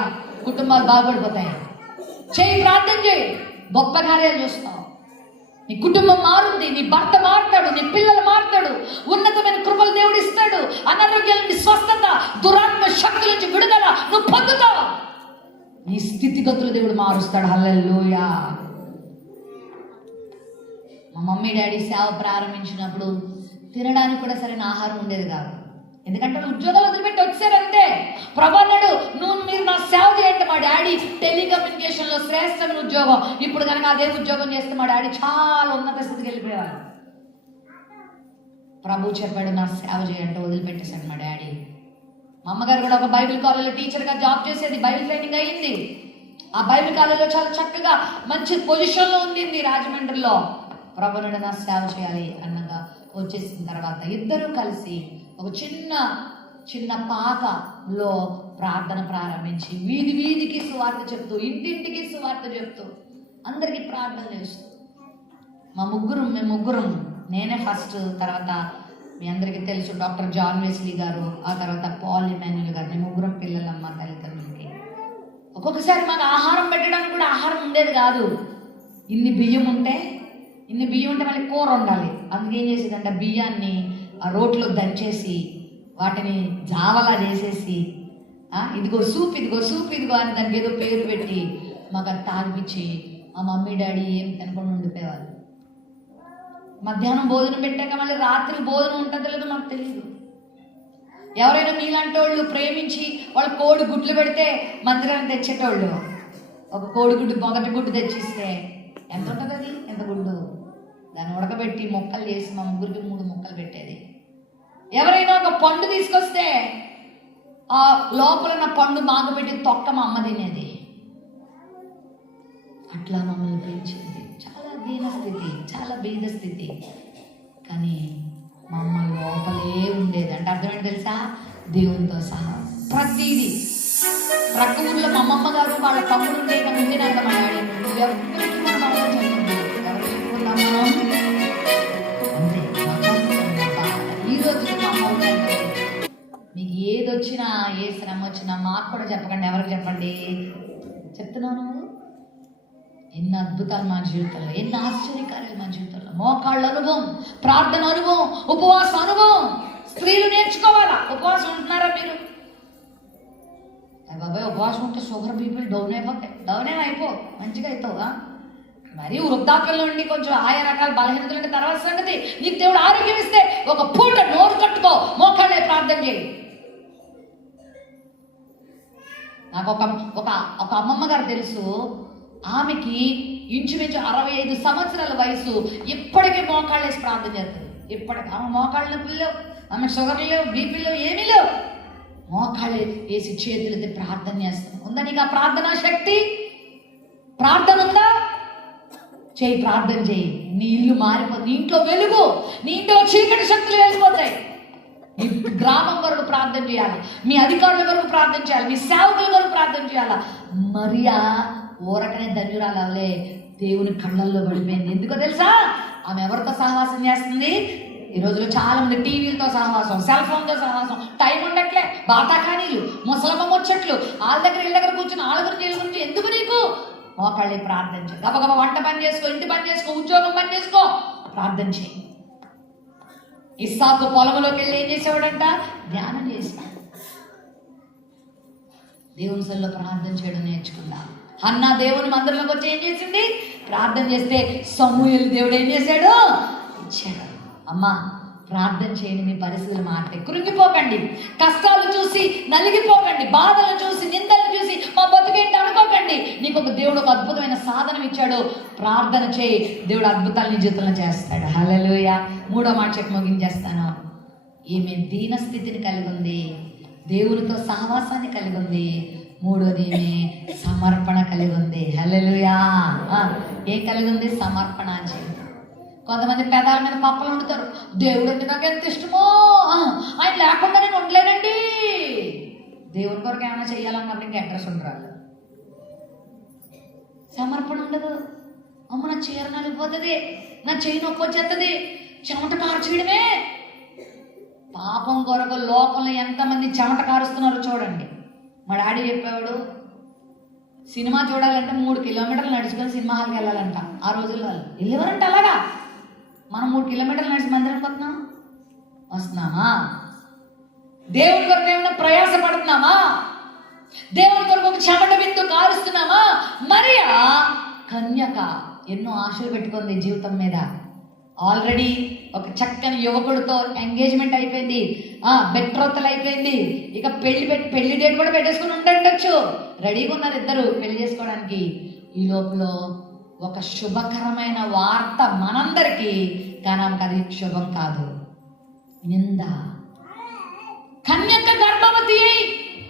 కుటుంబాలు బాగుపడిపోతాయి. చేయి, ప్రార్థన చేయి, గొప్ప కార్యాలు చూస్తావు. నీ కుటుంబం మారుంది, నీ భర్త మారుతాడు, నీ పిల్లలు మారుతాడు, ఉన్నతమైన కృపలు దేవుడు ఇస్తాడు, అనారోగ్యాల నుండి స్వస్థత, దురాత్మ శక్తుల నుంచి విడుదల నువ్వు పొందుతావు. నీ స్థితిగతులు దేవుడు మారుస్తాడు. హల్లెలూయా. మా మమ్మీ డాడీ సేవ ప్రారంభించినప్పుడు తినడానికి కూడా సరైన ఆహారం ఉండేది కాదు. ఎందుకంటే ఉద్యోగాలు వదిలిపెట్టి వచ్చారంతే. ప్రభు అన్నాడు, మీరు నా సేవ చేయండి. మా డాడీ టెలికమ్యూనికేషన్లో శ్రేష్టమైన ఉద్యోగం. ఇప్పుడు కనుక అదే ఉద్యోగం చేస్తే మా డాడీ చాలా ఉన్నత స్థితికి వెళ్ళిపోయేవారు. ప్రభు చెప్పాడు నా సేవ చేయంటే వదిలిపెట్టేశాడు మా డాడీ. మా అమ్మగారు కూడా ఒక బైబిల్ కాలేజ్లో టీచర్గా జాబ్ చేసేది, బైబిల్ ట్రైనింగ్ అయ్యింది. ఆ బైబిల్ కాలేజ్లో చాలా చక్కగా మంచి పొజిషన్లో ఉంది రాజమండ్రిలో. ప్రభువుని నా సేవ చేయాలి అన్నగా వచ్చేసిన తర్వాత ఇద్దరూ కలిసి ఒక చిన్న పాకలో ప్రార్థన ప్రారంభించి వీధి వీధికి సువార్త చెప్తూ, ఇంటింటికి సువార్త చెప్తూ, అందరికీ ప్రార్థన చేస్తూ మేము ముగ్గురం, నేనే ఫస్ట్, తర్వాత మీ అందరికీ తెలుసు డాక్టర్ జాన్ వెస్లీ గారు, ఆ తర్వాత పాల్ ఇమాన్యుల్ గారు. మేము ముగ్గురం పిల్లలమ్మ తల్లిదండ్రులకి. ఒక్కొక్కసారి మాకు ఆహారం పెట్టడానికి కూడా ఆహారం ఉండేది కాదు. ఇన్ని బియ్యం ఉంటే మళ్ళీ కూర ఉండాలి. అందుకే ఏం చేసేదంటే బియ్యాన్ని ఆ రోట్లో దంచేసి వాటిని జావలా చేసేసి ఇదిగో సూప్ ఇదిగో అని దానికి ఏదో పేరు పెట్టి మాకు అది తాగిపించి మా మమ్మీ డాడీ ఏం తినకుండా ఉండిపోయేవాళ్ళు. మధ్యాహ్నం భోజనం పెట్టాక మళ్ళీ రాత్రి భోజనం ఉంటుందో లేదో మాకు తెలియదు. ఎవరైనా మీలాంటి వాళ్ళు ప్రేమించి వాళ్ళు కోడి గుడ్లు పెడితే మందిరాన్ని తెచ్చేటోళ్ళు. ఒక కోడిగుడ్డు మొదటి గుడ్డు తెచ్చిస్తే ఎంత ఉంటుంది అది, ఎంత గుడ్డు, దాన్ని ఉడకబెట్టి మొక్కలు చేసి మా ముగ్గురికి 3 ముక్కలు పెట్టేది. ఎవరైనా ఒక పండు తీసుకొస్తే ఆ లోపల నా పండు మాగబెట్టి తొక్క మా అమ్మ తినేది. అట్లా మమ్మల్ని పెంచింది. చాలా దీన స్థితి, చాలా బీద స్థితి. కానీ మా అమ్మ లోపలే ఉండేది. అంటే అర్థమేంటి తెలుసా? దేవునితో సహా ప్రతిదీ. ప్రక్క ఊర్లో మా అమ్మమ్మ గారు వాళ్ళ తమ్ముడు ఉండే కానీ ఉండి నాకు మాట్లాడాడు, ఎవరికి మనం ఆలోచించండి, ఎవరికి చెప్పుకుందామా అంతే. ఈ రోజు మా అమ్మ మీకు ఏది వచ్చినా, ఏ శ్రమ వచ్చినా మాకు కూడా చెప్పకండి. ఎవరికి చెప్పండి? చెప్తున్నాను. ఎన్ని అద్భుతాలు మా జీవితంలో, ఎన్ని ఆశ్చర్యకార్యాలు మా జీవితంలో. మోకాళ్ళ అనుభవం, ప్రార్థన అనుభవం, ఉపవాస అనుభవం. స్త్రీలు నేర్చుకోవాలా. ఉపవాసం ఉంటున్నారా మీరు? బాబాయ్ ఉపవాసం ఉంటే షుగర్ బీపీలు డౌన్ ఏమైపో మంచిగా అవుతావుగా. మరి వృద్ధాప్యంలో ఉండి కొంచెం ఆయా రకాల బలహీనతలు ఉంటే తర్వాత సంగతి. నీకు దేవుడు ఆరోగ్యం ఇస్తే ఒక పూట నోరు కట్టుకో, మోకాళ్ళే ప్రార్థన చేయి. నాకు ఒక అమ్మమ్మ గారు తెలుసు. ఆమెకి ఇంచుమించు 65 సంవత్సరాల వయసు. ఇప్పటికే మోకాళ్ళు వేసి ప్రార్థన చేస్తుంది. ఇప్పటికి ఆమె మోకాళ్ళ నొప్పులు లేవు, ఆమె షుగర్ లేవు, బీపీ లేవు, ఏమీ లేవు. మోకాళ్ళు వేసి చేతులతో ప్రార్థన చేస్తాం. ఉందా నీకు ఆ ప్రార్థనా శక్తి? ప్రార్థన ఉందా? చేయి, ప్రార్థన చేయి. నీ ఇల్లు మారిపోతుంది, నీ ఇంట్లో వెలుగు, నీ ఇంట్లో చీకటి శక్తులు వెళ్ళిపోతాయి. మీ గ్రామం వరకు ప్రార్థన చేయాలి, మీ అధికారుల వరకు ప్రార్థన చేయాలి, మీ సేవకుల వరకు ప్రార్థన చేయాలి. మరియా ఊరకనే ధన్యురాలు అవలే, దేవుని కళ్ళల్లో పడిపోయింది. ఎందుకో తెలుసా? ఆమె ఎవరితో సహవాసం చేస్తుంది? ఈ రోజులో చాలా మంది టీవీలతో సహవాసం, సెల్ ఫోన్తో సహవాసం. టైం ఉండట్లే, బాతాకానీలు, ముసలమ్మ ముచ్చట్లు, వాళ్ళ దగ్గర వీళ్ళ దగ్గర కూర్చుని వాళ్ళ గురించి ఎందుకు నీకు? మోకాళ్ళే ప్రార్థన చేయి. గబగబ వంట పని చేసుకో, ఇంటి పని చేసుకో, ఉద్యోగం పని చేసుకో, ప్రార్థన చేయి. ఇస్సాకు పొలంలోకి వెళ్ళి ఏం చేసేవాడంట? ధ్యానం చేశాడు. దేవుని సన్నిధిలో ప్రార్థన చేయడం నేర్చుకుందా. హన్నా దేవుని మందిరంలోకి వచ్చి ఏం చేసింది? ప్రార్థన చేస్తే సమూయేలు దేవుడు ఏం చేశాడు? ఇచ్చాడు. అమ్మా ప్రార్థన చేయండి, మీ పరిస్థితులు మారితే. కృంగిపోకండి, కష్టాలు చూసి నలిగిపోకండి, బాధలు చూసి నిందలు చూసి మా బతుకేంటి అనుకోకండి. నీకు ఒక దేవుడు ఒక అద్భుతమైన సాధనం ఇచ్చాడు. ప్రార్థన చేయి, దేవుడు అద్భుతాలు నీ జీవితంలో చేస్తాడు. హల్లెలూయా. 3వ మాట చెప్పి ముగించేస్తాను. ఈమె దీన స్థితిని కలిగి ఉంది, దేవునితో సహవాసాన్ని కలిగి ఉంది. 3వది ఈమె సమర్పణ కలిగి ఉంది. హల్లెలూయా. ఏం కలిగి ఉంది? సమర్పణ అని చెప్పి. కొంతమంది పెదాల మీద పప్పలు వండుతారు. దేవుడు అంటే నాకు ఎంత ఇష్టమో, ఆయన లేకుండా నేను ఉండలేనండి. దేవుని కొరకు ఏమైనా చెయ్యాలన్నప్పుడు ఇంకా అడ్రస్ ఉండరాదు, సమర్పణ ఉండదు. అమ్మ నా చీర నలిగిపోతుంది, నా చెయ్యి నొప్పి వచ్చేస్తుంది, చెమట కార్చేయడమే. పాపం కొరకు లోకంలో ఎంతమంది చెమట కారుస్తున్నారో చూడండి. మా డాడీ చెప్పేవాడు, సినిమా చూడాలంటే 3 కిలోమీటర్లు నడుచుకొని సినిమా హాల్కి వెళ్ళాలంట. ఆ రోజుల్లో వెళ్ళేవారంట. అలాగా మనం 3 కిలోమీటర్లు నడిచి మందిరం పోతున్నాం, వస్తున్నామా? దేవుడి కొరకు ఏమైనా ప్రయాసపడుతున్నామా? దేవుడి కొరకు ఒక చెమట బిందు కారుస్తున్నామా? మరియా కన్యక ఎన్నో ఆశలు పెట్టుకుంది జీవితం మీద. ఆల్రెడీ ఒక చక్కని యువకుడితో ఎంగేజ్మెంట్ అయిపోయింది, బెట్రోతలు అయిపోయింది. ఇక పెళ్లి డేట్ కూడా పెట్టేసుకుని ఉండొచ్చు. రెడీగా ఉన్నారు ఇద్దరు పెళ్లి చేసుకోవడానికి. ఈ లోపల ఒక శుభకరమైన వార్త మనందరికీ, కానీ ఆమెకు అది శుభం కాదు, నింద. కన్యక గర్భవతి అయి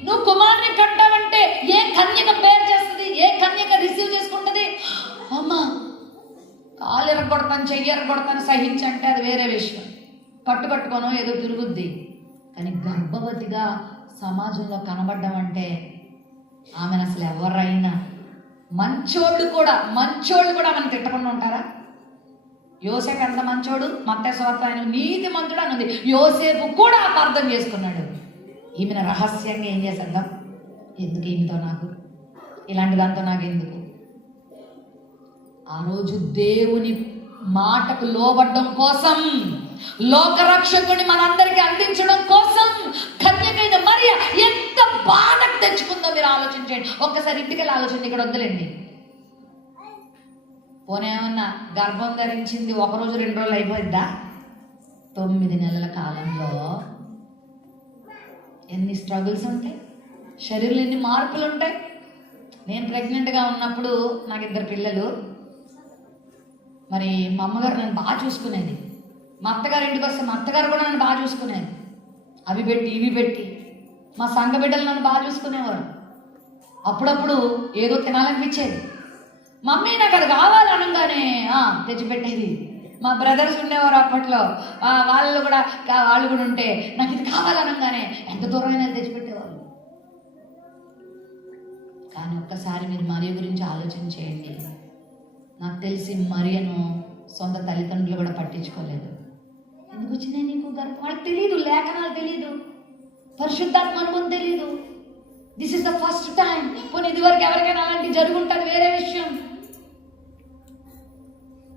నువ్వు కుమారుని కంటావంటే ఏ కన్యక పేరు చేస్తుంది? ఏ కన్యక రిసీవ్ చేసుకుంటుంది? అమ్మా కాలు ఎరగొడతాను, చెయ్యి ఎరగొడతాను సహించంటే అది వేరే విషయం, కట్టుకోనో ఏదో తిరుగుద్ది. కానీ గర్భవతిగా సమాజంలో కనబడ్డం అంటే ఆమెను అసలు ఎవరైనా మంచోళ్ళు కూడా ఆమెను తిట్టకుండా ఉంటారా? యోసేపు ఎంత మంచోడు, మత్తయి సువార్త ఆయన నీతి మంతుడు అన్నది. యోసేపు కూడా అపార్థం చేసుకున్నాడు. ఈమెను రహస్యంగా ఏం చేసేద్దాం, ఎందుకు ఈమెతో నాకు ఇలాంటి దాంతో నాకెందుకు? ఆ రోజు దేవుని మాటకు లోబడ్డం కోసం, లోకరక్షకుని మనందరికీ అందించడం కోసం కన్యకైన మరియ ఎంత బాధకు తెచ్చుకుందో మీరు ఆలోచించండి. ఒక్కసారి ఇంటికి వెళ్ళి ఆలోచన, ఇక్కడ వద్దులేండి. పోనేమన్నా గర్భం ధరించింది 1 రోజు 2 రోజులు అయిపోయిద్దా? 9 నెలల కాలంలో ఎన్ని స్ట్రగుల్స్ ఉంటాయి, శరీరంలో ఎన్ని మార్పులు ఉంటాయి. నేను ప్రెగ్నెంట్గా ఉన్నప్పుడు నాకు 2 పిల్లలు. మరి మా అమ్మగారు నన్ను బాగా చూసుకునేది. మా అత్తగారు ఇంటికి వస్తే మా అత్తగారు కూడా నన్ను బాగా చూసుకునేది. అవి పెట్టి ఇవి పెట్టి మా సంఘ బిడ్డలు నన్ను బాగా చూసుకునేవారు. అప్పుడప్పుడు ఏదో తినాలనిపించేది. మమ్మీ నాకు అది కావాలి అనగానే తెచ్చిపెట్టేది. మా బ్రదర్స్ ఉండేవారు అప్పట్లో, వాళ్ళు కూడా ఉంటే నాకు ఇది కావాలనగానే ఎంత దూరమైనా తెచ్చిపెట్టేవారు. కానీ ఒక్కసారి మీరు మరియ గురించి ఆలోచన చేయండి. నాకు తెలిసి మరియను సొంత తల్లిదండ్రులు కూడా పట్టించుకోలేదు. ఎందుకు వచ్చినాయి నీకు గర్భం? వాళ్ళకి తెలియదు, లేఖనాలు తెలియదు, పరిశుద్ధాత్మ అనుభవం తెలియదు. This is the first time. పోనీ ఇదివరకు ఎవరికైనా అలాంటి జరుగుంటుంది, వేరే విషయం.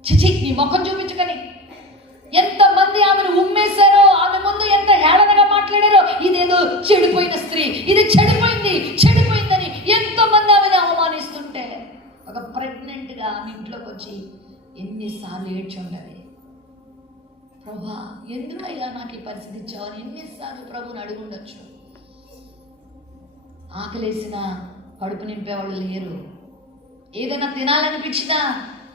చిచి, నీ ముఖం చూపించుకొని ఎంతమంది ఆమెను ఉమ్మేశారో, ఆమె ముందు ఎంత హేళనగా మాట్లాడారో. ఇదేదో చెడిపోయిన స్త్రీ, ఇది చెడిపోయిందని ఎంతోమంది ఆమెను అవమానిస్తుంటే, ఒక ప్రెగ్నెంట్గా ఆమె ఇంట్లోకి వచ్చి ఎన్నిసార్లు ఏడ్చుంటుంది. ప్రభా, ఎందుకయ్యా నాకు ఈ పరిస్థితి ఇచ్చావని ఎన్నిసార్లు ప్రభుని అడుగుండొచ్చు. ఆకలేసిన కడుపు నింపేవాళ్ళు లేరు, ఏదైనా తినాలనిపించినా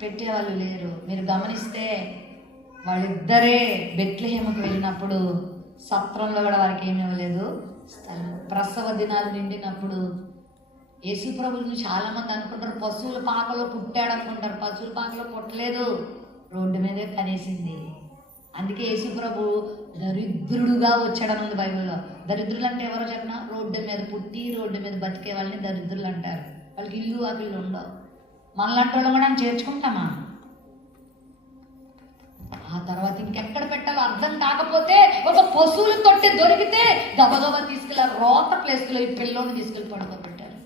పెట్టేవాళ్ళు లేరు. మీరు గమనిస్తే వాళ్ళిద్దరే బెత్లెహేముకు వెళ్ళినప్పుడు సత్రంలో కూడా వారికి ఏమి ఇవ్వలేదు స్థలం. ప్రసవ దినాలు నిండినప్పుడు యేసు ప్రభువుని చాలామంది అనుకుంటారు పశువుల పాకలో పుట్టాడు అనుకుంటారు. పశువుల పాకలో పుట్టలేదు, రోడ్డు మీదే కనేసింది. అందుకే యేసు ప్రభు దరిద్రుడుగా వచ్చాడని ఉంది బైబిల్లో. దరిద్రులు అంటే ఎవరో చెప్పినా, రోడ్డు మీద పుట్టి రోడ్డు మీద బతికే వాళ్ళని దరిద్రులు అంటారు. వాళ్ళకి ఇల్లు వాకిళ్ళు ఉండవు. మనలాంటి వాళ్ళు కూడా చేర్చుకుంటామా? ఆ తర్వాత ఇంకెక్కడ పెట్టాలో అర్థం కాకపోతే ఒక పశువులు తొట్టి దొరికితే గబగబా తీసుకెళ్ళారు. రోత ప్లేస్లో ఈ పిల్లోని తీసుకెళ్ళి పడుకోబెట్టారు.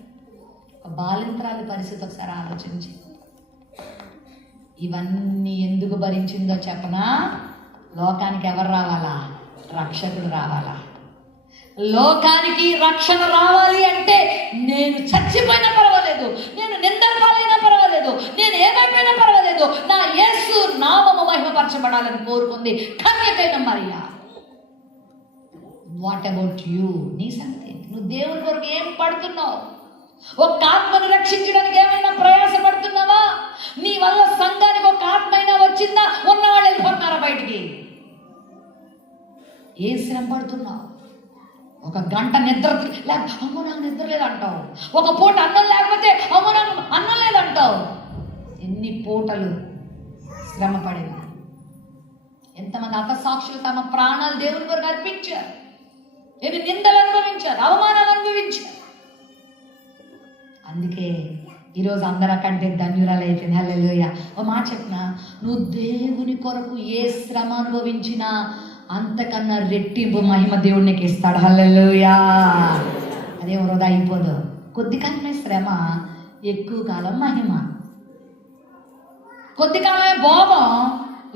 ఒక బాలింత్రాలి పరిస్థితి ఒకసారి ఆలోచించి. ఇవన్నీ ఎందుకు భరించిందో చెప్పనా? లోకానికి ఎవరు రావాలా? రక్షకుడు రావాలా? లోకానికి రక్షణ రావాలి అంటే నేను చచ్చిపోయినా పర్వాలేదు, నేను నిందల పాలైనా పర్వాలేదు, నేను ఏమైపోయినా పర్వాలేదు, నా యేసు నామము మహిమపరచబడాలని కోరుకుంది కన్యకైన మరియ. What about you? నీ సంగతి, నువ్వు దేవుని కొరకు ఏం పడుతున్నావు? ఒక ఆత్మను రక్షించడానికి ఏమైనా ప్రయాసపడుతున్నావా? నీ వల్ల సంఘానికి ఒక ఆత్మ అయినా వచ్చిందా? ఉన్నవాళ్ళు వెళ్ళిపోతున్నారా బయటికి? ఏ శ్రమ పడుతున్నావు? ఒక గంట నిద్ర అమ్మో నాకు నిద్ర లేదంటావు. ఒక పూట అన్నం లేకపోతే అమ్మో నాకు అన్నం లేదంటావు. ఎన్ని పూటలు శ్రమ పడింది. ఎంతమంది హతసాక్షులు తమ ప్రాణాలు దేవుని కొరకు అర్పించారు, ఎన్ని నిందలు అనుభవించారు, అవమానాలు అనుభవించారు. అందుకే ఈరోజు అందరికంటే ధన్యురాలు అయిపోయింది. హల్లెలూయా. ఓ మాట చెప్పినా, నువ్వు దేవుని కొరకు ఏ శ్రమ అనుభవించినా అంతకన్నా రెట్టింపు మహిమ దేవుడికి ఇస్తాడు. హల్లెలూయా. అదే వృధా అయిపోదు. కొద్ది కాలమే శ్రమ, ఎక్కువ కాలం మహిమ. కొద్ది కాలమే భోగం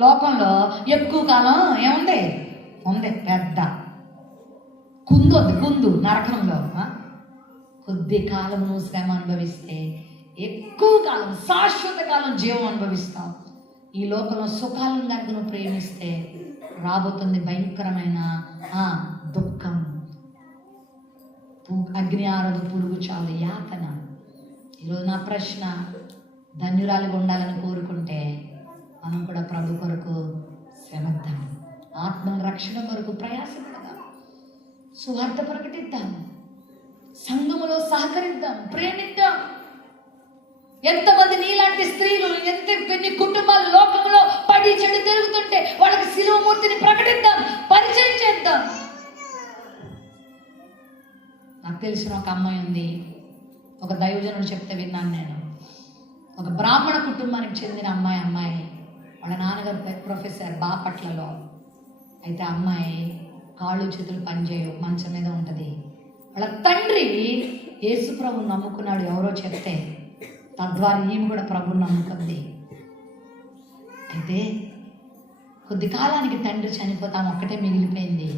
లోకంలో, ఎక్కువ కాలం ఏముంది? ఉంది పెద్ద కుందు నరకంలో. కొద్ది కాలం నువ్వు శ్రమ అనుభవిస్తే ఎక్కువ కాలం, శాశ్వత కాలం జీవం అనుభవిస్తావు. ఈ లోకంలో సుఖాలను కనుక నువ్వు ప్రేమిస్తే రాబోతుంది భయంకరమైన దుఃఖం, అగ్ని ఆరదు, పురుగు చాలు, యాతన. ఈరోజు నా ప్రశ్న, ధన్యురాలుగా ఉండాలని కోరుకుంటే మనం కూడా ప్రభు కొరకు శ్రమిద్దాం, ఆత్మల రక్షణ కొరకు ప్రయాసపడదాం, సువార్త ప్రకటిద్దాం, సంఘములో సహకరిద్దాం, ప్రేమిద్దాం. ఎంతమంది నీలాంటి స్త్రీలు, ఎన్ని కుటుంబాలు లోకంలో పడి చెడు తిరుగుతుంటే వాళ్ళకి శిలువమూర్తిని ప్రకటిద్దాం, పరిచయం చేద్దాం. నాకు తెలిసిన ఒక అమ్మాయి ఉంది, ఒక దైవజనుడు చెప్తే విన్నాను నేను. ఒక బ్రాహ్మణ కుటుంబానికి చెందిన అమ్మాయి, వాళ్ళ నాన్నగారు ప్రొఫెసర్ బాపట్లలో. అయితే అమ్మాయి కాళ్ళు చేతులు పనిచేయవు, మంచం మీద ఉంటుంది. వాళ్ళ తండ్రి యేసు ప్రభుని నమ్ముకున్నాడు ఎవరో చెప్తే, తద్వారా ఈమె కూడా ప్రభుని నమ్ముకుంది. అయితే కొద్ది కాలానికి తండ్రి చనిపోతాం ఒక్కటే మిగిలిపోయింది.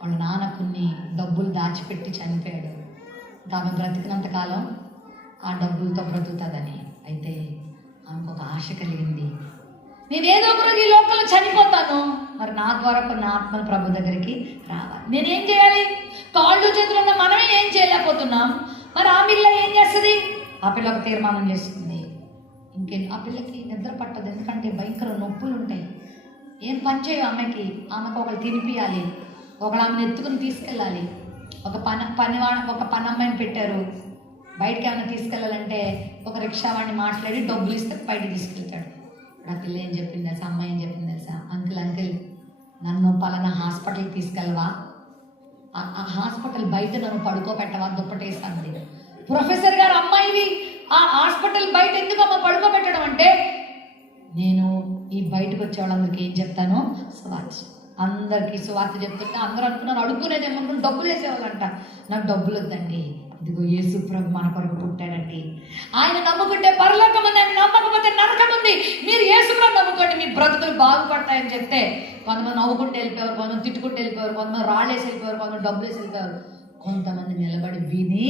వాళ్ళ నాన్న కొన్ని డబ్బులు దాచిపెట్టి చనిపోయాడు. ఆమె బ్రతికినంత కాలం ఆ డబ్బులతో బ్రతుకుతుందని. అయితే ఆమెకు ఒక ఆశ కలిగింది, నేనేదో ఒక రోజు ఈ లోకంలో చనిపోతాను, మరి నా ద్వారా కొన్ని ఆత్మలు ప్రభు దగ్గరికి రావాలి. నేనేం చేయాలి? కాళ్ళు చేతులు ఉన్న మనమే ఏం చేయలేకపోతున్నాం, మరి ఆ పిల్ల ఏం చేస్తుంది? ఆ పిల్ల ఒక తీర్మానం చేస్తుంది, ఆ పిల్లకి నిద్ర పట్టదు, ఎందుకంటే భయంకర నొప్పులు ఉంటాయి. ఏం పని చేయవు ఆమెకి. ఆమెకు ఒకళ్ళు తినిపియాలి, ఒకళ్ళు ఆమెను ఎత్తుకుని తీసుకెళ్ళాలి. ఒక పని అమ్మాయిని పెట్టారు. బయటకి ఏమైనా తీసుకెళ్ళాలంటే ఒక రిక్షా వాడిని మాట్లాడి డబ్బులు ఇస్తే బయటకు తీసుకెళ్తాడు. ఆ పిల్ల ఏం చెప్పింది తెలుసా? అమ్మాయి ఏం చెప్పింది తెలుసా? అంకుల్ నన్ను పలానా హాస్పిటల్కి తీసుకెళ్ళవా? ఆ హాస్పిటల్ బయట నన్ను పడుకోబెట్టవా? దుప్పటేస్తాను. ప్రొఫెసర్ గారు, అమ్మాయివి ఆ హాస్పిటల్ బయట ఎందుకు అమ్మ పడుకోబెట్టడం అంటే, నేను ఈ బయటకు వచ్చే వాళ్ళందరికీ ఏం చెప్తాను? సువార్త. అందరికీ సువార్త చెప్తుంటే అందరూ అనుకున్నారు అడుక్కునేది ఏమనుకుని డబ్బులు వేసేవాళ్ళంట. నాకు డబ్బులు వద్దండి, ఇదిగో యేసు ప్రభు మన కొరకు పుట్టాడండి. ఆయన నమ్ముకుంటే పరలోకం ఉంది, ఆయన నమ్మకపోతే నరకం ఉంది. మీరు యేసు ప్రభు నమ్ముకోండి, మీ బ్రతుకులు బాగుపడతాయని చెప్తే కొంతమంది నవ్వుకుంటూ వెళ్ళిపోయారు, కొంతమంది తిట్టుకుంటూ వెళ్ళిపోయారు, కొంతమంది రాళ్ళేసి వెళ్ళిపోయారు, కొంతమంది డబ్బులు వేసి వెళ్ళిపోయారు. కొంతమంది నిలబడి విని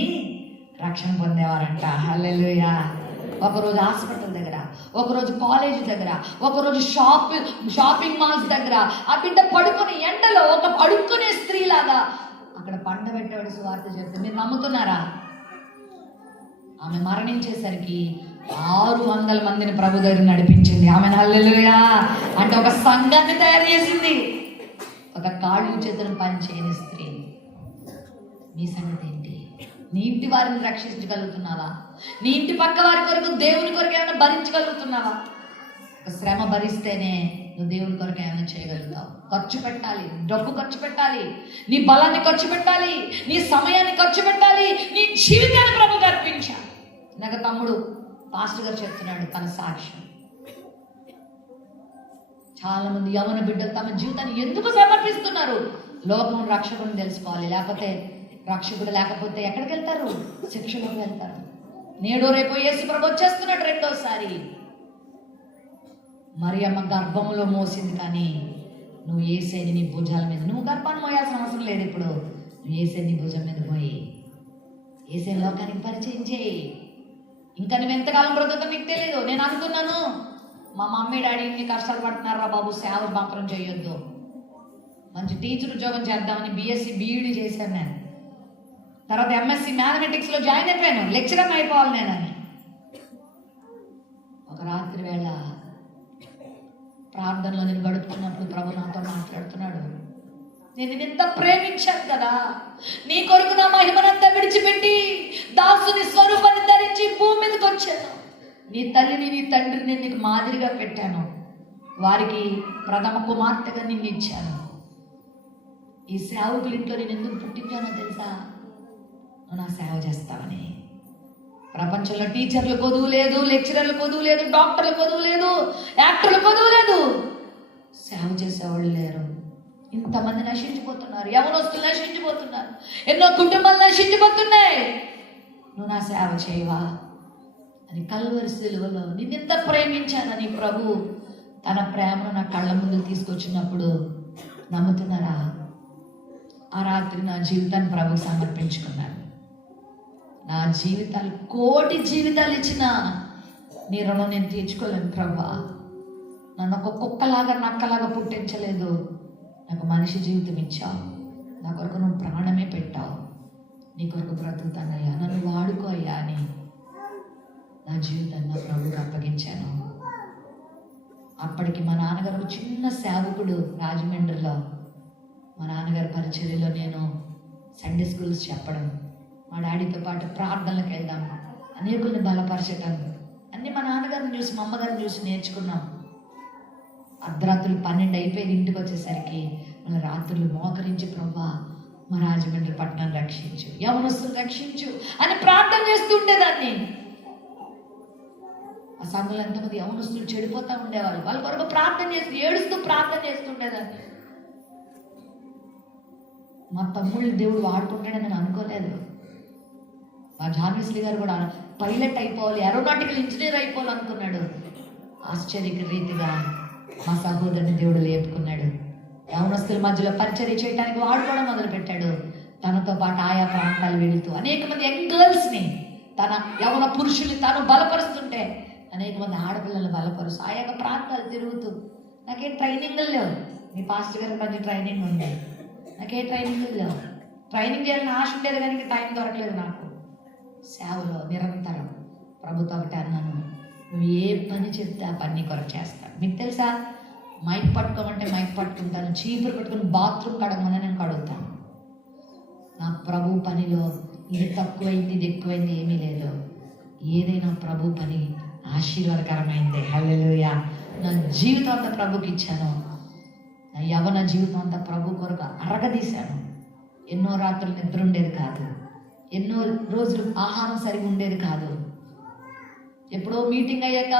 రక్షణ పొందేవారంట. హల్లెలూయా. ఒకరోజు హాస్పిటల్ దగ్గర, ఒకరోజు కాలేజ్ దగ్గర, ఒకరోజు షాపింగ్ మాల్స్ దగ్గర ఆ బిడ్డ పడుకుని ఎండలో ఒక అడుక్కునే స్త్రీలాగా అక్కడ పండబెట్టేవాడు సువార్త చెప్తే మీరు నమ్ముతున్నారా? ఆమె మరణించేసరికి 600 మందిని ప్రభు దగ్గర నడిపించింది. ఆమె హల్లెలూయా అంటే ఒక సంఘాన్ని తయారు చేసింది. ఒక కాళ్ళు చేతులను పని చేయని స్త్రీ. మీ సంగతి ఏంటి? నీ ఇంటి వారిని రక్షించగలుగుతున్నావా? నీ ఇంటి పక్క వారి కొరకు దేవుని కొరకు ఏమైనా భరించగలుగుతున్నావా? ఒక శ్రమ భరిస్తేనే నువ్వు దేవుని కొరకు ఏమైనా చేయగలుగుతావు. ఖర్చు పెట్టాలి, డబ్బు ఖర్చు పెట్టాలి, నీ బలాన్ని ఖర్చు పెట్టాలి, నీ సమయాన్ని ఖర్చు పెట్టాలి, నీ జీవితాన్ని ప్రభువుకి అర్పించాలి. నాకు తమ్ముడు పాస్టర్ గారు చెప్తున్నాడు తన సాక్ష్యం. చాలా మంది యవన బిడ్డలు తమ జీవితాన్ని ఎందుకు సమర్పిస్తున్నారు? లోకం రక్షకుని తెలుసుకోవాలి, లేకపోతే రక్షకుడు లేకపోతే ఎక్కడికి వెళ్తారు? శిక్షలోకి వెళ్తారు. నేడు రేపు యేసు ప్రభు వచ్చేస్తున్నాడు రెండోసారి. మరియమ్మ గర్భంలో మోసింది, కానీ నువ్వు యేసేని నీ భుజాల మీద, నువ్వు గర్భాన్ని మోయాల్సిన అవసరం లేదు. ఇప్పుడు నువ్వు యేసేని నీ భుజం మీద పోయి యేసేని లోకానికి పరిచయం చేయి. ఇంకా నువ్వు ఎంతకాలం బ్రతుకుతావు నీకు తెలియదు. నేను అనుకున్నాను మా మమ్మీ డాడీ ఇన్ని కష్టాలు పడుతున్నారా బాబు, సేవ మాత్రం చేయొద్దు, మంచి టీచర్ ఉద్యోగం చేద్దామని BSc BEd చేశాను నేను. తర్వాత MSc మ్యాథమెటిక్స్లో జాయిన్ అయిపోయాను, లెక్చరర్ అయిపోవాలి నేనని. ఒక రాత్రి వేళ ప్రార్థనలో నేను గడుపుతున్నప్పుడు ప్రభు నాతో మాట్లాడుతున్నాడు. నేను ఎంత ప్రేమించాను కదా, నీ కొరకు నా మహిమనంతా విడిచిపెట్టి దాసుని స్వరూపాన్ని ధరించి భూమి మీదకి వచ్చాను. నీ తల్లిని నీ తండ్రిని నీకు మాదిరిగా పెట్టాను, వారికి ప్రథమ కుమార్తెగా నిన్ను ఇచ్చాను. ఈ సేవకులు ఇంట్లో నేను ఎందుకు పుట్టించానో తెలుసా? నువ్వు నా సేవ చేస్తావని. ప్రపంచంలో టీచర్లు కొదువు లేదు, లెక్చరర్లు కొదువు లేదు, డాక్టర్లు కొదువు లేదు, యాక్టర్లు కొదువు లేదు, సేవ చేసేవాళ్ళు లేరు. ఇంతమంది నశించిపోతున్నారు, యవనస్తులు నశించిపోతున్నారు, ఎన్నో కుటుంబాలు నశించిపోతున్నాయి. నువ్వు నా సేవ చేయవా అని కల్వరి సిలువలో నిన్నెంత ప్రేమించానని ప్రభు తన ప్రేమను నా కళ్ళ ముందు తీసుకొచ్చినప్పుడు నమ్ముతున్నారా? ఆ రాత్రి నా జీవితాన్ని ప్రభుకు సమర్పించుకున్నాను. నా జీవితాలు 1,000,000 జీవితాలు ఇచ్చిన నీ రుణం నేను తీర్చుకోలేను ప్రభా. నన్ను ఒక కుక్కలాగా నక్కలాగా పుట్టించలేదు, నాకు మనిషి జీవితం ఇచ్చావు, నా కొరకు నువ్వు ప్రాణమే పెట్టావు, నీ కొరకు బ్రతుకుతానయ్యా, నన్ను వాడుకో అయ్యా అని నా జీవితాన్ని నా ప్రభువుకి అప్పగించాను. అప్పటికి మా నాన్నగారు చిన్న సేవకుడు రాజమండ్రిలో. మా నాన్నగారి పరిచర్యలో నేను సండే స్కూల్స్ చెప్పడం, మా డాడీతో పాటు ప్రార్థనలకు వెళ్దాం, అనేకుల్ని బలపరచటం అన్నీ మా నాన్నగారిని చూసి మా అమ్మగారిని చూసి నేర్చుకున్నాం. అర్ధరాత్రులు 12 అయిపోయింది ఇంటికి వచ్చేసరికి మన రాత్రులు మోకరించి ప్రభా మా రాజమండ్రి పట్టణాన్ని రక్షించు, యవనస్తులు రక్షించు అని ప్రార్థన చేస్తూ ఉండేదాన్ని. ఆ సంఘంలో ఎంతమంది యవనస్తులు చెడిపోతూ ఉండేవాళ్ళు, వాళ్ళ కొరకు ప్రార్థన చేస్తూ ఏడుస్తూ ప్రార్థన చేస్తుండేదాన్ని. మా తమ్ముళ్ళు దేవుడు వాడుకుంటాడని నేను అనుకోలేదు. మా జాన్విస్లీ గారు కూడా పైలట్ అయిపోవాలి, ఏరోనాటికల్ ఇంజనీర్ అయిపోవాలి అనుకున్నాడు. ఆశ్చర్య రీతిగా మా సహోదరుని దేవుడు లేపుకున్నాడు. యవనస్తుల మధ్యలో పరిచర్య చేయడానికి వాడుకోవడం మొదలుపెట్టాడు. తనతో పాటు ఆయా ప్రాంతాలు వెళుతూ అనేక మంది యంగ్ గర్ల్స్ని, తన యవన పురుషుల్ని తాను బలపరుస్తుంటే అనేక మంది ఆడపిల్లల్ని బలపరుస్తూ ఆయా ప్రాంతాలు తిరుగుతూ, నాకేం ట్రైనింగ్లు లేవు. మీ పాస్టర్ గారి మంచి ట్రైనింగ్ ఉంది, నాకే ట్రైనింగ్లు లేవు. ట్రైనింగ్ చేయాలని ఆశ ఉండేది కానీ టైం దొరకలేదు నాకు. సేవలో నిరంతరం ప్రభుత్వం ఒకటి అన్నాను, నువ్వు ఏ పని చెప్తే ఆ పని కొరకు చేస్తాను. మీకు తెలుసా, మైక్ పట్టుకోమంటే మైక్ పట్టుకుంటాను, చీపురు పెట్టుకుని బాత్రూమ్ కడగమని నేను కడుగుతాను. నా ప్రభు పనిలో ఇది తక్కువైంది ఇది ఎక్కువైంది ఏమీ లేదు. ఏదైనా ప్రభు పని ఆశీర్వాదకరమైంది. హల్లెలూయా. నా జీవితం అంతా ప్రభుకి ఇచ్చాను. నా యవ్వన జీవితం అంతా ప్రభు కొరకు అరగదీశాను. ఎన్నో రాత్రులు నిద్ర ఉండేది కాదు, ఎన్నో రోజులు ఆహారం సరిగా ఉండేది కాదు. ఎప్పుడో మీటింగ్ అయ్యాక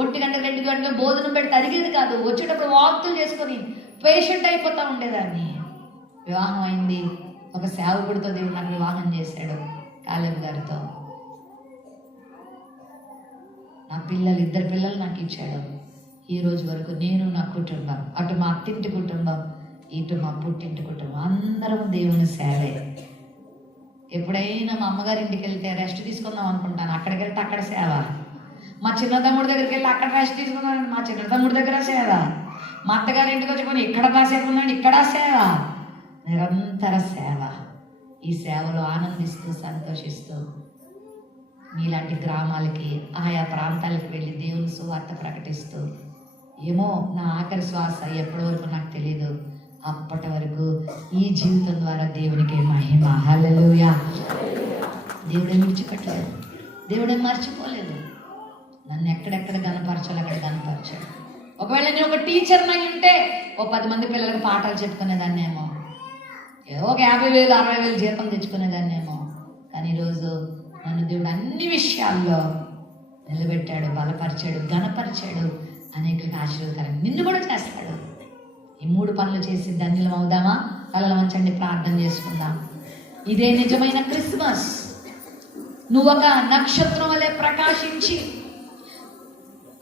1 గంట 2 గంటలు భోజనం పెడితే అరిగేది కాదు. వచ్చేటప్పుడు వాక్తులు చేసుకొని పేషెంట్ అయిపోతూ ఉండేదాన్ని. వివాహం అయింది, ఒక సేవకుడితో దేవుడు నాకు వివాహం చేశాడు, కాలేబ్ గారితో. నా పిల్లలు 2 పిల్లలు నాకు ఇచ్చాడు. ఈ రోజు వరకు నేను, నా కుటుంబం, అటు మా అత్తింటి కుటుంబం, ఇటు మా పుట్టింటి కుటుంబం, అందరం దేవుని సేవే. ఎప్పుడైనా మా అమ్మగారి ఇంటికి వెళ్తే రెస్ట్ తీసుకుందాం అనుకుంటాను, అక్కడికి వెళ్తే అక్కడ సేవ. మా చిన్న తమ్ముడి దగ్గరికి వెళ్ళి అక్కడ రెస్ట్ తీసుకుందాం, మా చిన్న తమ్ముడి దగ్గర సేవ. మా అత్తగారి ఇంటికి వచ్చి పోనీ ఇక్కడ కాసేపు ఉన్నాడు, ఇక్కడ సేవ. నిరంతర సేవ. ఈ సేవలో ఆనందిస్తూ సంతోషిస్తూ మీలాంటి గ్రామాలకి, ఆయా ప్రాంతాలకు వెళ్ళి దేవుని సువార్త ప్రకటిస్తూ, ఏమో నా ఆఖరి శ్వాస ఎప్పటి వరకు నాకు తెలీదు, అప్పటి వరకు ఈ జీవితం ద్వారా దేవునికి మహిమ. హల్లెలూయా. దేవుడే విడిచిపెట్టలేదు, దేవుడే మర్చిపోలేదు. నన్ను ఎక్కడెక్కడ గనపరచాలి అక్కడ గనపరచాడు. ఒకవేళ నేను ఒక టీచర్ని అయి ఉంటే ఓ 10 మంది పిల్లలకు పాఠాలు చెప్పుకునేదాన్నేమో, ఏదో ఒక 50,000 60,000 జీతం తెచ్చుకునేదాన్నేమో. కానీ ఈరోజు నన్ను దేవుడు అన్ని విషయాల్లో నిలబెట్టాడు, బలపరిచాడు, ఘనపరిచాడు, అనేకులకు ఆశీర్వాదకరం. నిన్ను కూడా చేస్తాడు. ఈ 3 పనులు చేసి ధన్యులం అవుదామా? తలలు వంచండి, ప్రార్థన చేసుకుందాం. ఇదే నిజమైన క్రిస్మస్. నువ్వు ఒక నక్షత్రం వలె ప్రకాశించి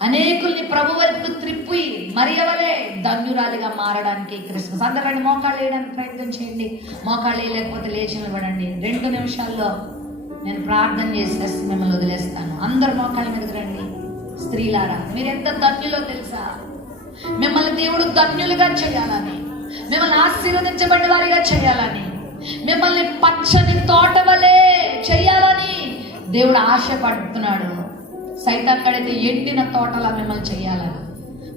అనేకుల్ని ప్రభు వైపు త్రిప్పి మరియ వలె ధన్యురాలిగా మారడానికి క్రిస్మస్. అందరండి మోకాళ్ళు వేయడానికి ప్రయత్నం చేయండి. మోకాళ్ళు వేయలేకపోతే లేచి నిలబడండి. 2 నిమిషాల్లో నేను ప్రార్థన చేసేసి మిమ్మల్ని వదిలేస్తాను. అందరు మోకాళ్ళ మీదకి రండి. స్త్రీలారా, మీరు ఎంత ధన్యులో తెలుసా? మిమ్మల్ని దేవుడు ధన్యులుగా చేయాలని, మిమ్మల్ని ఆశీర్వదించబడిన వారిగా చేయాలని, మిమ్మల్ని పచ్చని తోట వలె చేయాలని దేవుడు ఆశపడుతున్నాడు. సైతాన్ కడైతే ఎండిన తోటలా మిమ్మల్ని చేయాలని,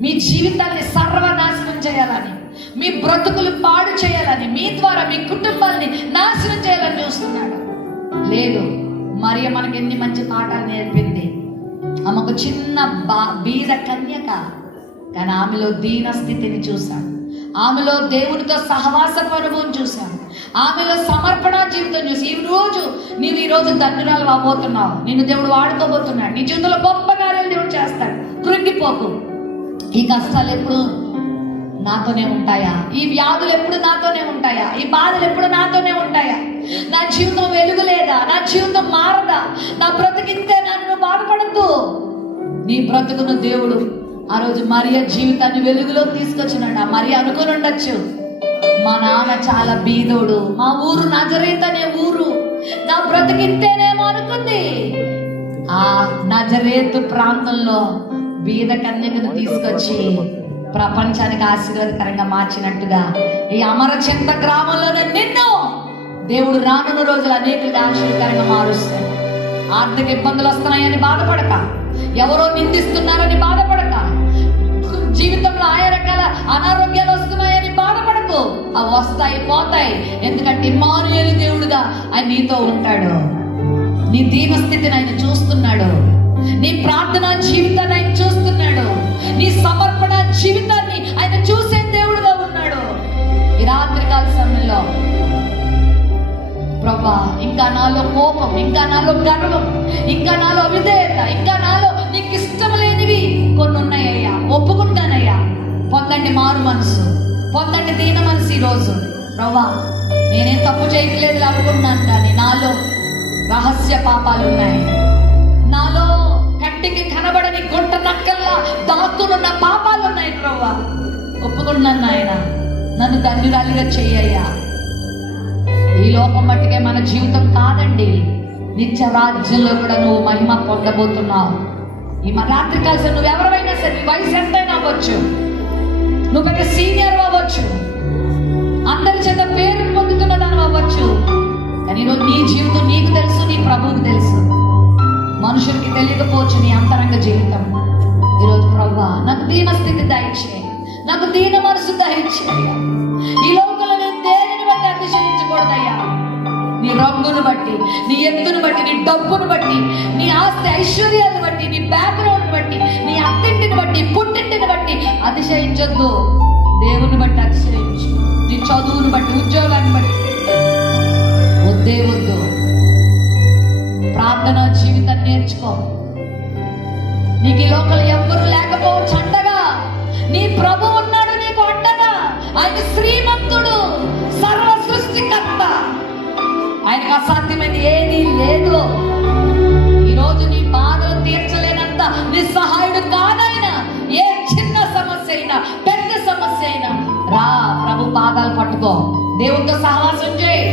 మీ జీవితాన్ని సర్వనాశనం చేయాలని, మీ బ్రతుకులు పాడు చేయాలని, మీ ద్వారా మీ కుటుంబాన్ని నాశనం చేయాలని చూస్తున్నాడు. లేదు, మరియ మనకి ఎన్ని మంచి పాఠాలు నేర్పింది. ఆమె ఒక చిన్న బీద కన్యక, కానీ ఆమెలో దీన స్థితిని చూశాను, ఆమెలో దేవునితో సహవాసపు అనుభవం చూశాను, ఆమెలో సమర్పణ జీవితం చూసి నీవు ఈ రోజు ధన్యురాలు అవ్వబోతున్నావు. నిన్ను దేవుడు వాడుకోబోతున్నాడు. నీ జీవితంలో గొప్ప కార్యాలు దేవుడు చేస్తాడు. కృంగిపోకు. ఈ కష్టాలు ఎప్పుడు నాతోనే ఉంటాయా? ఈ వ్యాధులు ఎప్పుడు నాతోనే ఉంటాయా? ఈ బాధలు ఎప్పుడు నాతోనే ఉంటాయా? నా జీవితం వెలుగు లేదా? నా జీవితం మారదా? నా బ్రతికింతే నన్ను బాధపడద్దు. నీ బ్రతుకును దేవుడు ఆ రోజు మరియ జీవితాన్ని వెలుగులో తీసుకొచ్చినాడు. ఆ మరియ అనుకుని ఉండొచ్చు, మా నాన్న చాలా బీదోడు, మా ఊరు నజరేత్ అనే ఊరు, నా బ్రతికింతేనేమో అనుకుంది. ఆ నజరేతు ప్రాంతంలో బీద కన్యకను తీసుకొచ్చి ప్రపంచానికి ఆశీర్వాదకరంగా మార్చినట్టుగా ఈ అమరచింత గ్రామంలోనే నిన్ను దేవుడు రానున్న రోజులు అనేకులకు ఆశీర్వాదకరంగా మారుస్తాడు. ఆర్థిక ఇబ్బందులు వస్తున్నాయని బాధపడక, ఎవరో నిందిస్తున్నారని బాధపడక, జీవితంలో ఆయా రకాల అనారోగ్యాలు వస్తున్నాయని బాధపడకు. అవి వస్తాయి, పోతాయి. ఎందుకంటే ఇమ్మానుయేలు దేవుడుగా ఆయన నీతో ఉంటాడు. నీ దీనస్థితిని ఆయన చూస్తున్నాడు. నీ ప్రార్థన జీవితాన్ని ఆయన చూస్తున్నాడు. నీ సమర్పణ జీవితాన్ని ఆయన చూసే దేవుడుగా ఉన్నాడు. ఈ రాత్రికాల సమయంలో ప్రభా, ఇంకా నాలో కోపం, ఇంకా నాలో గర్వం, ఇంకా నాలో అవిధేయత, ఇంకా నాలో నీకు ఇష్టం లేనివి కొన్ని ఉన్నాయ్యా, ఒప్పుకుంటానయ్యా. పొందండి మారు మనసు, పొందండి దీన మనసు. ఈరోజు ప్రభా, నేనేం తప్పు చేయట్లేదు అనుకున్నాను, కానీ నాలో రహస్య పాపాలు ఉన్నాయి. నాలో కంటికి కనబడని గుంట నక్కల్లా దాక్కునున్న పాపాలు ఉన్నాయి ప్రభువా. ఒప్పుకున్నాను నాయన, నన్ను ధన్యురాలిగా చెయ్యయ్యా. ఈ లోకం మట్టుకే మన జీవితం కాదండి, నిత్య రాజ్యంలో కూడా నువ్వు మహిమ పొందబోతున్నావు. ఈ మన రాత్రి కాల్సి నువ్వు ఎవరైనా సరే, నీ వయసు ఎంతైనా అవ్వచ్చు, నువ్వు పెద్ద సీనియర్ అవ్వచ్చు, అందరి చేత పేరు పొందుతున్న దాని అవ్వచ్చు, కానీ నువ్వు నీ జీవితం నీకు తెలుసు, నీ ప్రభువుకు తెలుసు. మనుషులకి తెలియకపోవచ్చు నీ అంతరంగ జీవితం. ఈరోజు ప్రభువా నాకు దీన స్థితి దయచేయి, నాకు దీన మనసు దయచేయ. ఈ లోకంలో నేను దేనిని బట్టి అతిశయించకూడదయ్యా. నీ రంగును బట్టి, నీ ఎత్తును బట్టి, నీ డబ్బును బట్టి, నీ ఆస్తి ఐశ్వర్యాన్ని బట్టి, నీ బ్యాక్గ్రౌండ్ బట్టి, నీ అత్తింటిని బట్టి, పుట్టింటిని బట్టి అతిశయించొద్దు. దేవుని బట్టి అతిశయించు. నీ చదువును బట్టి, ఉద్యోగాన్ని బట్టి వద్దే వద్దు. ప్రార్థన జీవితాన్ని నేర్చుకో. నీకు ఈ లోకల్ ఎవ్వరు లేకపోవచ్చు అండగా, నీ ప్రభు ఉన్నాడు నీకు అండగా. ఆయన శ్రీమంతుడు, సర్వ సృష్టికర్త, ఆయనకు అసాధ్యమైన ఏది లేదు. ఈరోజు నీ బాధలు తీర్చలేనంత నిస్సహాయుడు కాదైన. ఏ చిన్న సమస్య అయినా, పెద్ద సమస్య అయినా రా ప్రభు పాదాలు పట్టుకో. దేవునితో సహవాసం చేయి,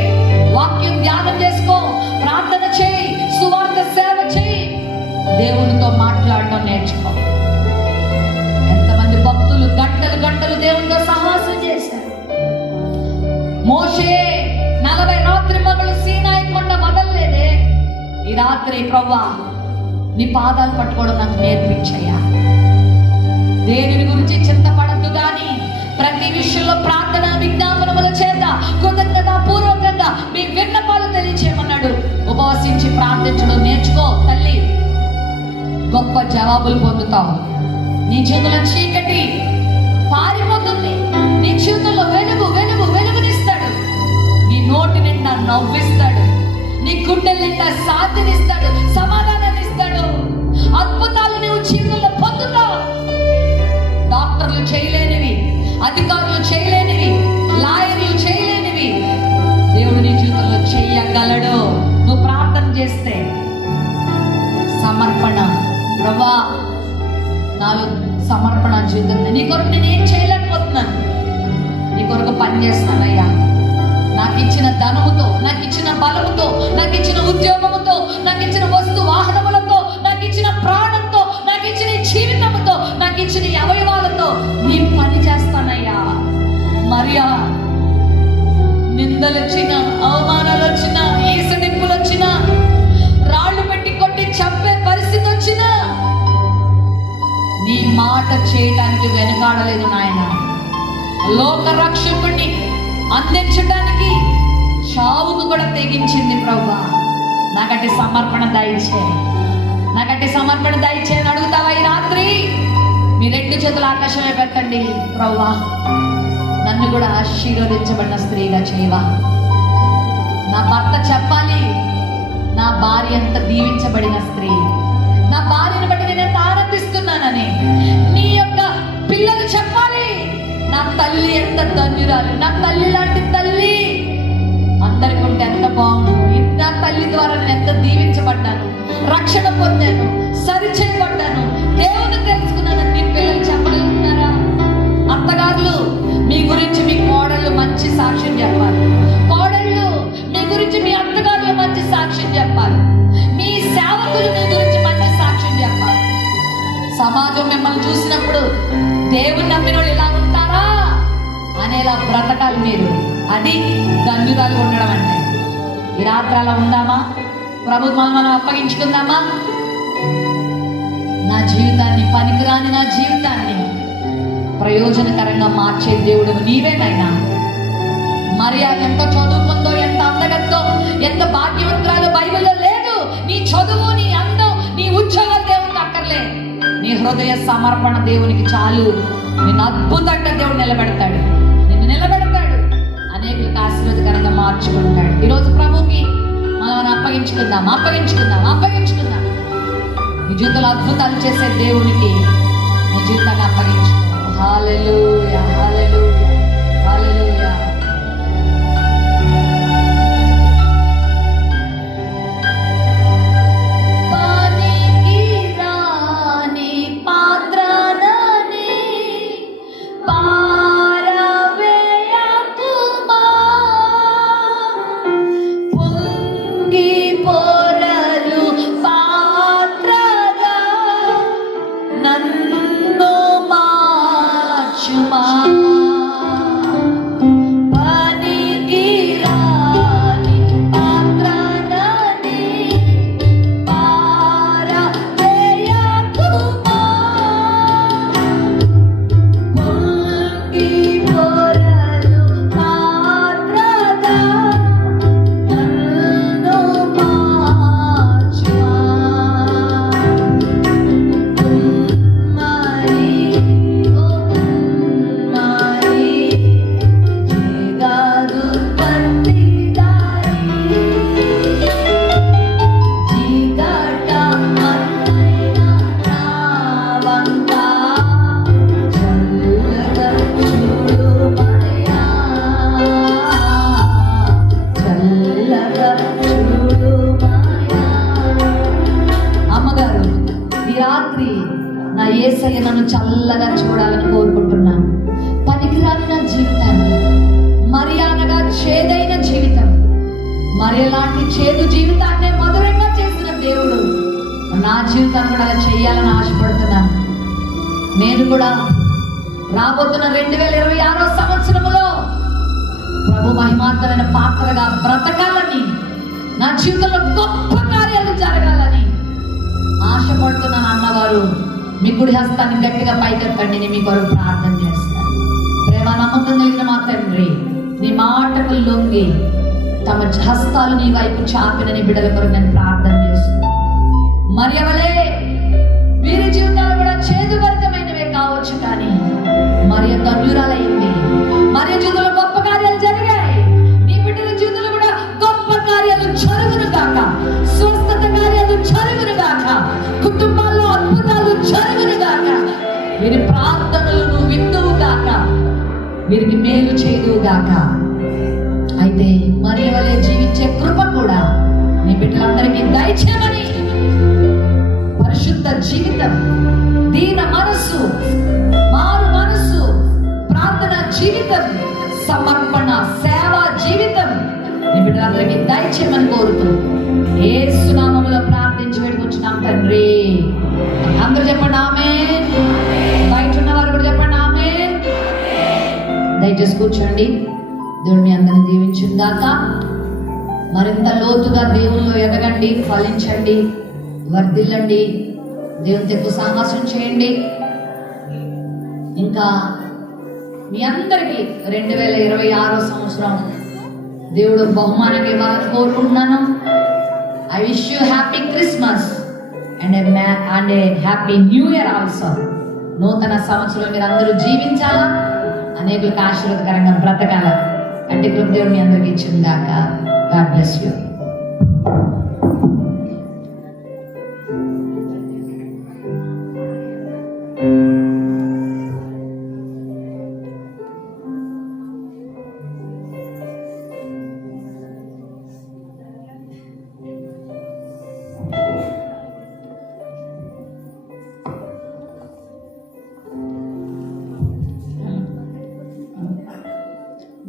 వాక్యం ధ్యానం చేసుకో, ప్రార్థన చేయి, సువార్త సేవ చేయి, దేవునితో మాట్లాడటం నేర్చుకో. ఎంతమంది భక్తులు గంటలు గంటలు దేవునితో సహవాసం చేశారు. మోషే 40 రాత్రి మగలు సీనాయి కొండ వదలలేదే. ఈ రాత్రి ప్రభువా నీ పాదాలు పట్టుకోవడం నాకు నేర్పించయ్యా. దేని గురించి చింతపడద్దు గాని ప్రతి విషయంలో ప్రార్థన విజ్ఞాపనముల చేత కృతజ్ఞతాపూర్వకంగా మీ విన్నపాలు తెలియచేయమన్నాడు. ఉపవసించి ప్రార్థించడం నేర్చుకో తల్లి, గొప్ప జవాబులు పొందుతావు. నీ జీవితంలో చీకటి పారిపోతుంది, నీ జీవితంలో వెలుగునిస్తాడు. నీ నోటి నిండా నవ్విస్తాడు, నీ గుండెల నిండా శాంతినిస్తాడు, సమాధానాన్ని ఇస్తాడు. అద్భుతాలు నీవు జీవితంలో పొందుతావు. డాక్టర్లు చేయలేనివి, అధికారులు చేయలేనివి, లాయర్లు చేయలేనివి దేవుడు నీ జీవితంలో చేయగలడు. నువ్వు ప్రార్థన చేస్తే. సమర్పణ. ప్రభా నాలో సమర్పణ జీవితం, నీ కొరకు నేను ఏం చేయలేకపోతున్నాను, నీ కొరకు పని చేస్తానయ్యా. నాకు ఇచ్చిన ధనముతో, నాకు ఇచ్చిన బలముతో, నాకు ఇచ్చిన ఉద్యోగముతో, నాకు ఇచ్చిన వస్తు వాహనములతో, నాకు ఇచ్చిన ప్రాణంతో, నాకు ఇచ్చిన జీవితముతో, నాకు ఇచ్చిన అవయవాలతో నీ పని చేస్తానయ్యా. మరియా నిందలు వచ్చిన, అవమానాలు వచ్చిన, ఈసడింపులు వచ్చిన, రాళ్ళు పెట్టి కొట్టి చంపే పరిస్థితి వచ్చిన నీ మాట చేయడానికి వెనకాడలేదు నాయన. లోక రక్షకుడిని అందించడానికి చావుకు కూడా తెగించింది ప్రభువా. నాకంటే సమర్పణ దయచేయి, నాకంటే సమర్పణ దయచేయని అడుగుతావా ఈ రాత్రి? మీ 2 చేతులు ఆకాశమే పెట్టండి. ప్రభువా నన్ను కూడా ఆశీర్వదించబడిన స్త్రీగా చేయవా. నా భర్త చెప్పాలి, నా భార్య ఎంత దీవించబడిన స్త్రీ, నా భార్యను బట్టి నేను ఎంత ఆనందిస్తున్నానని. నీ యొక్క పిల్లలు చెప్పాలి, నా తల్లి ఎంత ధన్యురాలు, నా తల్లి లాంటి తల్లి అందరికి ఉంటే ఎంత బాగుండు. నా తల్లి ద్వారా నేను ఎంత దీవించబడ్డాను, రక్షణ పొందాను, సరిచేయబడ్డాను, దేవుని తెలుసుకున్నానని నీ పిల్లలు చెప్పగలుగుతున్నారా? అత్తగారులు మీ గురించి మీ కోడళ్ళు మంచి సాక్ష్యం చెప్పాలి. కోడళ్ళు మీ గురించి మీ అత్తగారులు మంచి సాక్ష్యం చెప్పాలి. మీ సేవకులు మీ గురించి మంచి సాక్ష్యం చెప్పాలి. సమాజం మిమ్మల్ని చూసినప్పుడు దేవుని నమ్మిన వాళ్ళు ఇలా ఉంటారా అనేలా బ్రతకాలి మీరు. అది ధన్యురాలు ఉండడం అంటే. ఈ రాత్రి అలా ఉందామా? ప్రభుత్వం మనం అప్పగించుకుందామా? నా జీవితాన్ని, పనికిరాని నా జీవితాన్ని ప్రయోజనకరంగా మార్చే దేవుడు నీవేనైనా. మరియా ఎంత చదువుకుందో, ఎంత అందగత్తో, ఎంత భాగ్యవంతురాలో బైబిల్లో లేదు. నీ చదువు, నీ అందం, నీ ఉద్యోగాలు దేవునికి అక్కర్లే. నీ హృదయ సమర్పణ దేవునికి చాలు. నిన్ను అద్భుతంగా దేవుడు నిలబెడతాడు, నిన్ను నిలబెడతాడు, అనేకులకు ఆశీర్వాదకరంగా మార్చుకుంటాడు. ఈరోజు ప్రభుకి మనం అప్పగించుకుందాం. నీ జీవితంలో అద్భుతాలు చేసే దేవునికి నీ జీవితాన్ని అప్పగించుకో. హల్లెలూయా, హల్లెలూయా, హల్లెలూయా. కళ్ళారా చూడాలని కోరుకుంటున్నాను. పనికిరాని నా జీవితాన్ని మరియానగా చేదైన జీవితం, మరి ఎలాంటి చేదు జీవితాన్ని మధురంగా చేసిన దేవుడు నా జీవితాన్ని కూడా అలా చేయాలని ఆశపడుతున్నాను. నేను కూడా రాబోతున్న 2026 సంవత్సరంలో ప్రభు మహిమార్థమైన పాత్రగా బ్రతకాలని, నా జీవితంలో గొప్ప కార్యాలు జరగాలని ఆశపడుతున్నాను అన్నవారు మీ కుడి హస్తాన్ని గట్టిగా పైకెత్తండి. నేను మీ కొరకు ప్రార్థన చేస్తాను. ప్రేమ నమ్మకం కలిగిన మా తండ్రి, నీ మాటకు లొంగి తమ హస్తాలు నీ వైపు చాపిన నీ బిడ్డల కొరకు నేను ప్రార్థన చేస్తున్నాను. మరి ఎవలే వీరి జీవితాలు కూడా చేదుభరితమైనవే కావచ్చు, కానీ మరి ధన్యురాలైంది. మరి జీవితంలో గొప్ప కార్యాలు జరిగాయి. నీ బిడ్డల జీవితంలో కూడా గొప్ప కార్యాలు జరుగును గాక, స్వస్థత కార్యాలు జరుగును గాక, కుటుంబాల్లో అద్భుతాలు జరుగును గాక, వీరి ప్రార్థనలు నువ్వు విందువు గాక, వీరికి మేలు చేయుదువు గాక. అయితే మరి వలె జీవించే కృప కూడా నీ బిడ్డలందరికీ దయచేయమని, పరిశుద్ధ జీవితం, దీన మనస్సు, మారు మనస్సు, ప్రార్థన జీవితం, సమర్పణ సేవా జీవితం నీ బిడ్డలందరికీ దయచేయమని కోరుతూ యేసు నామములో ప్రార్థించి వేడుకొచ్చున్నాం తండ్రి. అందరూ చెప్పండి ఆమేన్. బయట ఉన్న వారు కూడా చెప్పండి ఆమేన్. దయచేసి కూర్చోండి. దేవుడు మీ అందరిని దీవించుగాక. మరింత లోతుగా దేవుల్లో ఎదగండి, ఫలించండి, వర్ధిల్లండి, దేవునితో ఎక్కువ సాహసం చేయండి. ఇంకా మీ అందరికీ 2026 సంవత్సరం దేవుడు బహుమానంగా ఇవ్వాలని కోరుకుంటున్నాను. I wish you happy Christmas and A happy new year also. నూతన సంవత్సరం మీరు అందరూ జీవించాలా, అనేకులకు ఆశీర్వాదకరంగా బ్రతకాల. అంటే దేవుడు మీ అందరికి ఇచ్చింది దాక. God bless you.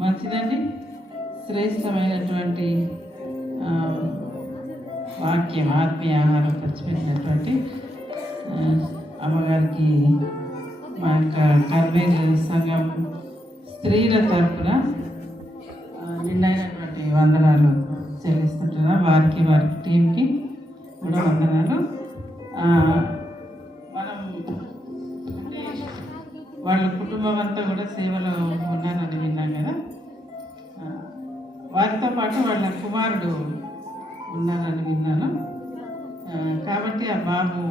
మంచిదండి. శ్రేష్టమైనటువంటి వాక్యం, ఆత్మీయ ఆహారం పంచిపెట్టినటువంటి అమ్మగారికి మా యొక్క కర్మేలు సంఘం స్త్రీల తరఫున నిండైనటువంటి వందనాలు చెల్లిస్తుంటున్నా. వారికి టీంకి కూడా వందనాలు. మనం అంటే వాళ్ళ కుటుంబం అంతా కూడా సేవలో ఉన్నారని విన్నాం కదా. వారితో పాటు వాళ్ళ కుమారుడు ఉన్నారని విన్నాను. కాబట్టి ఆ బాబు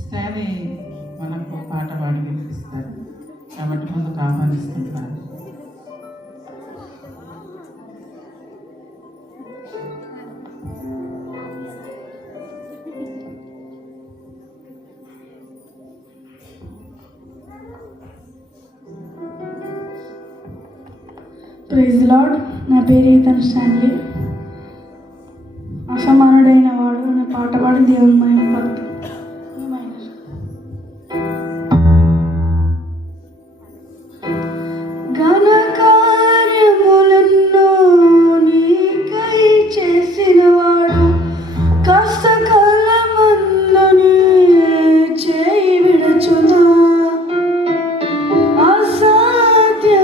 స్టానీ మనకు పాట పాడి వినిపిస్తారు. కాబట్టి ముందుకు ఆహ్వానిస్తుంటారు. Praise lord. నా పేరు ఈతన్ స్టాన్లీ. అసమానుడైన వాడు అనే పాట పాడి దేవుని మహిమపడుతుంది. ఘన కార్యములెన్నో నీకై చేసిన వాడు, కష్టకాలమందుని చేయి విడచునా. అసాధ్యములెన్నో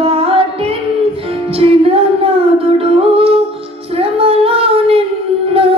దాటించిన నాదుడు, శ్రమలో నిన్ను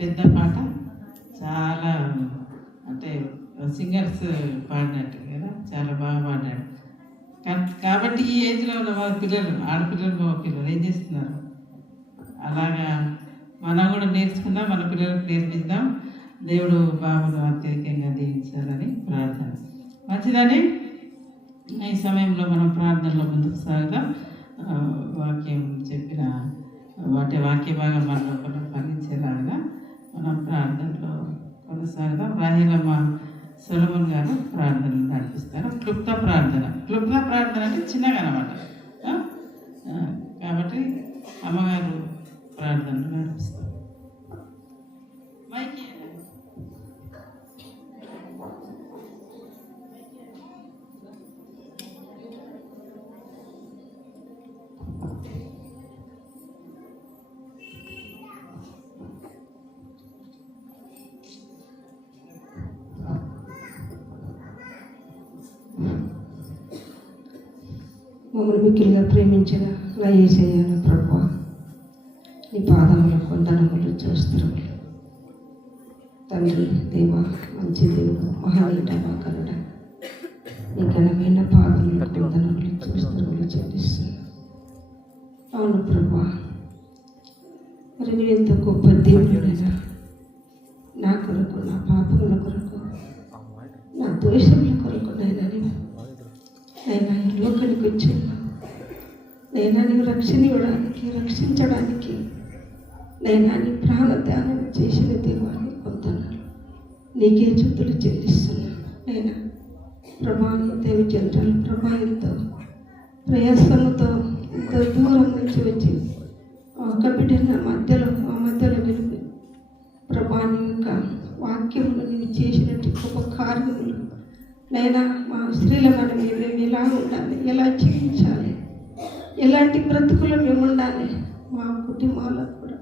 పెద్ద పాట చాలా అంటే సింగర్స్ పాడినట్టు కదా, చాలా బాగా పాడాడు. కాబట్టి ఈ ఏజ్లో ఉన్న వాళ్ళ పిల్లలు, ఆడపిల్లలు మగ పిల్లలు ఏం చేస్తున్నారు? అలాగా మనం కూడా నేర్చుకుందాం, మన పిల్లలకు నేర్పిద్దాం. దేవుడు బాబును అత్యధికంగా దీవించాలని ప్రార్థన. మంచిదని ఈ సమయంలో మనం ప్రార్థనలో ముందుకు సాగుదాం. వాక్యం చెప్పిన వాక్య భాగం మన లోపల ఫలించేలాగా మనం ప్రార్థనలో కొనసాగుదాం. రాహిలమ్మ సొలొమోన్ గారు ప్రార్థనలు నడిపిస్తారు. క్లుప్త ప్రార్థన అంటే చిన్నగా అన్నమాట. కాబట్టి అమ్మగారు ప్రార్థనలు నడిపిస్తారు. మైకి మమ్మల్ని మిక్కిలిగా ప్రేమించిన నా యేసయ్య నా ప్రభువా, నీ పాదముల వందనములు స్తోత్రములు. తండ్రి దేవ, మంచి దేవుడు, మహానీట కరుడ, నీ ఘనమైన పాదములకు వందనములు స్తోత్రములు చెల్లిస్తున్నాను. అవును ప్రభువా, మరి నువ్వెంత గొప్ప దేవుడినైనా నా కొరకు, నా పాపముల కొరకు, నా దోషముల కొరకు నైనా నైనా ఈ లోకానికి వచ్చాను. నైనా నీవు రక్షణ ఇవ్వడానికి, రక్షించడానికి నైనా నీ ప్రాణత్యాగం చేసిన దేవాన్ని కొంతనాలు నీకే చుతులు చెల్లిస్తున్నాను. నైనా ప్రభా, దేవి జంటలు ప్రభా ఎంతో ప్రయాసంతో ఎంతో దూరం నుంచి వచ్చి ఒక బిడ్డ మా మధ్యలో నిలిపి ప్రభా, నీ యొక్క వాక్యములు నీవు చేసినట్టు గొప్ప కార్యములు నైనా మా స్త్రీలమైన మేము ఎలా ఉండాలి, ఎలా జీవించాలి, ఎలాంటి బ్రతుకులు మేము ఉండాలి, మా కుటుంబాల్లో కూడా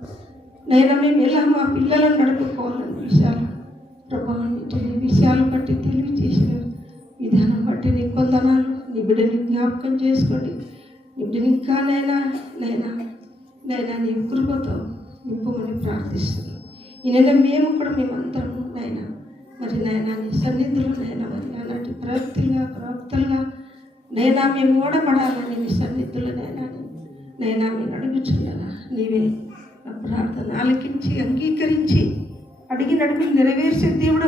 నైనా మేము ఎలా మా పిల్లలను నడుపుకోవాలనే విషయాలు ప్రభావం విషయాలు బట్టి తెలియజేసిన విధానం బట్టి నీ కొందనాలు. నీ బిడ్డని జ్ఞాపకం చేసుకోండి. నీ బిడ్డని ఇంకా నైనా నీ కృపతో నింపమని ప్రార్థిస్తున్నాం. ఈ నెల మేము కూడా మేమందరం నైనా మరి నైనా నీ సన్నిధిలో నైనా మరి అలాంటి ప్రవక్తలుగా నైనా మేము ఓడబడాలని నీ సన్నిధిలో నైనా మేము అడుగుచుండగా నీవే నా ప్రార్థన ఆలకించి అంగీకరించి అడిగిన అడుగులు నెరవేర్చే దేవుడు